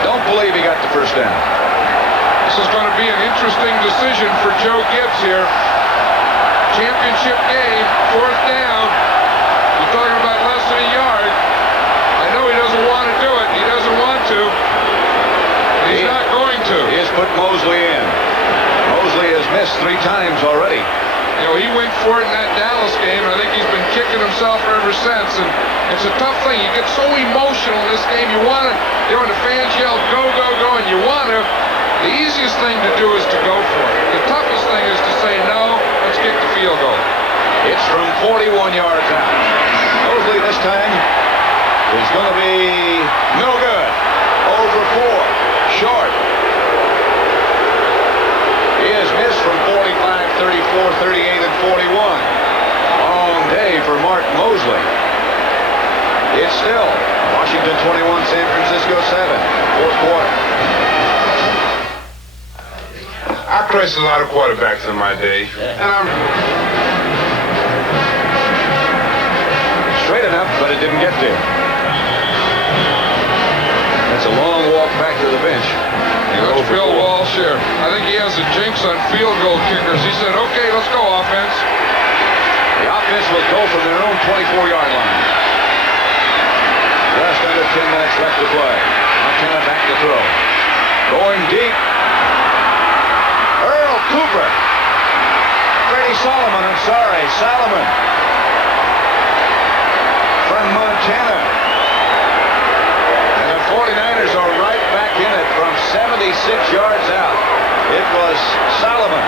Don't believe he got the first down. This is going to be an interesting decision for Joe Gibbs here. Championship game, 4th down. You're talking about less than a yard. I know he doesn't want to do it. He doesn't want to. He's not going to. He has put Mosley in. Mosley has missed 3 times already. You know, he went for it in that Dallas game. I think he's been kicking himself ever since. And it's a tough thing. You get so emotional in this game. You want to, when the fans yell, go, go, go, and you want to, the easiest thing to do is to go for it. The toughest thing is to say, no, let's kick the field goal. It's from 41 yards out. Mosley this time is going to be no good. Over 4. Short. He has missed from 45, 34, 38, and 41. Long day for Mark Mosley. It's still Washington 21, San Francisco 7. Fourth quarter. I coached a lot of quarterbacks in my day, and I'm straight enough, but it didn't get there. That's a long walk back to the bench. Coach Bill Walsh here. I think he has a jinx on field goal kickers. He said, okay, let's go, offense. The offense will go from their own 24-yard line. Just under 10 minutes left to play. Montana back to throw. Going deep. Earl Cooper. Freddie Solomon, I'm sorry. Solomon. From Montana. And the 49ers are right back in it from 76 yards out. It was Solomon.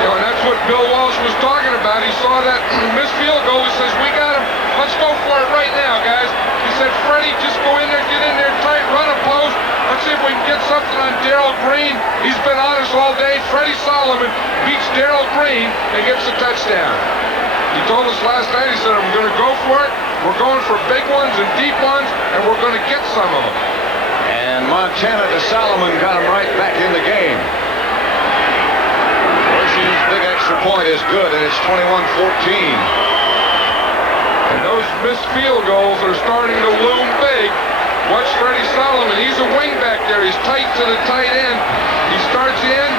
And that's what Bill Walsh was talking about. He saw that missed field goal. He says, we got him. Let's go for it right now, guys. He said, Freddie, just go in there, get in there tight, run a post. Let's see if we can get something on Darryl Green. He's been on us all day. Freddie Solomon beats Darryl Green and gets the touchdown. He told us last night, he said, I'm going to go for it. We're going for big ones and deep ones, and we're going to get some of them. And Montana to Solomon got him right back in the game. Hershey's big extra point is good, and it's 21-14. And those missed field goals are starting to loom big. Watch Freddie Solomon. He's a wing back there. He's tight to the tight end. He starts in.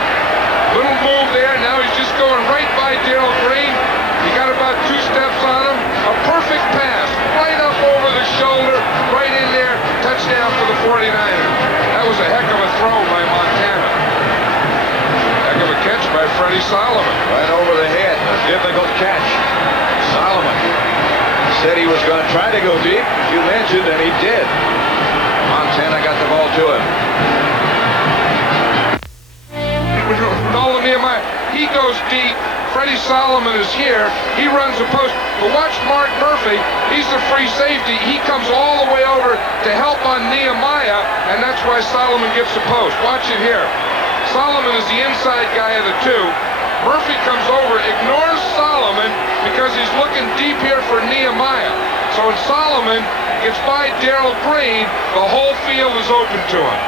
Little move there. Now he's just going right by Darryl Green. He got about 2 steps on him. A perfect pass. Right up over the shoulder. Right in there. Touchdown for the 49ers. That was a heck of a throw by Montana. Heck of a catch by Freddie Solomon. Right over the head. A difficult catch. Solomon said he was going to try to go deep, as you mentioned, and he did. Montana got the ball to him. Nolan Nehemiah, he goes deep. Freddie Solomon is here. He runs the post. But watch Mark Murphy. He's the free safety. He comes all the way over to help on Nehemiah, and that's why Solomon gets the post. Watch it here. Solomon is the inside guy of the two. Murphy comes over, ignores Solomon because he's looking deep here for Nehemiah. So when Solomon gets by Darryl Green, the whole field is open to him.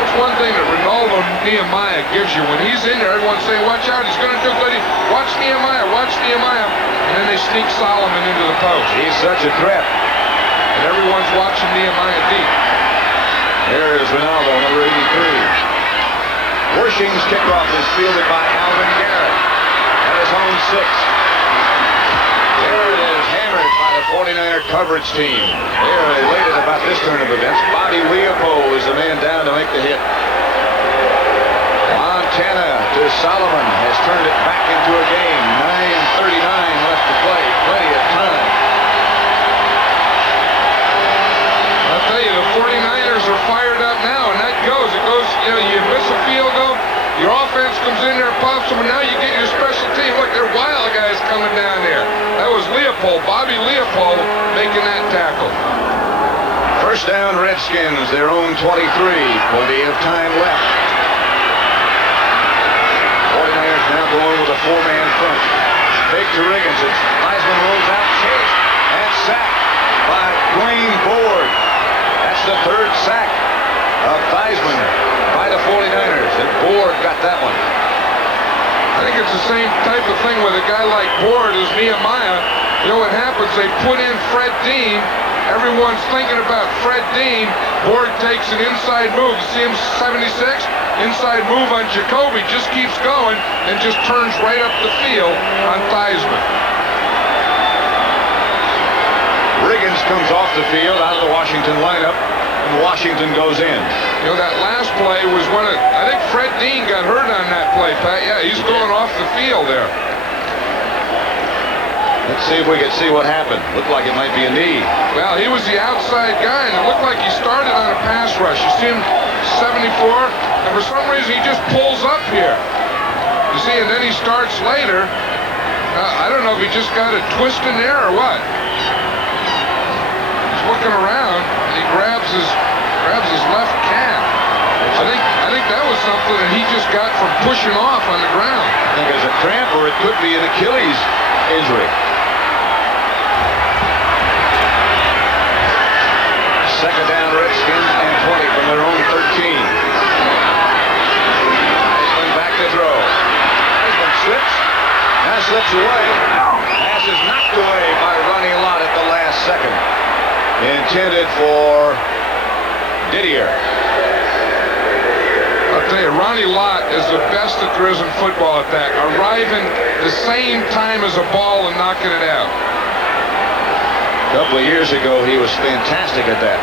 That's one thing that Ronaldo Nehemiah gives you. When he's in there, everyone's saying, watch out, he's going to do good. Watch Nehemiah, watch Nehemiah. And then they sneak Solomon into the post. He's such a threat. And everyone's watching Nehemiah deep. Here is Ronaldo, number 83. Wershing's kickoff is fielded by Alvin Garrett at his own 6. Garrett is hammered by the 49er coverage team. They're elated about this turn of events. Bobby Leopold is the man down to make the hit. Montana to Solomon has turned it back into a game. 9:39 left to play. Plenty of time. I'll tell you, the 49ers are fired up now, and that goes. It goes, you miss a field goal, your offense comes in there and pops them, and now you get your special team. Look, there are wild guys coming down there. That was Leopold, Bobby Leopold, making that tackle. First down, Redskins, their own 23. Plenty of time left. 49ers now going with a 4-man front. Fake to Riggins. Heisman rolls out, chased, and sacked by Dwayne Board. That's the 3rd sack of Theismann by the 49ers, and Board got that one. I think it's the same type of thing with a guy like Board as Nehemiah. You know what happens? They put in Fred Dean. Everyone's thinking about Fred Dean. Board takes an inside move. You see him 76? Inside move on Jacoby. Just keeps going and just turns right up the field on Theismann. Riggins comes off the field out of the Washington lineup. and Washington goes in. You know, that last play was when I think Fred Dean got hurt on that play, Pat. Yeah, he's going off the field there. Let's see if we can see what happened. Looked like it might be a knee. Well, he was the outside guy, and it looked like he started on a pass rush. You see him, 74, and for some reason he just pulls up here. You see, and then he starts later. I don't know if he just got a twist in there or what. He's looking around, and he grabs his left calf. I think that was something that he just got from pushing off on the ground. I think it's a cramp, or it could be an Achilles injury. Second down, Redskins, and 20 from their own 13. Heisman back to throw. Heisman slips. Now slips away. Pass is knocked away by Ronnie Lott at the last second. Intended for Didier. I'll tell you, Ronnie Lott is the best that there is in football at that. Arriving the same time as a ball and knocking it out. A couple of years ago, he was fantastic at that.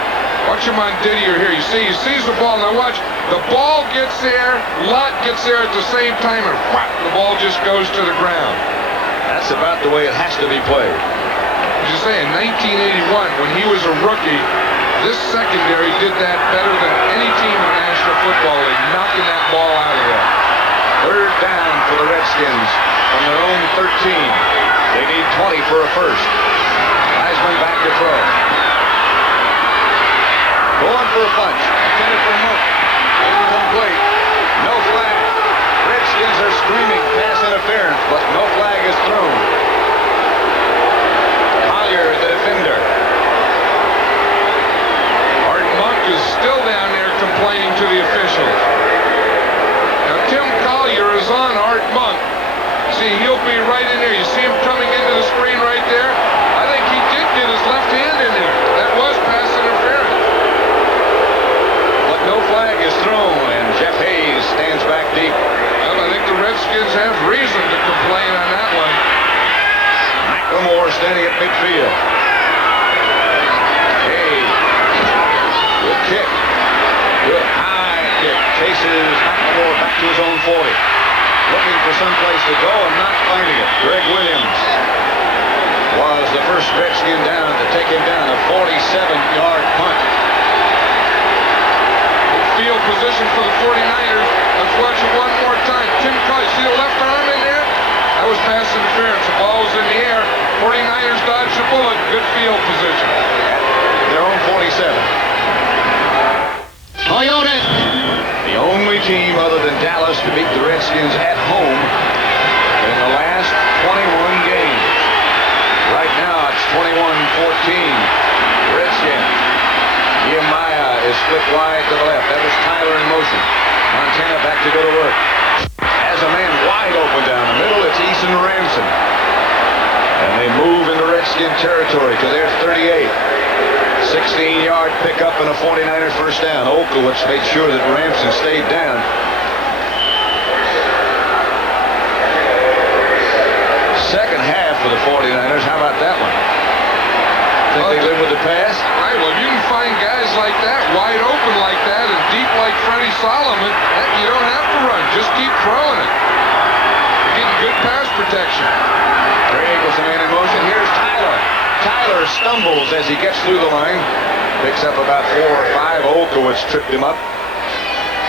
Watch him on Didier here. You see, he sees the ball. Now watch, the ball gets there, Lott gets there at the same time, and whap, the ball just goes to the ground. That's about the way it has to be played. As you say, in 1981, when he was a rookie, this secondary did that better than any team in the National Football League, knocking that ball out of there. Third down for the Redskins from their own 13. They need 20 for a first. Heisman back to throw. Going for a punch. Intended for Monk. Incomplete. No flag. Redskins are screaming pass interference, but no flag is thrown. Collier, the defender. Art Monk is still down there complaining to the officials. Now Tim Collier is on Art Monk. See, he'll be right in there. You see him coming into the screen right there? I think he did get his left hand in there. That was pass interference. But no flag is thrown, and Jeff Hayes stands back deep. Well, I think the Redskins have reason to complain on that one. McLemore standing at midfield. Hayes. Good kick. Good high kick. Chases McLemore back to his own 40. Looking for someplace to go and not finding it. Greg Williams was the first Redskin down to take him down, a 47-yard punt. Field position for the 49ers. Let's watch it one more time. Tim Collier, see the left arm in there? That was pass interference. The ball was in the air. 49ers dodged the bullet. Good field position. Their own 47. Toyota. The only team other than Dallas to beat the Redskins at home in the last 21 games. Right now it's 21-14. Redskins. Nehemiah is split wide to the left. That was Tyler in motion. Montana back to go to work. Has a man wide open down the middle. It's Eason Ramson. And they move into Redskin territory to their 38. 16-yard pickup and a 49er first down. Olkowitz made sure that Ramson stayed down. Second half for the 49ers. How about that one? Think they live with the pass? Right, well, if you can find guys like that, wide open like that, and deep like Freddie Solomon, you don't have to run. Just keep throwing it. You're getting good pass protection. Craig with the man in motion. Here's Tyler. Tyler stumbles as he gets through the line. Picks up about 4 or 5. Olkowitz tripped him up.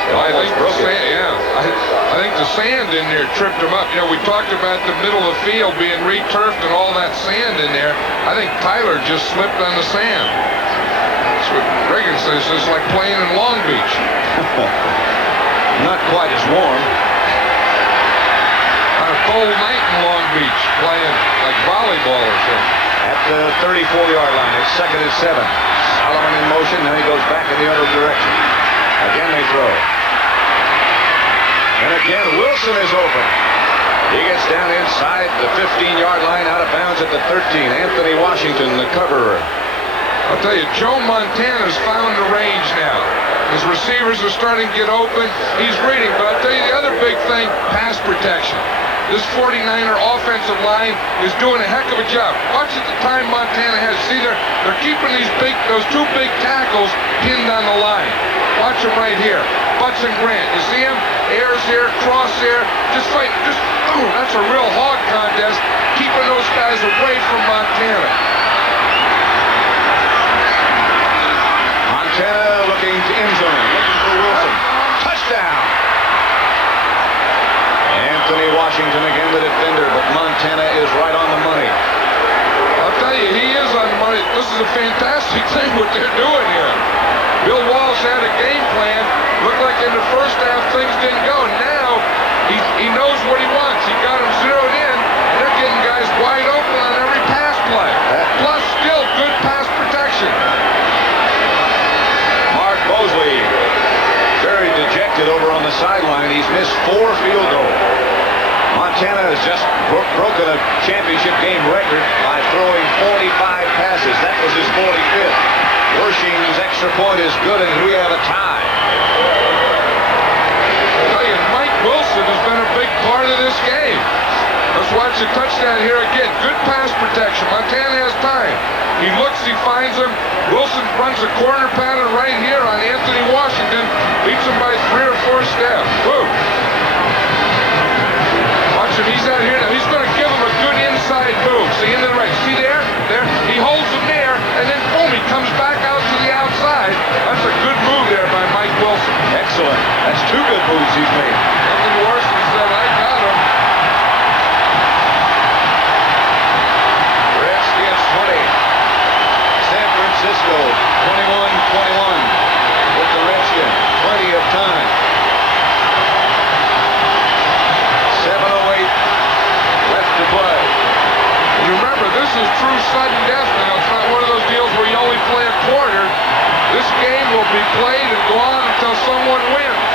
I think I think the sand in there tripped him up. You know, we talked about the middle of the field being returfed and all that sand in there. I think Tyler just slipped on the sand. That's what Riggins says. It's like playing in Long Beach. Not quite as warm. On a cold night in Long Beach, playing like volleyball or something. At the 34-yard line, it's second and 7. Solomon in motion, then he goes back in the other direction. Again they throw. And again, Wilson is open. He gets down inside the 15-yard line, out of bounds at the 13. Anthony Washington, the coverer. I'll tell you, Joe Montana's found the range now. His receivers are starting to get open. He's reading, but I'll tell you the other big thing, pass protection. This 49er offensive line is doing a heck of a job. Watch at the time Montana has. See, they're keeping those two big tackles pinned on the line. Watch them right here. Butts and Grant. You see him? Airs here, cross here. Just fight. That's a real hog contest. Keeping those guys away from Montana. Montana looking to end zone. Looking for Wilson. Touchdown! Anthony Washington again, the defender, but Montana is right on the money. I'll tell you, he is on the money. This is a fantastic thing what they're doing here. Bill Walsh had a game plan. Looked like in the first half things didn't go. Now he knows what he wants. He got them zeroed in. And they're getting guys wide open on every pass play. Plus still good pass protection. Mark Mosley, very dejected over on the sideline. He's missed 4 field goals. Montana has just broken a championship game record by throwing 45 passes. That was his 45th. Wershing's extra point is good, and we have a tie. I'll tell you, Mike Wilson has been a big part of this game. Let's watch the touchdown here again. Good pass protection. Montana has time. He looks, he finds him. Wilson runs a corner pattern right here on Anthony Washington. Beats him by 3 or 4 steps. Woo! Watch him. He's out here now. He's going to give him a good inside move. See, into the right. See there? There. He holds him there, and then boom, he comes back out to the outside. That's a good move there by Mike Wilson. Excellent. That's 2 good moves he's made. Nothing worse than said, I got him. Redskins 20. San Francisco 21-21 with the Redskins. Plenty of time. 7:08 left to play. You remember, this is true sudden death now. It's not one of those deals where you only play a quarter. This game will be played and go on until someone wins.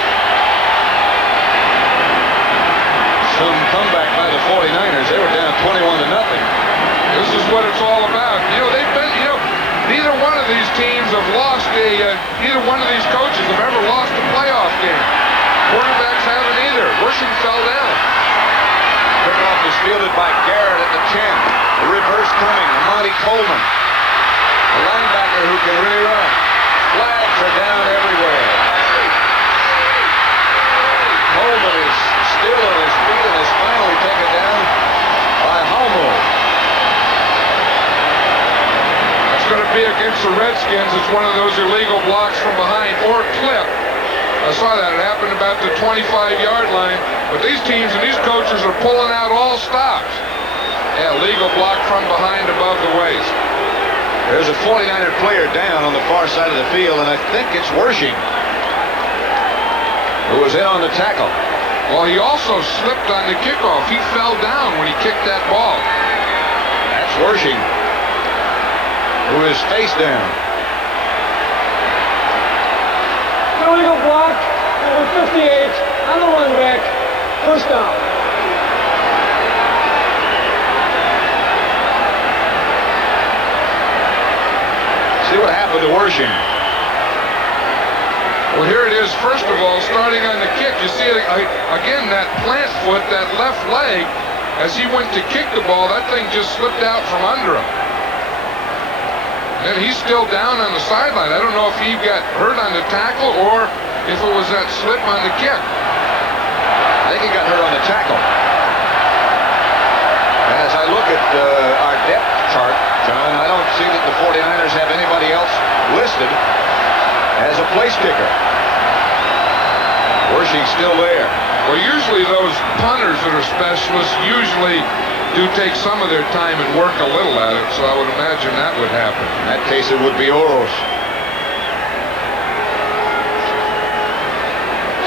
Some comeback by the 49ers. They were down 21-0. This is what it's all about. They've been, neither one of these teams have lost neither one of these coaches have ever lost a playoff game. Quarterbacks haven't either. Wershing fell down. Kickoff is fielded by Garrett at the 10. The reverse coming. Monty Coleman. A linebacker who can really run. Flags are down everywhere. Coleman is still on his feet and is finally taken down by Homo. It's going to be against the Redskins. It's one of those illegal blocks from behind or clip. I saw that. It happened about the 25-yard line. But these teams and these coaches are pulling out all stops. Yeah, legal block from behind above the waist. There's a 49er player down on the far side of the field, and I think it's Wershing who was in on the tackle. Well, he also slipped on the kickoff. He fell down when he kicked that ball. That's Wershing, who is face down. Illegal block, number 58, on the run back, first down. See what happened to Wershing. Well, here it is, first of all, starting on the kick. You see, again, that plant foot, that left leg, as he went to kick the ball, that thing just slipped out from under him. And he's still down on the sideline. I don't know if he got hurt on the tackle or if it was that slip on the kick. I think he got hurt on the tackle. As I look at our depth chart, John, I don't see that the 49ers have anybody else listed as a place kicker. Wershing's still there. Well, usually those punters that are specialists usually do take some of their time and work a little at it, so I would imagine that would happen. In that case, it would be Oros.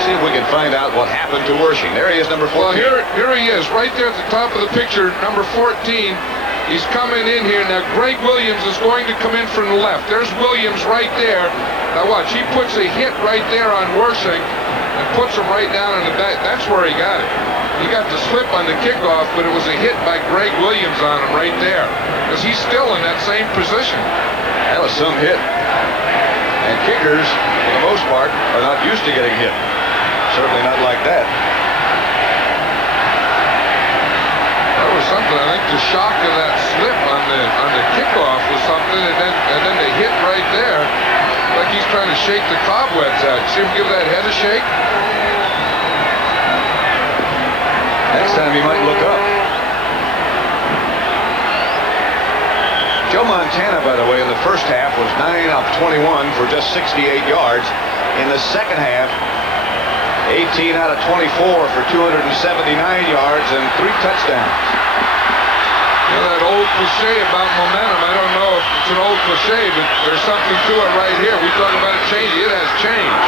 See if we can find out what happened to Wershing. There he is, number 14. Well, here he is, right there at the top of the picture, number 14. He's coming in here. Now, Greg Williams is going to come in from the left. There's Williams right there. Now, watch. He puts a hit right there on Wershing and puts him right down in the back. That's where he got it. He got the slip on the kickoff, but it was a hit by Greg Williams on him right there. Because he's still in that same position. That was some hit. And kickers, for the most part, are not used to getting hit. Certainly not like that. I think the shock of that slip on the kickoff was something, and then the hit right there, like he's trying to shake the cobwebs out. See him give that head a shake? Next time he might look up. Joe Montana, by the way, in the first half was 9 of 21 for just 68 yards. In the second half, 18 out of 24 for 279 yards and 3 touchdowns. You know, that old cliche about momentum, I don't know if it's an old cliche, but there's something to it right here. We talk about it changing. It has changed.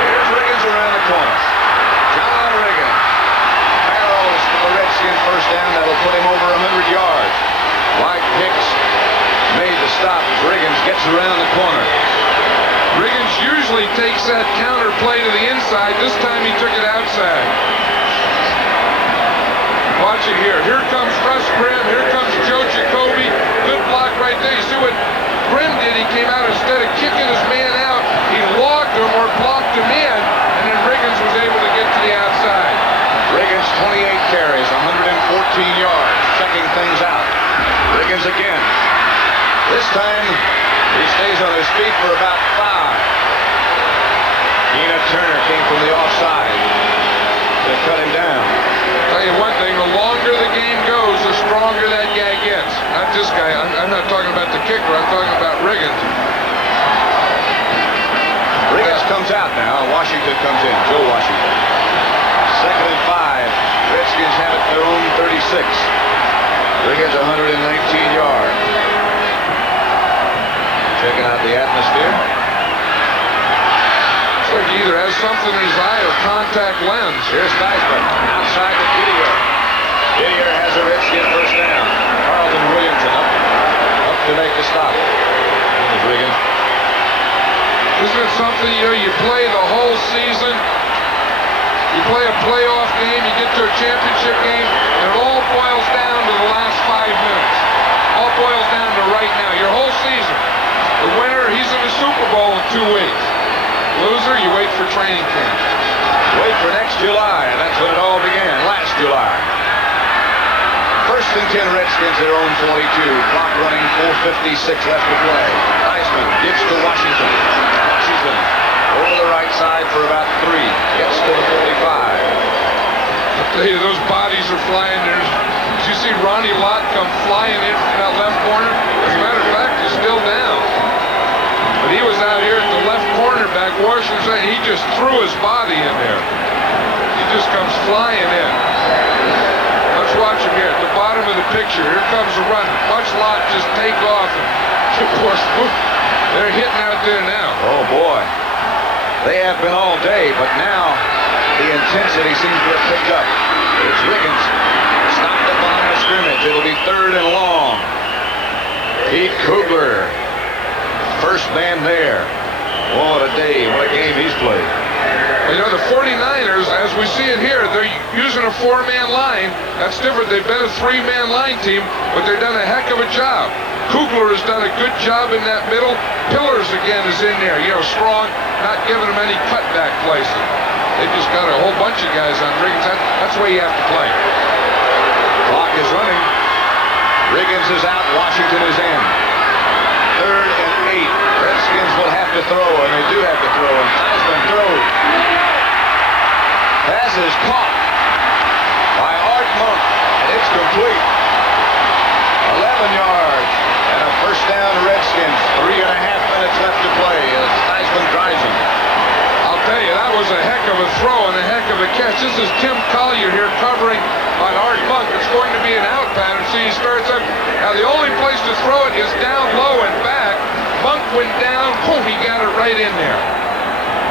Here's Riggins around the corner. John Riggins barrels for the Redskins first down. That'll put him over 100 yards. Dwight Hicks made the stop as Riggins gets around the corner. Riggins usually takes that counter play to the inside. This time he took it outside. Watch it here. Here comes Russ Grimm. Here comes Joe Jacoby. Good block right there. You see what Grimm did? He came out instead of kicking his man out. He logged him or blocked him in, and then Riggins was able to get to the outside. Riggins 28 carries, 114 yards, checking things out. Riggins again. This time he stays on his feet for about 5. Tina Turner came from the offside to cut him down. Tell you one thing, the longer the game goes, the stronger that guy gets. Not this guy. I'm not talking about the kicker. I'm talking about Riggins. Riggins comes out now. Washington comes in. Joe Washington. 2nd and 5. Redskins have it their own 36. Riggins 119 yards. Checking out the atmosphere. Looks like he either has something in his eye or contact lens. Here's Theismann outside the Didier. Didier has a Redskin first down. Carlton Williamson up to make the stop. Here's Riggins. Isn't it something, you know, you play the whole season, you play a playoff game, you get to a championship game, and it all boils down to the last 5 minutes. All boils down to right now, your whole season. The winner, he's in the Super Bowl in 2 weeks. Loser, you wait for training camp. Wait for next July, and that's when it all began, last July. 1st and 10 Redskins, their own 42. Clock running, 4:56 left to play. Theismann gives to Washington. Washington over the right side for about 3. Gets to the 45. I'll tell you, those bodies are flying there. Did you see Ronnie Lott come flying in from that left corner? As a matter of fact, he's still down. But he was out here at the left cornerback, Washington, he just threw his body in there. He just comes flying in. Let's watch him here at the bottom of the picture. Here comes the run. Watch Lott just take off. And of course, they're hitting out there now. Oh, boy. They have been all day, but now the intensity seems to have picked up. It's Riggins. Stopped up on the scrimmage. It'll be 3rd and long. Pete Kugler. First man there. What a day. What a game he's played. You know, the 49ers, as we see it here, they're using a 4-man line. That's different. They've been a 3-man line team, but they've done a heck of a job. Kugler has done a good job in that middle. Pillars, again, is in there. You know, strong, not giving them any cutback places. They just got a whole bunch of guys on Riggins. That's the way you have to play. Clock is running. Riggins is out. Washington is in. 3rd and 8. Redskins will have to throw, and they do have to throw. And Theismann throws. Pass is caught by Art Monk, and it's complete. 11 yards and a first down Redskins. 3.5 minutes left to play as Theismann drives him. I'll tell you, that was a heck of a throw and a heck of a catch. This is Tim Collier here covering on Art Monk. It's going to be an out pattern. See, he starts up. Now, the only place to throw it is down low and back. Monk went down. Boom, he got it right in there.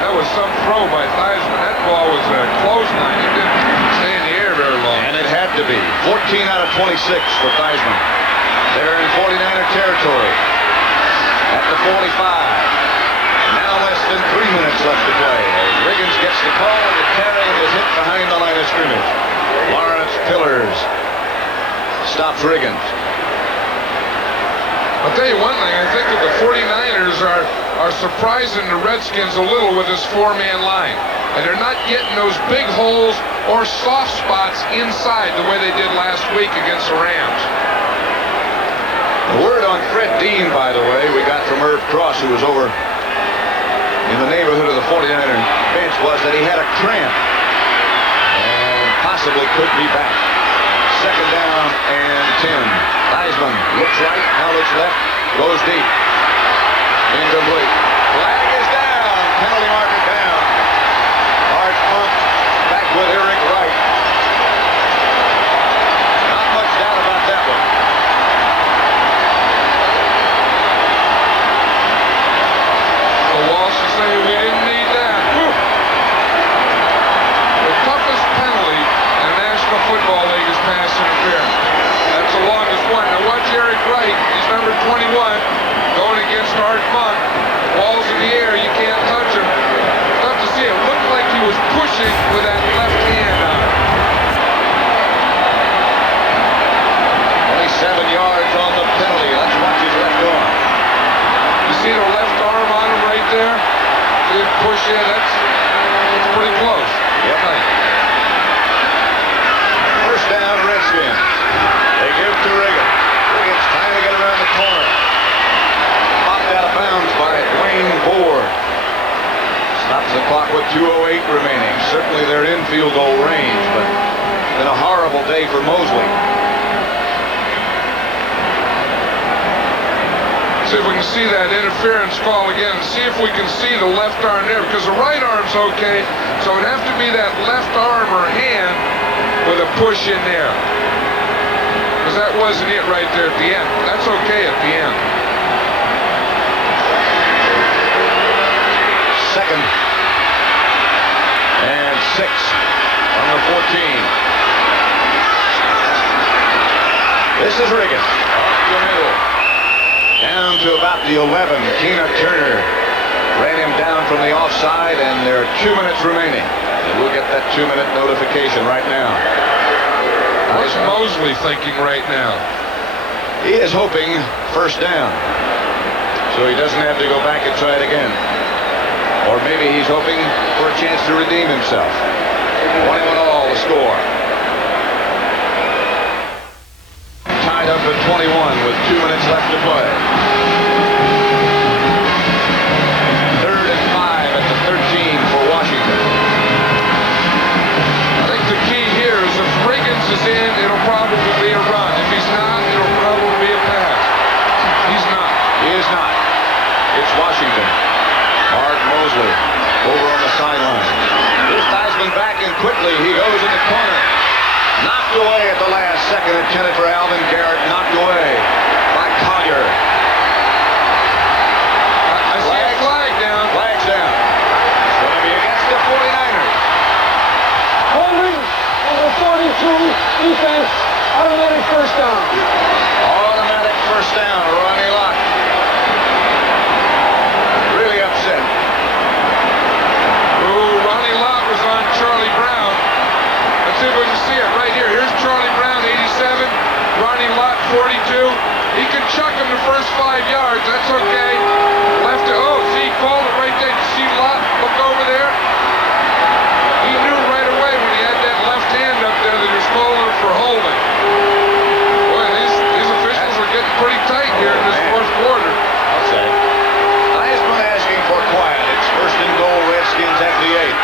That was some throw by Theismann. That ball was a clothesline. It didn't stay in the air very long. And it had to be. 14 out of 26 for Theismann. They're in 49er territory at the 45. Now less than 3 minutes left to play. As Riggins gets the call, the carry is hit behind the line of scrimmage. Lawrence Pillars stops Riggins. I'll tell you one thing, I think that the 49ers are are surprising the Redskins a little with this four-man line. And they're not getting those big holes or soft spots inside the way they did last week against the Rams. The word on Fred Dean, by the way, we got from Irv Cross, who was over in the neighborhood of the 49er bench, was that he had a cramp and possibly could be back. Second down and 10. Heisman looks right, now looks left, goes deep. Incomplete. Flag is down. Penalty marker down. Hard punt. Back with Eric Wright. Not much doubt about that one. The Walsh is saying we didn't need that. Woo. The toughest penalty in the National Football League is pass interference. That's the longest one. Now watch Eric Wright. He's number 21 going against Art Monk. Ball's in the air. You can't touch him. Tough to see. It looked like he was pushing with that left hand on it. Only 7 yards on the penalty. Let's watch his left arm. You see the left arm on him right there? Good push in. That's pretty close. Yep. First down, Redskins. They give to Riggins. Riggins trying to get around the corner. Popped out of bounds by Wayne Ford. Stops the clock with 2:08 remaining. Certainly they're in field goal range, but it's been a horrible day for Mosley. See if we can see that interference call again. See if we can see the left arm there, because the right arm's okay, so it'd have to be that left arm or hand with a push in there. Because that wasn't it right there at the end. That's okay at the end. Second and 6 on the 14. This is Riggins off the middle. Down to about the 11. Tina Turner ran him down from the offside, and there are 2 minutes remaining. And we'll get that 2-minute notification right now. What's Mosley thinking right now? He is hoping first down, so he doesn't have to go back and try it again. Or maybe he's hoping for a chance to redeem himself. 21 all the score. Tied up at 21 with 2 minutes left to play. 3rd and 5 at the 13 for Washington. I think the key here is if Riggins is in, it'll probably be a run. If he's not, it'll probably be a pass. He's not. He is not. It's Washington. Mark Mosley over on the sideline. Here's Heisman back, and quickly he goes in the corner. Knocked away at the last second, intended for Alvin Garrett. Knocked away by Collier. I see a flag down. Flag's down. It's going to be against the 49ers. Holding number 42, defense, automatic first down. Automatic first down, Ronnie Lott. Really upset. Ooh, Ronnie Lott was on Charlie Brown. Let's see if we can see it right here. Here's Charlie Brown, 87. Ronnie Lott, 42. He can chuck him the first 5 yards. That's okay. Left to, oh, see, he called it right there. You see Lott look over there? He knew right away when he had that left hand up there that he was calling for holding. Boy, these officials are getting pretty tight here in this fourth quarter. I'll say. Heisman asking for quiet. It's first and goal, Redskins at the 8.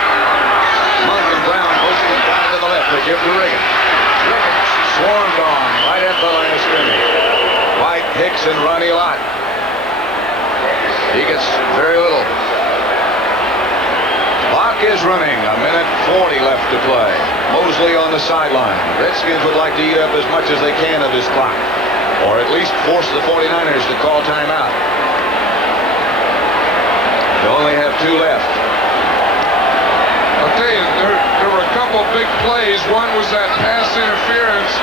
Monk and Brown both went down to the left. They give to Riggins. Riggins swarmed on right at the line of scrimmage. Dwight Hicks and Ronnie Lott. He gets very little. Clock is running. 1:40 left to play. Mosley on the sideline. Redskins would like to eat up as much as they can of this clock, or at least force the 49ers to call timeout. They only have 2 left. I'll tell you, there were a couple big plays. One was that pass interference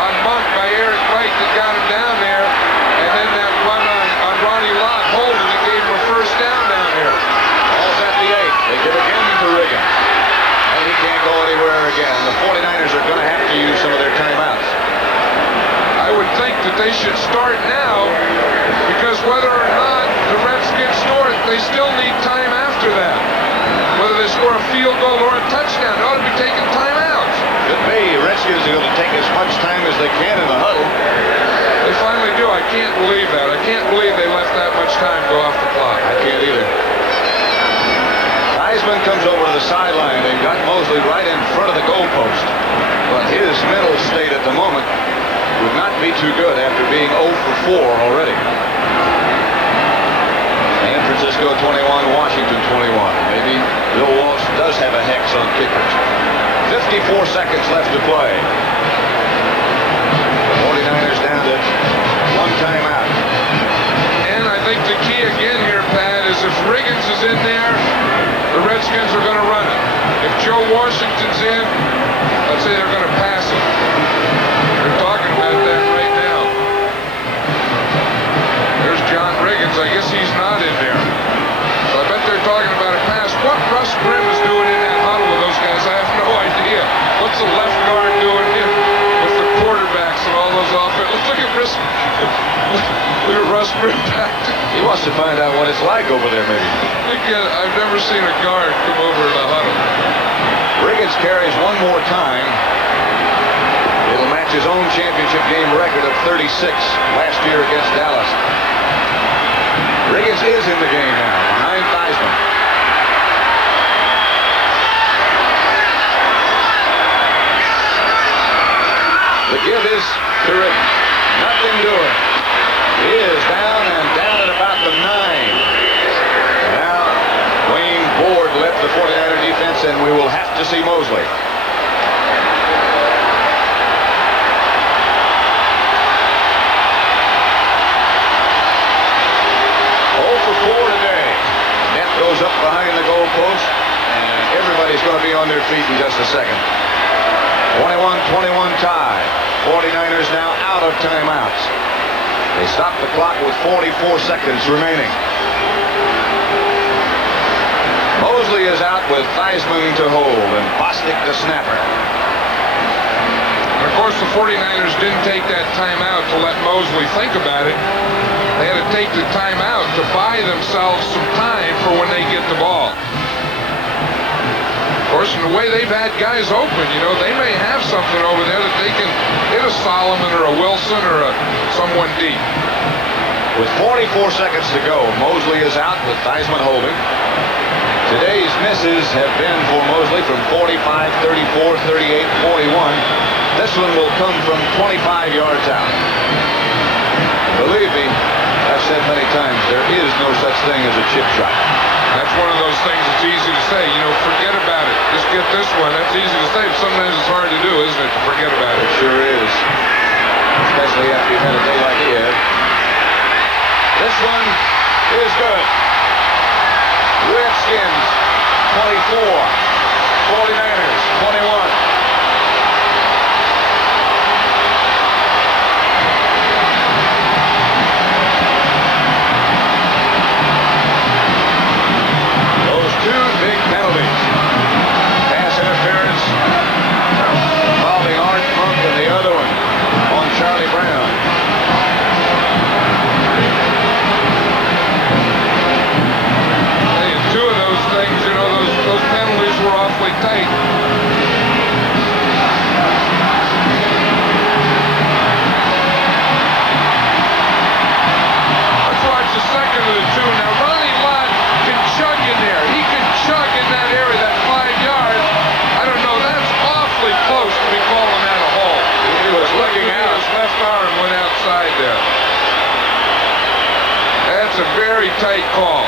on Monk by Eric Wright that got him down there, and then that one on Ronnie Lott holding that gave him a first down there. Ball's at the 8. They give again to Riggins. And he can't go anywhere again. The 49ers are going to have to use some of their timeouts. I would think that they should start now, because whether or not the Redskins score it, they still need time after that. Whether they score a field goal or a touchdown, they ought to be taking timeouts. Could be. Redskins are going to take as much time as they can in the huddle. They finally do. I can't believe that. I can't believe they left that much time go off the clock. I can't either. Heisman comes over to the sideline. They've got Mosley right in front of the goalpost. But his mental state at the moment would not be too good after being 0 for 4 already. San Francisco 21, Washington 21. Maybe Bill Walsh does have a hex on kickers. 54 seconds left to play. The 49ers down to one timeout. And I think the key again here, Pat, is if Riggins is in there, the Redskins are going to run it. If Joe Washington's in, let's say they're going to pass it. They're talking about that right now. There's John Riggins. I guess he's not in there. So I bet they're talking about a pass. What Russ Grimm is doing in that huddle with those guys, I have no idea. What's the left guard doing here with the quarterbacks and all those offense? Look at Russ. Look at Russ Grimm back. He wants to find out what it's like over there, maybe. Again, I've never seen a guard come over in a huddle. Riggins carries one more time. It'll match his own championship game record of 36 last year against Dallas. Riggins is in the game now, behind Theismann. The give is to Riggins. Nothing doing. He is down and down at about the 9. Now, Wayne Board led the 49er defense, and we will have to see Mosley. Goes up behind the goalpost, and everybody's going to be on their feet in just a second. 21-21 tie. 49ers now out of timeouts. They stop the clock with 44 seconds remaining. Mosley is out with Theismann to hold and Bostic the snapper. And of course, the 49ers didn't take that timeout to let Mosley think about it. They had to take the timeout to buy themselves some time for when they get the ball. Of course, in the way they've had guys open, you know, they may have something over there that they can hit a Solomon or a Wilson or someone deep. With 44 seconds to go, Mosley is out with Theismann holding. Today's misses have been for Mosley from 45, 34, 38, 41. This one will come from 25 yards out. Believe me, I've said many times, there is no such thing as a chip shot. That's one of those things that's easy to say. You know, forget about it. Just get this one. That's easy to say, but sometimes it's hard to do, isn't it, to forget about it? It sure is. Especially after you've had a day like he had. This one is good. Redskins, 24. 49ers, 21. Two big penalties. Pass interference involving Art Monk and the other one on Charlie Brown. Hey, two of those things, you know, those penalties were awfully tight. Let's watch the second of the two. Now, Ronnie Lott can chug in there. He can chug in that area, that 5 yards. I don't know, that's awfully close to be calling that a hole. He was looking out. His left arm went outside there. That's a very tight call.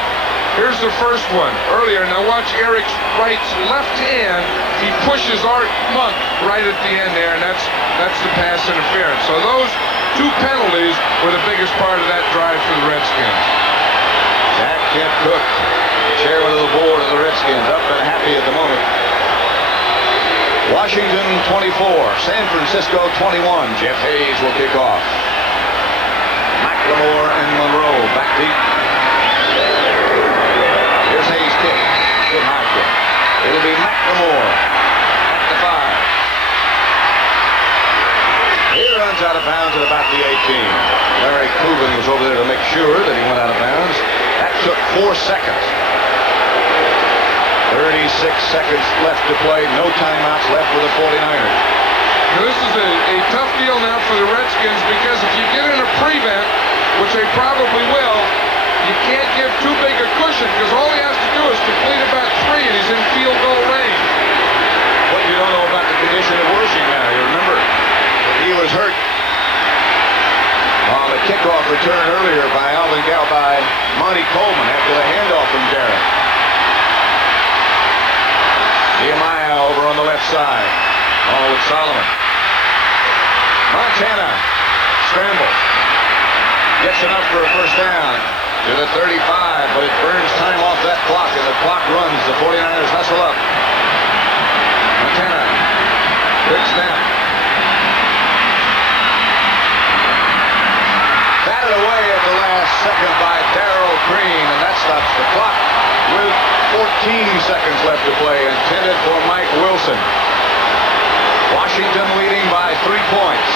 Here's the first one earlier. Now watch Eric Wright's left hand. He pushes Art Monk right at the end there, and that's the pass interference. So those two penalties were the biggest part of that drive for the Redskins. Jack Kent Cook, chairman of the board of the Redskins, up and happy at the moment. Washington 24, San Francisco 21. Jeff Hayes will kick off. McLemore and Monroe back deep. Here's Hayes' kick. Good high kick. It'll be McLemore at the 5. He runs out of bounds at about the 18. Larry Coogan was over there to make sure that he went out of bounds. That took 4 seconds. seconds left to play. No timeouts left for the 49ers. Now, this is a tough deal now for the Redskins because if you get in a prevent, which they probably will, you can't give too big a cushion because all he has to do is complete about 3 and he's in field goal range. What you don't know about the condition of Worshing now, you remember when he was hurt on the kickoff return earlier by Monty Coleman after the handoff from Garrett. Nehemiah over on the left side. Oh, with Solomon. Montana scrambles. Gets enough for a first down to the 35, but it burns time off that clock, and the clock runs. The 49ers hustle up. Montana. Quick snap. Batted away at the last second by Darrell Green, and that stops the clock with 14 seconds left to play, intended for Mike Wilson. Washington leading by 3 points.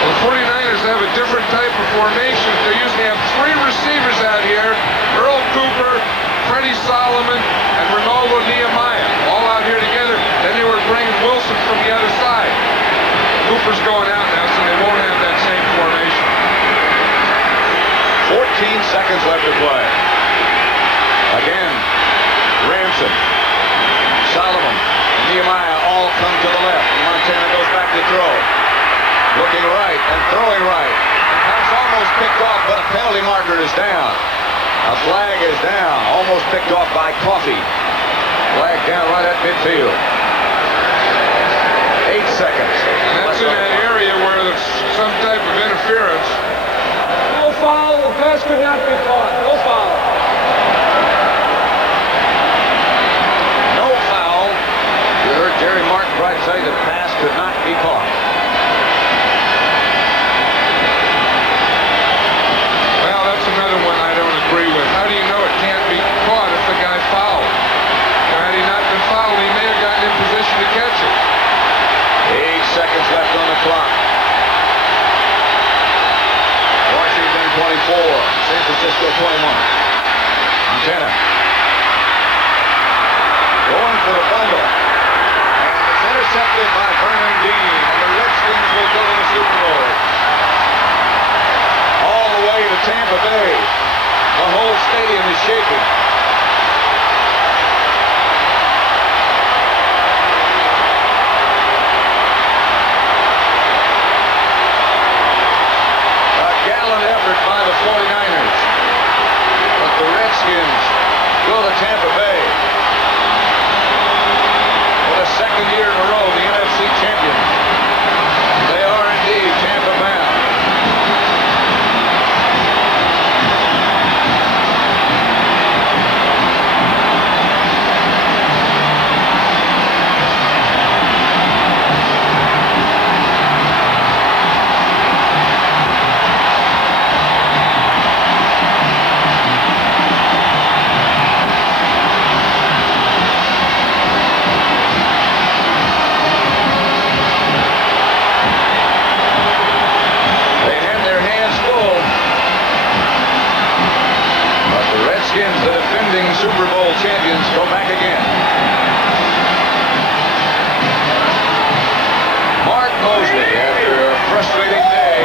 Well, the 49ers have a different type of formation. They usually have 3 receivers out here, Earl Cooper, Freddie Solomon, and Ronaldo Nehemiah, all out here together. Then they were bringing Wilson from the other side. Cooper's going out now, so they won't have that same formation. 14 seconds left to play. Again, Ramson, Solomon, Nehemiah all come to the left. Montana goes back to throw. Looking right and throwing right. Pass almost picked off, but a penalty marker is down. A flag is down, almost picked off by Coffey. Flag down right at midfield. 8 seconds. And that's in that area where there's some type of interference. No foul. The pass could not be caught. No foul. No foul. You heard Jerry Martin say the pass could not be caught. Well, that's another one I don't agree with. How do you know it can't be caught if the guy fouled? Had he not been fouled, he may have gotten in position to catch it. 8 seconds left on the clock. Washington 24, San Francisco 21. Montana going for the fumble. And it's intercepted by Vernon Dean. And the Redskins will go to the Super Bowl. All the way to Tampa Bay. The whole stadium is shaking. By the 49ers. But the Redskins go to Tampa Bay. For the second year in a row, the NFC champions. They are indeed Tampa bound. The defending Super Bowl champions go back again. Mark Mosley, after a frustrating day,